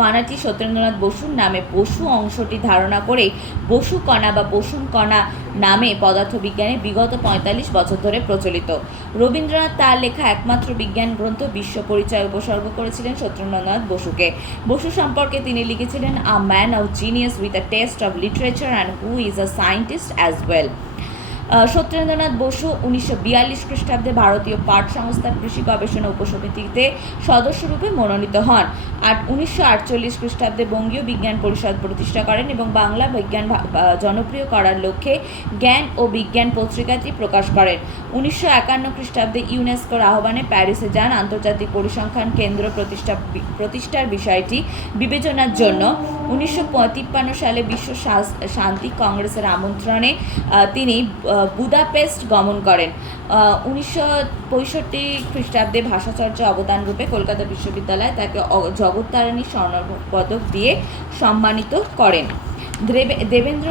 কণাটি সত্যেন্দ্রনাথ বসুর নামে বসু অংশটি ধারণা করে বসু কণা বা বসুন কণা নামে পদার্থবিজ্ঞানে বিগত 45 বছর ধরে প্রচলিত। রবীন্দ্রনাথ তার লেখা একমাত্র বিজ্ঞান গ্রন্থ বিশ্ব পরিচয় উপসর্গ করেছিলেন সত্যেন্দ্রনাথ বসুকে। বসু সম্পর্কে তিনি লিখেছিলেন, a man of genius with a taste of literature and who is a scientist as well. Satyendranath Bose 1942 খ্রিস্টাব্দে ভারতীয় পাট সংস্থার কৃষি গবেষণা উপসমিতিতে সদস্যরূপে মনোনীত হন। 1948 খ্রিস্টাব্দে বঙ্গীয় বিজ্ঞান পরিষদ প্রতিষ্ঠা করেন এবং বাংলা বিজ্ঞান জনপ্রিয় করার লক্ষ্যে জ্ঞান ও বিজ্ঞান পত্রিকাটি প্রকাশ করেন। 1951 খ্রিস্টাব্দে ইউনেস্কোর আহ্বানে প্যারিসে যান আন্তর্জাতিক পরিসংখ্যান কেন্দ্র প্রতিষ্ঠার বিষয়টি বিবেচনার জন্য। 1953 সালে বিশ্ব শান্তি কংগ্রেসের আমন্ত্রণে তিনি বুদাপেস্ট গমন করেন। 1965 খ্রিস্টাব্দে ভাষাচর্যা অবদান রূপে কলকাতা বিশ্ববিদ্যালয় তাকে জগত্তারিণী স্বর্ণপদক দিয়ে সম্মানিত করেন। দেবেন্দ্র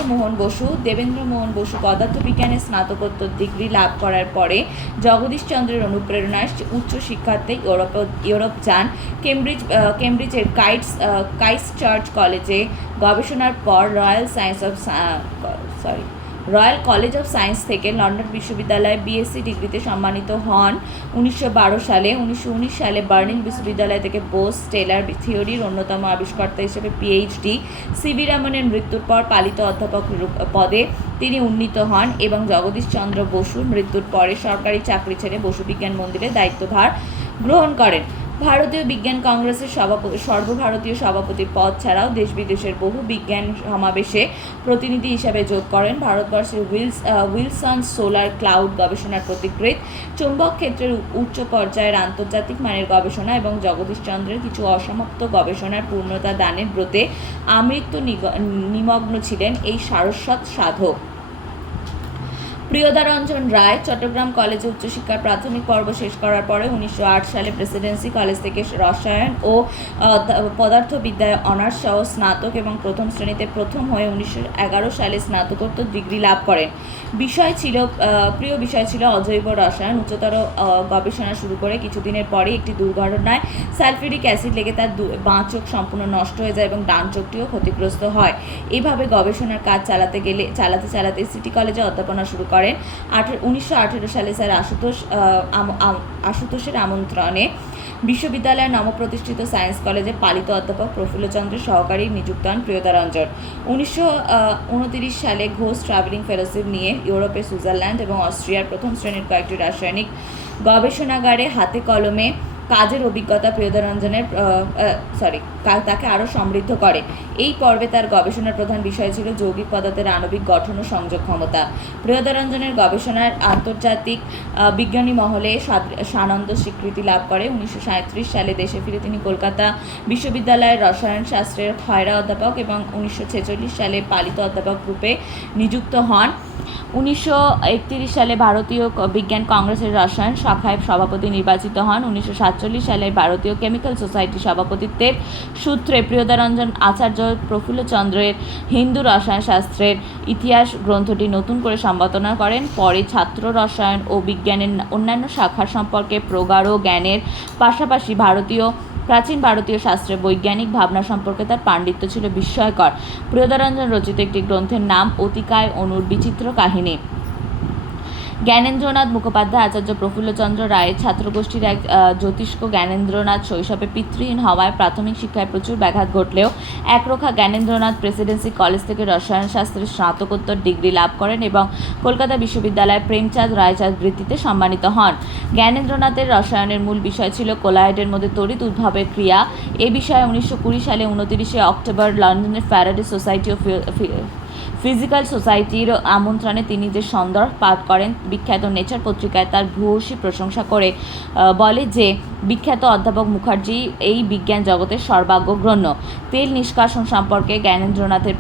মোহন বসু পদার্থবিজ্ঞানে স্নাতকোত্তর ডিগ্রি লাভ করার পরে জগদীশচন্দ্রের অনুপ্রেরণায় উচ্চশিক্ষার্থে ইউরোপ যান। কেমব্রিজের ক্রাইস্টচার্চ কলেজে গবেষণার পর রয়্যাল কলেজ অফ সায়েন্স থেকে লন্ডন বিশ্ববিদ্যালয়ে বিএসসি ডিগ্রিতে সম্মানিত হন 1912 সালে। 1919 সালে বার্লিন বিশ্ববিদ্যালয় থেকে বোস-টেলর থিওরির অন্যতম আবিষ্কর্তা হিসেবে পিএইচডি। সিভি রামনের মৃত্যুর পর পালিত অধ্যাপক পদে তিনি উন্নীত হন এবং জগদীশচন্দ্র বসুর মৃত্যুর পরে সরকারি চাকরি ছেড়ে বসু বিজ্ঞান মন্দিরে দায়িত্বভার গ্রহণ করেন। ভারতীয় বিজ্ঞান কংগ্রেসের সর্বভারতীয় সভাপতির পদ ছাড়াও দেশ বিদেশের বহু বিজ্ঞান সমাবেশে প্রতিনিধি হিসাবে যোগ করেন। ভারতবর্ষের উইলসন সোলার ক্লাউড গবেষণার পথিকৃৎ, চৌম্বক ক্ষেত্রের উচ্চ পর্যায়ের আন্তর্জাতিক মানের গবেষণা এবং জগদীশচন্দ্রের কিছু অসমাপ্ত গবেষণার পূর্ণতা দানের ব্রতে আমৃত্যু নিমগ্ন ছিলেন এই সারস্বত সাধক। প্রিয়দারঞ্জন রায় চট্টগ্রাম কলেজে উচ্চশিক্ষার প্রাথমিক পর্ব শেষ করার পরে 1908 সালে প্রেসিডেন্সি কলেজ থেকে রসায়ন ও পদার্থবিদ্যায় অনার্স সহ স্নাতক এবং প্রথম শ্রেণীতে প্রথম হয়ে 1911 সালে স্নাতকোত্তর ডিগ্রি লাভ করেন। প্রিয় বিষয় ছিল অজৈব রসায়ন। উচ্চতর গবেষণা শুরু করে কিছুদিনের পরে একটি দুর্ঘটনায় সালফিউরিক অ্যাসিড লেগে তার বাঁ চোখ সম্পূর্ণ নষ্ট হয়ে যায় এবং ডান চোখটিও ক্ষতিগ্রস্ত হয়। এইভাবে গবেষণার কাজ চালাতে সিটি কলেজে অধ্যাপনা শুরু করেন। 1918 সালে স্যার আশুতোষের আমন্ত্রণে বিশ্ববিদ্যালয়ের নবপ্রতিষ্ঠিত সায়েন্স কলেজে পালিত অধ্যাপক প্রফুল্লচন্দ্রের সহকারী নিযুক্ত হন প্রিয়দারঞ্জন। 1929 সালে ঘোষ ট্রাভেলিং ফেলোশিপ নিয়ে ইউরোপের সুইজারল্যান্ড এবং অস্ট্রিয়ার প্রথম শ্রেণীর কয়েকটি রাসায়নিক গবেষণাগারে হাতে কলমে কাজের অভিজ্ঞতা তাকে আরও সমৃদ্ধ করে। এই পর্বে তার গবেষণার প্রধান বিষয় ছিল যৌগিক পদার্থের আণবিক গঠন ও সংযোগ ক্ষমতা। প্রিয়দারঞ্জনের গবেষণার আন্তর্জাতিক বিজ্ঞানী মহলে সানন্দ স্বীকৃতি লাভ করে। 1937 সালে দেশে ফিরে তিনি কলকাতা বিশ্ববিদ্যালয়ের রসায়ন শাস্ত্রের খয়রা অধ্যাপক এবং 1946 সালে পালিত অধ্যাপক রূপে নিযুক্ত হন। 1931 সালে ভারতীয় বিজ্ঞান কংগ্রেসের রসায়ন শাখায় সভাপতি নির্বাচিত হন। 1947 সালে ভারতীয় কেমিক্যাল সোসাইটি সভাপতিত্বের সূত্রে প্রিয়দারঞ্জন আচার্য প্রফুল্লচন্দ্রের হিন্দু রসায়ন শাস্ত্রের ইতিহাস গ্রন্থটি নতুন করে সম্পাদনা করেন। পরে ছাত্র রসায়ন ও বিজ্ঞানের অন্যান্য শাখার সম্পর্কে প্রগাঢ় জ্ঞানের পাশাপাশি প্রাচীন ভারতীয় শাস্ত্রের বৈজ্ঞানিক ভাবনা সম্পর্কে তার পাণ্ডিত্য ছিল বিস্ময়কর। প্রিয়দারঞ্জন রচিত একটি গ্রন্থের নাম অতিকায় অনুর বিচিত্র কাহিনী। জ্ঞানেন্দ্রনাথ মুখোপাধ্যায় আচার্য প্রফুল্লচন্দ্র রায়ের ছাত্রগোষ্ঠীর এক জ্যোতিষ্ক। জ্ঞানেন্দ্রনাথ শৈশবে পিতৃহীন হওয়ায় প্রাথমিক শিক্ষায় প্রচুর ব্যাঘাত ঘটলেও একরোখা জ্ঞানেন্দ্রনাথ প্রেসিডেন্সি কলেজ থেকে রসায়ন শাস্ত্রের স্নাতকোত্তর ডিগ্রি লাভ করেন এবং কলকাতা বিশ্ববিদ্যালয়ের প্রেমচাঁদ রায়চাঁদ বৃত্তিতে সম্মানিত হন। জ্ঞানেন্দ্রনাথের রসায়নের মূল বিষয় ছিল কোলয়েডের মধ্যে তড়িৎ উদ্ভবের ক্রিয়া। এ বিষয়ে 1920 সালে 29 অক্টোবর লন্ডনের ফ্যারাডে সোসাইটি অফ ফিজিক্যাল সোসাইটির আমন্ত্রণে তিনি যে সন্দর্ভ পাঠ করেন বিখ্যাত নেচার পত্রিকায় তার ভূয়সী প্রশংসা করে বলে যে বিখ্যাত অধ্যাপক মুখার্জি এই বিজ্ঞান জগতের সর্বাগ্রগণ্য। তেল নিষ্কাশন সম্পর্কে জ্ঞানেন্দ্রনাথের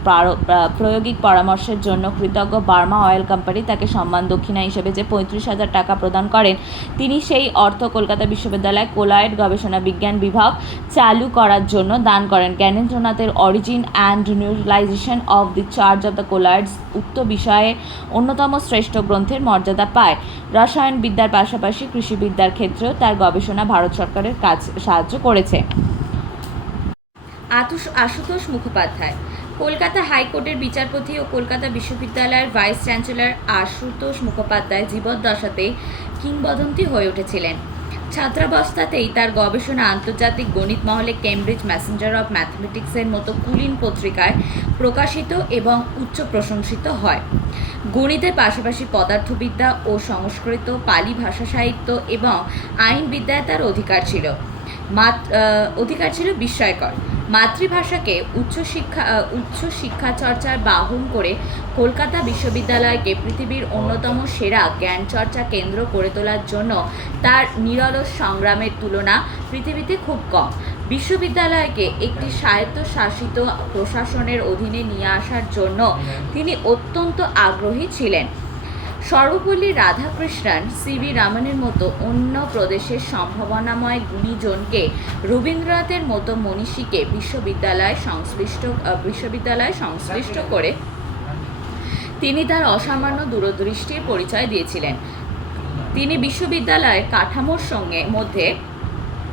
প্রায়োগিক পরামর্শের জন্য কৃতজ্ঞ বার্মা অয়েল কোম্পানি তাকে সম্মান দক্ষিণা হিসেবে যে 35,000 টাকা প্রদান করেন, তিনি সেই অর্থ কলকাতা বিশ্ববিদ্যালয় কোলয়েড গবেষণা বিজ্ঞান বিভাগ চালু করার জন্য দান করেন। জ্ঞানেন্দ্রনাথের origin and neutralization of the charge of the colloids উক্ত বিষয়ে অন্যতম শ্রেষ্ঠ গ্রন্থের মর্যাদা পায়। রসায়ন বিদ্যার পাশাপাশি কৃষিবিদ্যার ক্ষেত্রেও তার গবেষণা ভারত সরকারের কাজ সাহায্য করেছে। আশুতোষ মুখোপাধ্যায় কলকাতা হাইকোর্টের বিচারপতি ও কলকাতা বিশ্ববিদ্যালয়ের ভাইস চ্যান্সেলর আশুতোষ মুখোপাধ্যায় জীবদ্দশাতে কিংবদন্তি হয়ে উঠেছিলেন। ছাত্রাবস্থাতেই তার গবেষণা আন্তর্জাতিক গণিত মহলে কেমব্রিজ মেসেঞ্জার অফ ম্যাথমেটিক্সের মতো কুলীন পত্রিকায় প্রকাশিত এবং উচ্চ প্রশংসিত হয়। গণিতের পাশাপাশি পদার্থবিদ্যা ও সংস্কৃত, পালি ভাষা সাহিত্য এবং আইনবিদ্যায় তার অধিকার ছিল বিস্ময়কর। মাতৃভাষাকে উচ্চশিক্ষা চর্চার বাহন করে কলকাতা বিশ্ববিদ্যালয়কে পৃথিবীর অন্যতম সেরা জ্ঞানচর্চা কেন্দ্র করে তোলার জন্য তার নিরলস সংগ্রামের তুলনা পৃথিবীতে খুব কম। বিশ্ববিদ্যালয়কে একটি স্বায়ত্তশাসিত প্রশাসনের অধীনে নিয়ে আসার জন্য তিনি অত্যন্ত আগ্রহী ছিলেন। সর্বপল্লী রাধাকৃষ্ণন, সি.ভি. রামনের মতো অন্য প্রদেশের সম্ভাবনাময় গুণীজনকে, রবীন্দ্রনাথের মতো মনীষীকে বিশ্ববিদ্যালয়ে সংশ্লিষ্ট করে তিনি তার অসামান্য দূরদৃষ্টির পরিচয় দিয়েছিলেন। তিনি বিশ্ববিদ্যালয়ের কাঠামোর মধ্যে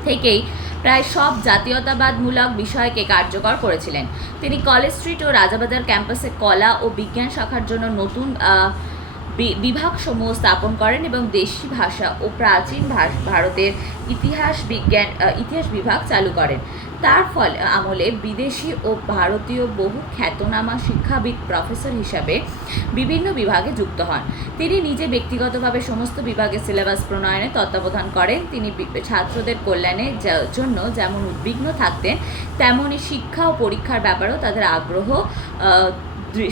থেকেই প্রায় সব জাতীয়তাবাদমূলক বিষয়কে কার্যকর করেছিলেন। তিনি কলেজ স্ট্রিট ও রাজাবাজার ক্যাম্পাসে কলা ও বিজ্ঞান শাখার জন্য নতুন বিভাগসমূহ স্থাপন করেন এবং দেশি ভাষা ও প্রাচীন ভারতের ইতিহাস বিভাগ চালু করেন। তার আমলে বিদেশি ও ভারতীয় বহু খ্যাতনামা শিক্ষাবিদ প্রফেসর হিসাবে বিভিন্ন বিভাগে যুক্ত হন। তিনি নিজে ব্যক্তিগতভাবে সমস্ত বিভাগের সিলেবাস প্রণয়নে তত্ত্বাবধান করেন। তিনি ছাত্রদের কল্যাণের জন্য যেমন উদ্বিগ্ন থাকতেন, তেমনি শিক্ষা ও পরীক্ষার ব্যাপারেও তাদের আগ্রহ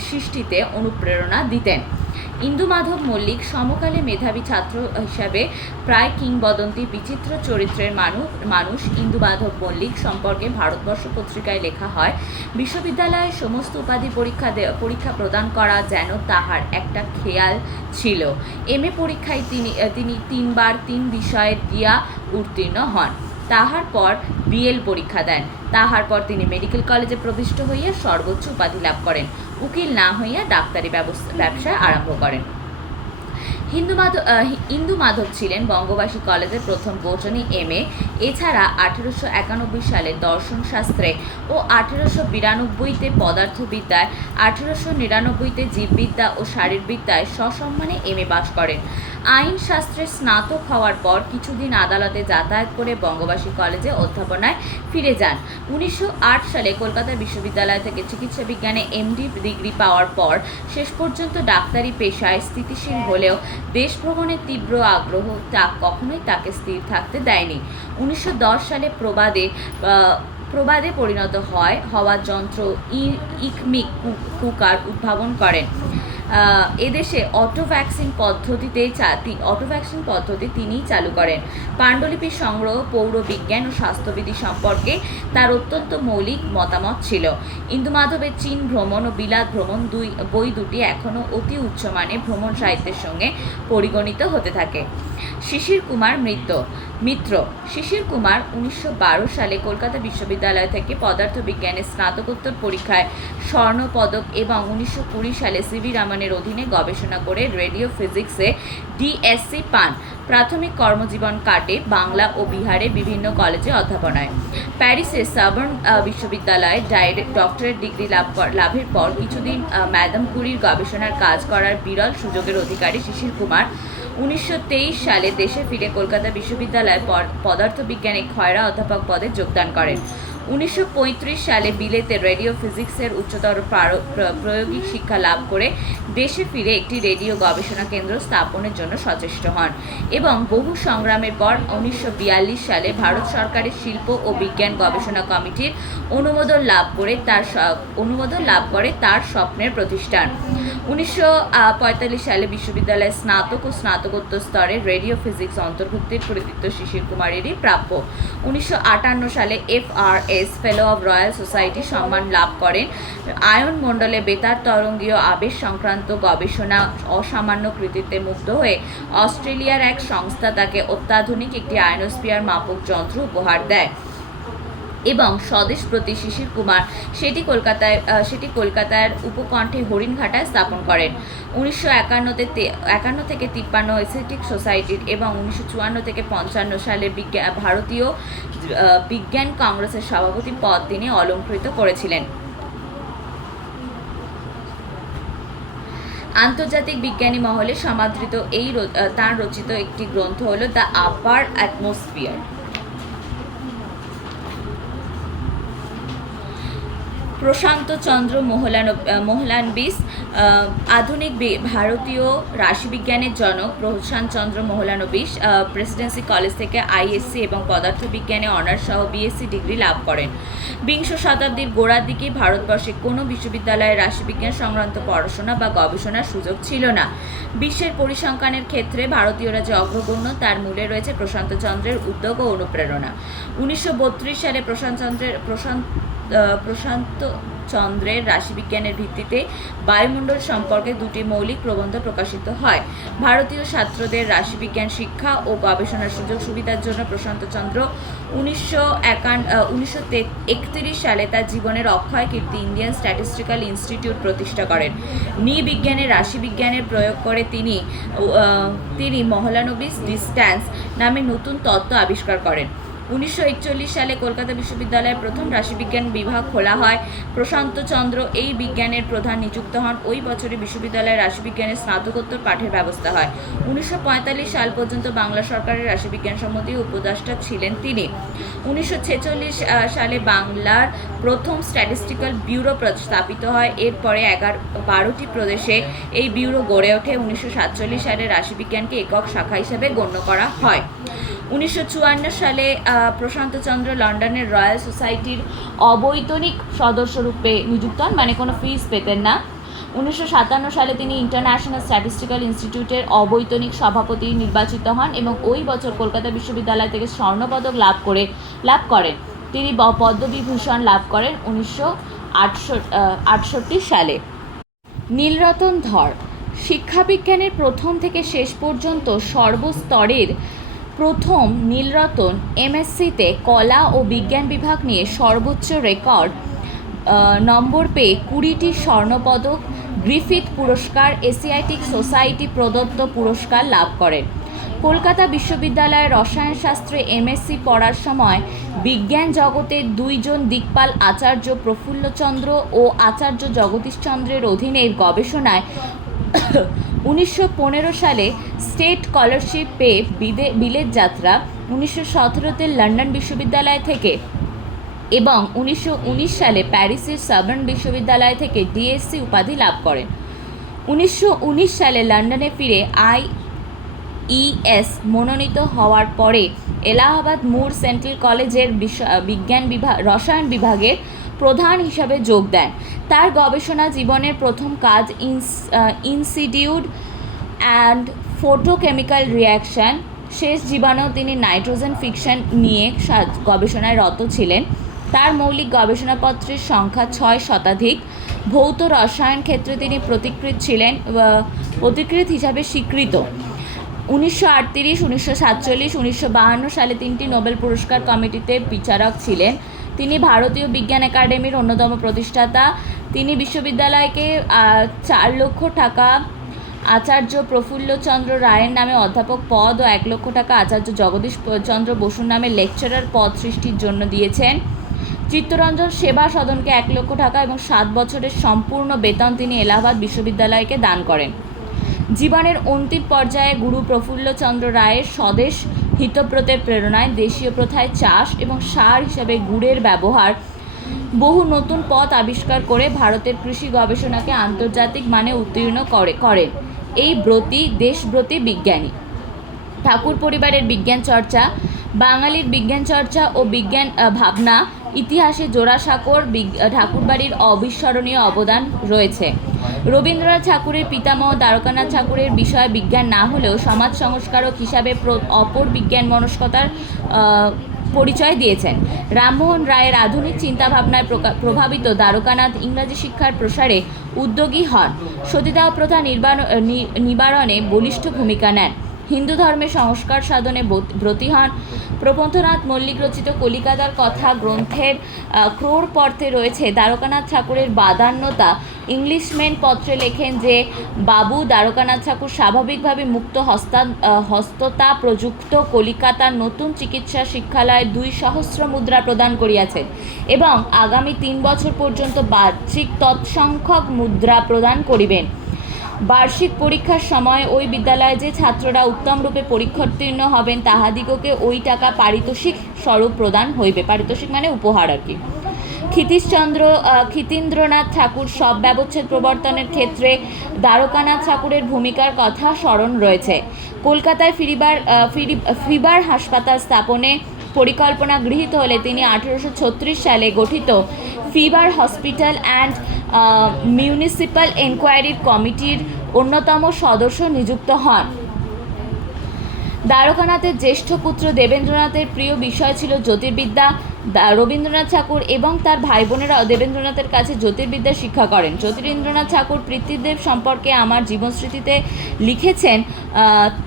সৃষ্টিতে অনুপ্রেরণা দিতেন। ইন্দুমাধব মল্লিক সমকালে মেধাবী ছাত্র হিসাবে প্রায় কিংবদন্তি। বিচিত্র চরিত্রের মানুষ ইন্দুমাধব মল্লিক সম্পর্কে ভারতবর্ষ পত্রিকায় লেখা হয়, বিশ্ববিদ্যালয়ের সমস্ত উপাধি পরীক্ষা প্রদান করা যেন তাহার একটা খেয়াল ছিল। এম.এ. পরীক্ষায় তিনি 3 বার 3 বিষয়ে দিয়া উত্তীর্ণ হন। তাহার পর বিএল পরীক্ষা দেন। তাহার পর তিনি মেডিকেল কলেজে প্রবিষ্ট হইয়া সর্বোচ্চ উপাধি লাভ করেন। উকিল না হইয়া ডাক্তারি ব্যবসা আরম্ভ করেন। ইন্দুমাধব ছিলেন বঙ্গবাসী কলেজের প্রথম বর্ষণী এম.এ। এছাড়া 1891 সালে দর্শনশাস্ত্রে ও 1892-তে পদার্থবিদ্যায়, 1899-তে জীববিদ্যা ও শারীরবিদ্যায় সসম্মানে এম.এ. পাশ করেন। আইনশাস্ত্রে স্নাতক হওয়ার পর কিছুদিন আদালতে যাতায়াত করে বঙ্গবাসী কলেজে অধ্যাপনায় ফিরে যান। 1908 সালে কলকাতা বিশ্ববিদ্যালয় থেকে চিকিৎসা বিজ্ঞানে এমডি ডিগ্রি পাওয়ার পর শেষ পর্যন্ত ডাক্তারি পেশায় স্থিতিশীল হলেও দেশ ভ্রমণের তীব্র আগ্রহ কখনোই তাকে স্থির থাকতে দেয়নি। 1910 সালে প্রবাদে পরিণত হওয়া যন্ত্র ইকমিক কুকার উদ্ভাবন করেন। এদেশে অটো ভ্যাকসিন পদ্ধতি তিনিই চালু করেন। পাণ্ডুলিপি সংগ্রহ, পৌর বিজ্ঞান ও স্বাস্থ্যবিধি সম্পর্কে তার অত্যন্ত মৌলিক মতামত ছিল। ইন্দুমাধবের চীন ভ্রমণ ও বিলাত ভ্রমণ বই দুটি এখনও অতি উচ্চমানের ভ্রমণ সাহিত্যের সঙ্গে পরিগণিত হতে থাকে। শিশির কুমার মিত্র। শিশির কুমার 1912 সালে কলকাতা বিশ্ববিদ্যালয় থেকে পদার্থবিজ্ঞানে স্নাতকোত্তর পরীক্ষায় স্বর্ণপদক এবং 1920 সালে সি.ভি. রামনের অধীনে গবেষণা করে রেডিও ফিজিক্সে ডিএসসি পান। প্রাথমিক কর্মজীবন কাটে বাংলা ও বিহারে বিভিন্ন কলেজে অধ্যাপনায়। প্যারিসে সার্বন বিশ্ববিদ্যালয়ে ডক্টরেট ডিগ্রি লাভের পর কিছুদিন ম্যাডাম কুরির গবেষণার কাজ করার বিরল সুযোগের অধিকারী শিশির কুমার 1923 সালে দেশে ফিরে কলকাতা বিশ্ববিদ্যালয়ে পদার্থবিজ্ঞানে খয়রা অধ্যাপক পদে যোগদান করেন। 1935 সালে বিলেতে রেডিও ফিজিক্সের উচ্চতর প্রায়োগিক শিক্ষা লাভ করে দেশে ফিরে একটি রেডিও গবেষণা কেন্দ্র স্থাপনের জন্য সচেষ্ট হন এবং বহু সংগ্রামের পর 1942 সালে ভারত সরকারের শিল্প ও বিজ্ঞান গবেষণা কমিটির অনুমোদন লাভ করে তার স্বপ্নের প্রতিষ্ঠান। 1945 সালে বিশ্ববিদ্যালয়ের স্নাতক ও স্নাতকোত্তর স্তরে রেডিও ফিজিক্স অন্তর্ভুক্তির কৃতিত্ব শিশির কুমারেরই প্রাপ্য। 1958 সালে FRS fellow of royal society সম্মান লাভ করেন। আয়ন মণ্ডলে বেতার তরঙ্গীয় আবেশ সংক্রান্ত গবেষণা অসামান্য কৃতিত্বে মুগ্ধ হয়ে অস্ট্রেলিয়ার এক সংস্থা তাকে অত্যাধুনিক একটি আয়নোস্ফিয়ার মাপক যন্ত্র উপহার দেয় এবং স্বদেশ প্রতি শিশির কুমার সেটি কলকাতার উপকণ্ঠে হরিণঘাটায় স্থাপন করেন। 1951 থেকে 53 এস্থেটিক সোসাইটির এবং 1954 থেকে 55 সালে ভারতীয় বিজ্ঞান কংগ্রেসের সভাপতি পদ তিনি অলংকৃত করেছিলেন। আন্তর্জাতিক বিজ্ঞানী মহলে সমাদৃত তার রচিত একটি গ্রন্থ হলো দ্য আপার অ্যাটমসফিয়ার। প্রশান্ত চন্দ্র মোহলানবিস আধুনিক ভারতীয় রাশিবিজ্ঞানের জনক প্রশান্ত চন্দ্র মোহলানবিস প্রেসিডেন্সি কলেজ থেকে আইএসসি এবং পদার্থবিজ্ঞানে অনার্স সহ বিএসসি ডিগ্রি লাভ করেন। বিংশ শতাব্দীর গোড়ার দিকে ভারতবর্ষে কোনো বিশ্ববিদ্যালয়ে রাশিবিজ্ঞান সংক্রান্ত পড়াশোনা বা গবেষণার সুযোগ ছিল না। বিশ্বের পরিসংখ্যানের ক্ষেত্রে ভারতীয়রা যে অগ্রগণ্য তার মূলে রয়েছে প্রশান্ত চন্দ্রের উদ্যোগ ও অনুপ্রেরণা। 1932 সালে প্রশান্ত চন্দ্রের রাশিবিজ্ঞানের ভিত্তিতে বায়ুমণ্ডল সম্পর্কে দুটি মৌলিক প্রবন্ধ প্রকাশিত হয়। ভারতীয় ছাত্রদের রাশিবিজ্ঞান শিক্ষা ও গবেষণার সুযোগ সুবিধার জন্য প্রশান্ত চন্দ্র 1931 সালে তার জীবনের অক্ষয় কীর্তি ইন্ডিয়ান স্ট্যাটিস্টিক্যাল ইনস্টিটিউট প্রতিষ্ঠা করেন। নৃবিজ্ঞানে রাশিবিজ্ঞানের প্রয়োগ করে তিনি মহলানবিস ডিস্ট্যান্স নামে নতুন তত্ত্ব আবিষ্কার করেন। 1941 সালে কলকাতা বিশ্ববিদ্যালয়ের প্রথম রাশিবিজ্ঞান বিভাগ খোলা হয়। প্রশান্ত চন্দ্র এই বিজ্ঞানের প্রধান নিযুক্ত হন। ওই বছরে বিশ্ববিদ্যালয়ে রাশিবিজ্ঞানের স্নাতকোত্তর পাঠের ব্যবস্থা হয়। 1945 সাল পর্যন্ত বাংলা সরকারের রাশিবিজ্ঞান সমিতির উপদেষ্টা ছিলেন তিনি। 1946 সালে বাংলার প্রথম স্ট্যাটিস্টিক্যাল ব্যুরো স্থাপিত হয়। এরপরে 12টি প্রদেশে এই ব্যুরো গড়ে ওঠে। 1947 সালে রাশিবিজ্ঞানকে একক শাখা হিসেবে গণ্য করা হয়। 1954 সালে প্রশান্ত চন্দ্র লন্ডনের রয়্যাল সোসাইটির অবৈতনিক সদস্যরূপে নিযুক্ত হন, মানে কোনো ফিস পেতেন না। 1957 সালে তিনি ইন্টারন্যাশনাল স্ট্যাটিস্টিক্যাল ইনস্টিটিউটের অবৈতনিক সভাপতি নির্বাচিত হন এবং ওই বছর কলকাতা বিশ্ববিদ্যালয় থেকে স্বর্ণপদক লাভ করেন। তিনি পদ্মবিভূষণ লাভ করেন 1968 সালে। নীলরতন ধর শিক্ষাবিজ্ঞানের প্রথম থেকে শেষ পর্যন্ত সর্বস্তরের প্রথম নীলরতন এমএসসিতে কলা ও বিজ্ঞান বিভাগ নিয়ে সর্বোচ্চ রেকর্ড নম্বর পেয়ে 20টি স্বর্ণপদক, গ্রিফিথ পুরস্কার, এশিয়াটিক সোসাইটি প্রদত্ত পুরস্কার লাভ করেন। কলকাতা বিশ্ববিদ্যালয়ের রসায়নশাস্ত্রে এমএসসি পড়ার সময় বিজ্ঞান জগতের দুইজন দিকপাল আচার্য প্রফুল্লচন্দ্র ও আচার্য জগদীশচন্দ্রের অধীনে গবেষণায় 1915 সালে স্টেট স্কলারশিপ পেয়ে বিলেত যাত্রা, 1917 লন্ডন বিশ্ববিদ্যালয় থেকে এবং 1919 সালে প্যারিসের সরবন বিশ্ববিদ্যালয় থেকে ডিএসসি উপাধি লাভ করেন। 1919 সালে লন্ডনে ফিরে আইইএস মনোনীত হওয়ার পরে এলাহাবাদ মুর সেন্ট্রাল কলেজের রসায়ন বিভাগের প্রধান হিসাবে যোগ দেন। তার গবেষণা জীবনের প্রথম কাজ ইনস্টিটিউট অ্যান্ড ফটোকেমিক্যাল রিয়াকশন। শেষ জীবনেও তিনি নাইট্রোজেন ফিকশন নিয়ে গবেষণায় রত ছিলেন। তার মৌলিক গবেষণাপত্রের সংখ্যা 6 শতাধিক। ভৌত রসায়ন ক্ষেত্রে তিনি প্রতিকৃত হিসাবে স্বীকৃত। 1938, 1947, 1952 সালে 3টি নোবেল পুরস্কার কমিটিতে বিচারক ছিলেন। তিনি ভারতীয় বিজ্ঞান একাডেমির অন্যতম প্রতিষ্ঠাতা। তিনি বিশ্ববিদ্যালয়কে 4 লক্ষ টাকা আচার্য প্রফুল্লচন্দ্র রায়ের নামে অধ্যাপক পদ ও 1 লক্ষ টাকা আচার্য জগদীশ চন্দ্র বসুর নামে লেকচারার পদ সৃষ্টির জন্য দিয়েছেন। চিত্তরঞ্জন সেবা সদনকে 1 লক্ষ টাকা এবং 7 বছরের সম্পূর্ণ বেতন তিনি এলাহাবাদ বিশ্ববিদ্যালয়কে দান করেন। জীবনের অন্তিম পর্যায়ে গুরু প্রফুল্লচন্দ্র রায়ের স্বদেশ হিতব্রতের প্রেরণায় দেশীয় প্রথায় চাষ এবং সার হিসাবে গুড়ের ব্যবহার বহু নতুন পথ আবিষ্কার করে ভারতের কৃষি গবেষণাকে আন্তর্জাতিক মানে উত্তীর্ণ করেন এই দেশব্রতী বিজ্ঞানী। ঠাকুর পরিবারের বিজ্ঞান চর্চা, বাঙালির বিজ্ঞান চর্চা ও বিজ্ঞান ভাবনা ইতিহাসে জোড়াসাঁকোর ঠাকুরবাড়ির অবিস্মরণীয় অবদান রয়েছে। রবীন্দ্রনাথ ঠাকুরের পিতামহ দ্বারকানাথ ঠাকুরের বিষয় বিজ্ঞান না হলেও সমাজ সংস্কারক হিসাবে অপর বিজ্ঞান মনস্কতার পরিচয় দিয়েছেন। রামমোহন রায়ের আধুনিক চিন্তাভাবনায় প্রভাবিত দ্বারকানাথ ইংরাজি শিক্ষার প্রসারে উদ্যোগী হন। সতীদাহ প্রথা নিবারণে বলিষ্ঠ ভূমিকা নেন। হিন্দু ধর্মের সংস্কার সাধনে ব্রতী হন। প্রবন্ধনাথ মল্লিক রচিত কলিকাতার কথা গ্রন্থের ক্রোড় পর্তে রয়েছে দ্বারকানাথ ঠাকুরের বাদান্যতা। ইংলিশম্যান পত্রে লেখেন যে বাবু দ্বারকানাথ ঠাকুর স্বাভাবিকভাবে মুক্ত হস্ততা প্রযুক্ত কলিকাতার নতুন চিকিৎসা শিক্ষালয়ে 200 মুদ্রা প্রদান করিয়াছেন এবং আগামী 3 বছর পর্যন্ত বার্ষিক তৎসংখ্যক মুদ্রা প্রদান করিবেন। বার্ষিক পরীক্ষার সময় ওই বিদ্যালয়ে যে ছাত্ররা উত্তম রূপে পরীক্ষোত্তীর্ণ হবেন তাহাদিগকে ওই টাকা পারিতোষিক স্বরূপ প্রদান হইবে। পারিতোষিক মানে উপহার আর কি। ক্ষিতীন্দ্রনাথ ঠাকুর সব ব্যবচ্ছেদ প্রবর্তনের ক্ষেত্রে দ্বারকানাথ ঠাকুরের ভূমিকার কথা স্মরণ রয়েছে। কলকাতায় ফিবার হাসপাতাল স্থাপনে পরিকল্পনা গৃহীত হলে তিনি 1836 সালে গঠিত ফিবার হসপিটাল অ্যান্ড মিউনিসিপ্যাল এনকোয়ারি কমিটির অন্যতম সদস্য নিযুক্ত হন। দ্বারকানাথের জ্যেষ্ঠ পুত্র দেবেন্দ্রনাথের প্রিয় বিষয় ছিল জ্যোতির্বিদ্যা। রবীন্দ্রনাথ ঠাকুর এবং তার ভাই বোনেরাও দেবেন্দ্রনাথের কাছে জ্যোতির্বিদ্যা শিক্ষা করেন। জ্যোতিরিন্দ্রনাথ ঠাকুর পিতৃদেব সম্পর্কে আমার জীবনস্মৃতিতে লিখেছেন,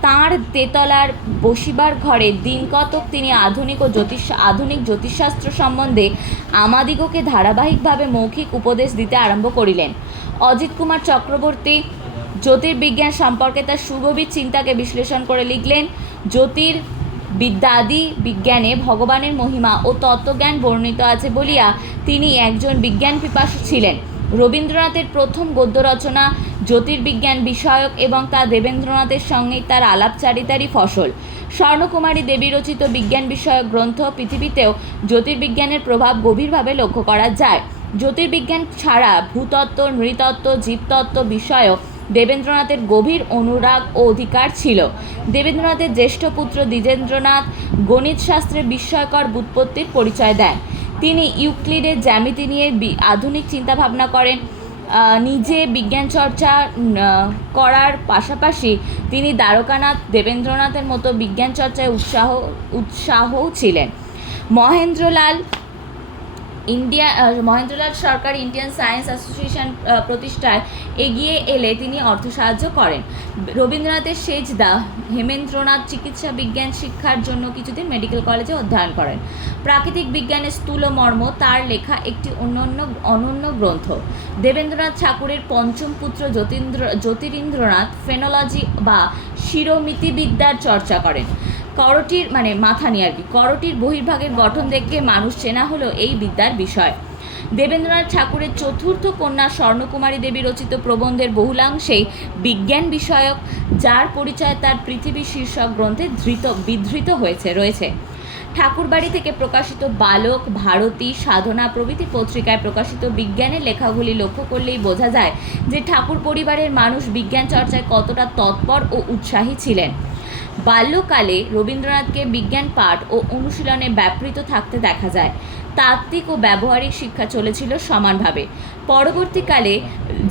তাঁর তেতলার বসিবার ঘরে দিন কতক তিনি আধুনিক জ্যোতিষশাস্ত্র সম্বন্ধে আমাদিগকে ধারাবাহিকভাবে মৌখিক উপদেশ দিতে আরম্ভ করিলেন। অজিত কুমার চক্রবর্তী জ্যোতির্বিজ্ঞান সম্পর্কে তার সুগভীর চিন্তাকে বিশ্লেষণ করে লিখলেন, জ্যোতির্বিদ্যাদি বিজ্ঞানে ভগবানের মহিমা ও তত্ত্বজ্ঞান বর্ণিত আছে বলিয়া তিনি একজন বিজ্ঞান পিপাসু ছিলেন। রবীন্দ্রনাথের প্রথম গদ্য রচনা জ্যোতির্বিজ্ঞান বিষয়ক এবং তা দেবেন্দ্রনাথের সঙ্গে তার আলাপচারিতারই ফসল। স্বর্ণকুমারী দেবী রচিত বিজ্ঞান বিষয়ক গ্রন্থ পৃথিবীতেও জ্যোতির্বিজ্ঞানের প্রভাব গভীরভাবে লক্ষ্য করা যায়। জ্যোতির্বিজ্ঞান ছাড়া ভূতত্ত্ব, নৃতত্ত্ব, জীবতত্ত্ব বিষয়ক দেবেন্দ্রনাথের গভীর অনুরাগ ও অধিকার ছিল। দেবেন্দ্রনাথের জ্যেষ্ঠ পুত্র দ্বিজেন্দ্রনাথ গণিতশাস্ত্রে বিস্ময়কর ব্যুৎপত্তির পরিচয় দেন। তিনি ইউক্লিডের জ্যামিতি নিয়ে আধুনিক চিন্তাভাবনা করেন। নিজে বিজ্ঞান চর্চা করার পাশাপাশি তিনি দ্বারকানাথ দেবেন্দ্রনাথের মতো বিজ্ঞান চর্চায় উৎসাহও ছিলেন। মহেন্দ্রলাল সরকার ইন্ডিয়ান সায়েন্স অ্যাসোসিয়েশন প্রতিষ্ঠায় এগিয়ে এলে তিনি অর্থ সাহায্য করেন। রবীন্দ্রনাথের সেজদা হেমেন্দ্রনাথ চিকিৎসা বিজ্ঞান শিক্ষার জন্য কিছুদিন মেডিকেল কলেজে অধ্যয়ন করেন। প্রাকৃতিক বিজ্ঞানের স্থূল মর্ম তার লেখা একটি অনন্য গ্রন্থ। দেবেন্দ্রনাথ ঠাকুরের পঞ্চম পুত্র জ্যোতিরিন্দ্রনাথ ফেনোলজি বা শিরোমিতিবিদ্যার চর্চা করেন। করটির মানে মাথা নিয়ে আর কি, করটির বহির্ভাগের গঠন দেখে মানুষ চেনা হলো এই বিদ্যার বিষয়। দেবেন্দ্রনাথ ঠাকুরের চতুর্থ কন্যা স্বর্ণকুমারী দেবী রচিত প্রবন্ধের বহুলাংশেই বিজ্ঞান বিষয়ক, যার পরিচয় তার পৃথিবী শীর্ষক গ্রন্থে বিধৃত রয়েছে। ঠাকুরবাড়ি থেকে প্রকাশিত বালক, ভারতী, সাধনা প্রভৃতি পত্রিকায় প্রকাশিত বিজ্ঞানের লেখাগুলি লক্ষ্য করলেই বোঝা যায় যে ঠাকুর পরিবারের মানুষ বিজ্ঞান চর্চায় কতটা তৎপর ও উৎসাহী ছিলেন। বাল্যকালে রবীন্দ্রনাথকে বিজ্ঞান পাঠ ও অনুশীলনে ব্যাপৃত থাকতে দেখা যায়। তাত্ত্বিক ও ব্যবহারিক শিক্ষা চলেছিল সমানভাবে। পরবর্তীকালে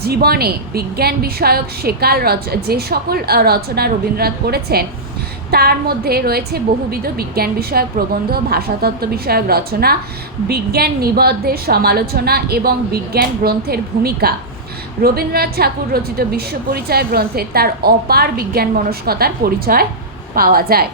জীবনে বিজ্ঞান বিষয়ক যে সকল রচনা রবীন্দ্রনাথ করেছেন তার মধ্যে রয়েছে বহুবিধ বিজ্ঞান বিষয়ক প্রবন্ধ, ভাষাতত্ত্ব বিষয়ক রচনা, বিজ্ঞান নিবদ্ধের সমালোচনা এবং বিজ্ঞান গ্রন্থের ভূমিকা। রবীন্দ্রনাথ ঠাকুর রচিত বিশ্ব পরিচয় গ্রন্থে তার অপার বিজ্ঞান মনস্কতার পরিচয় পাওয়া যায়।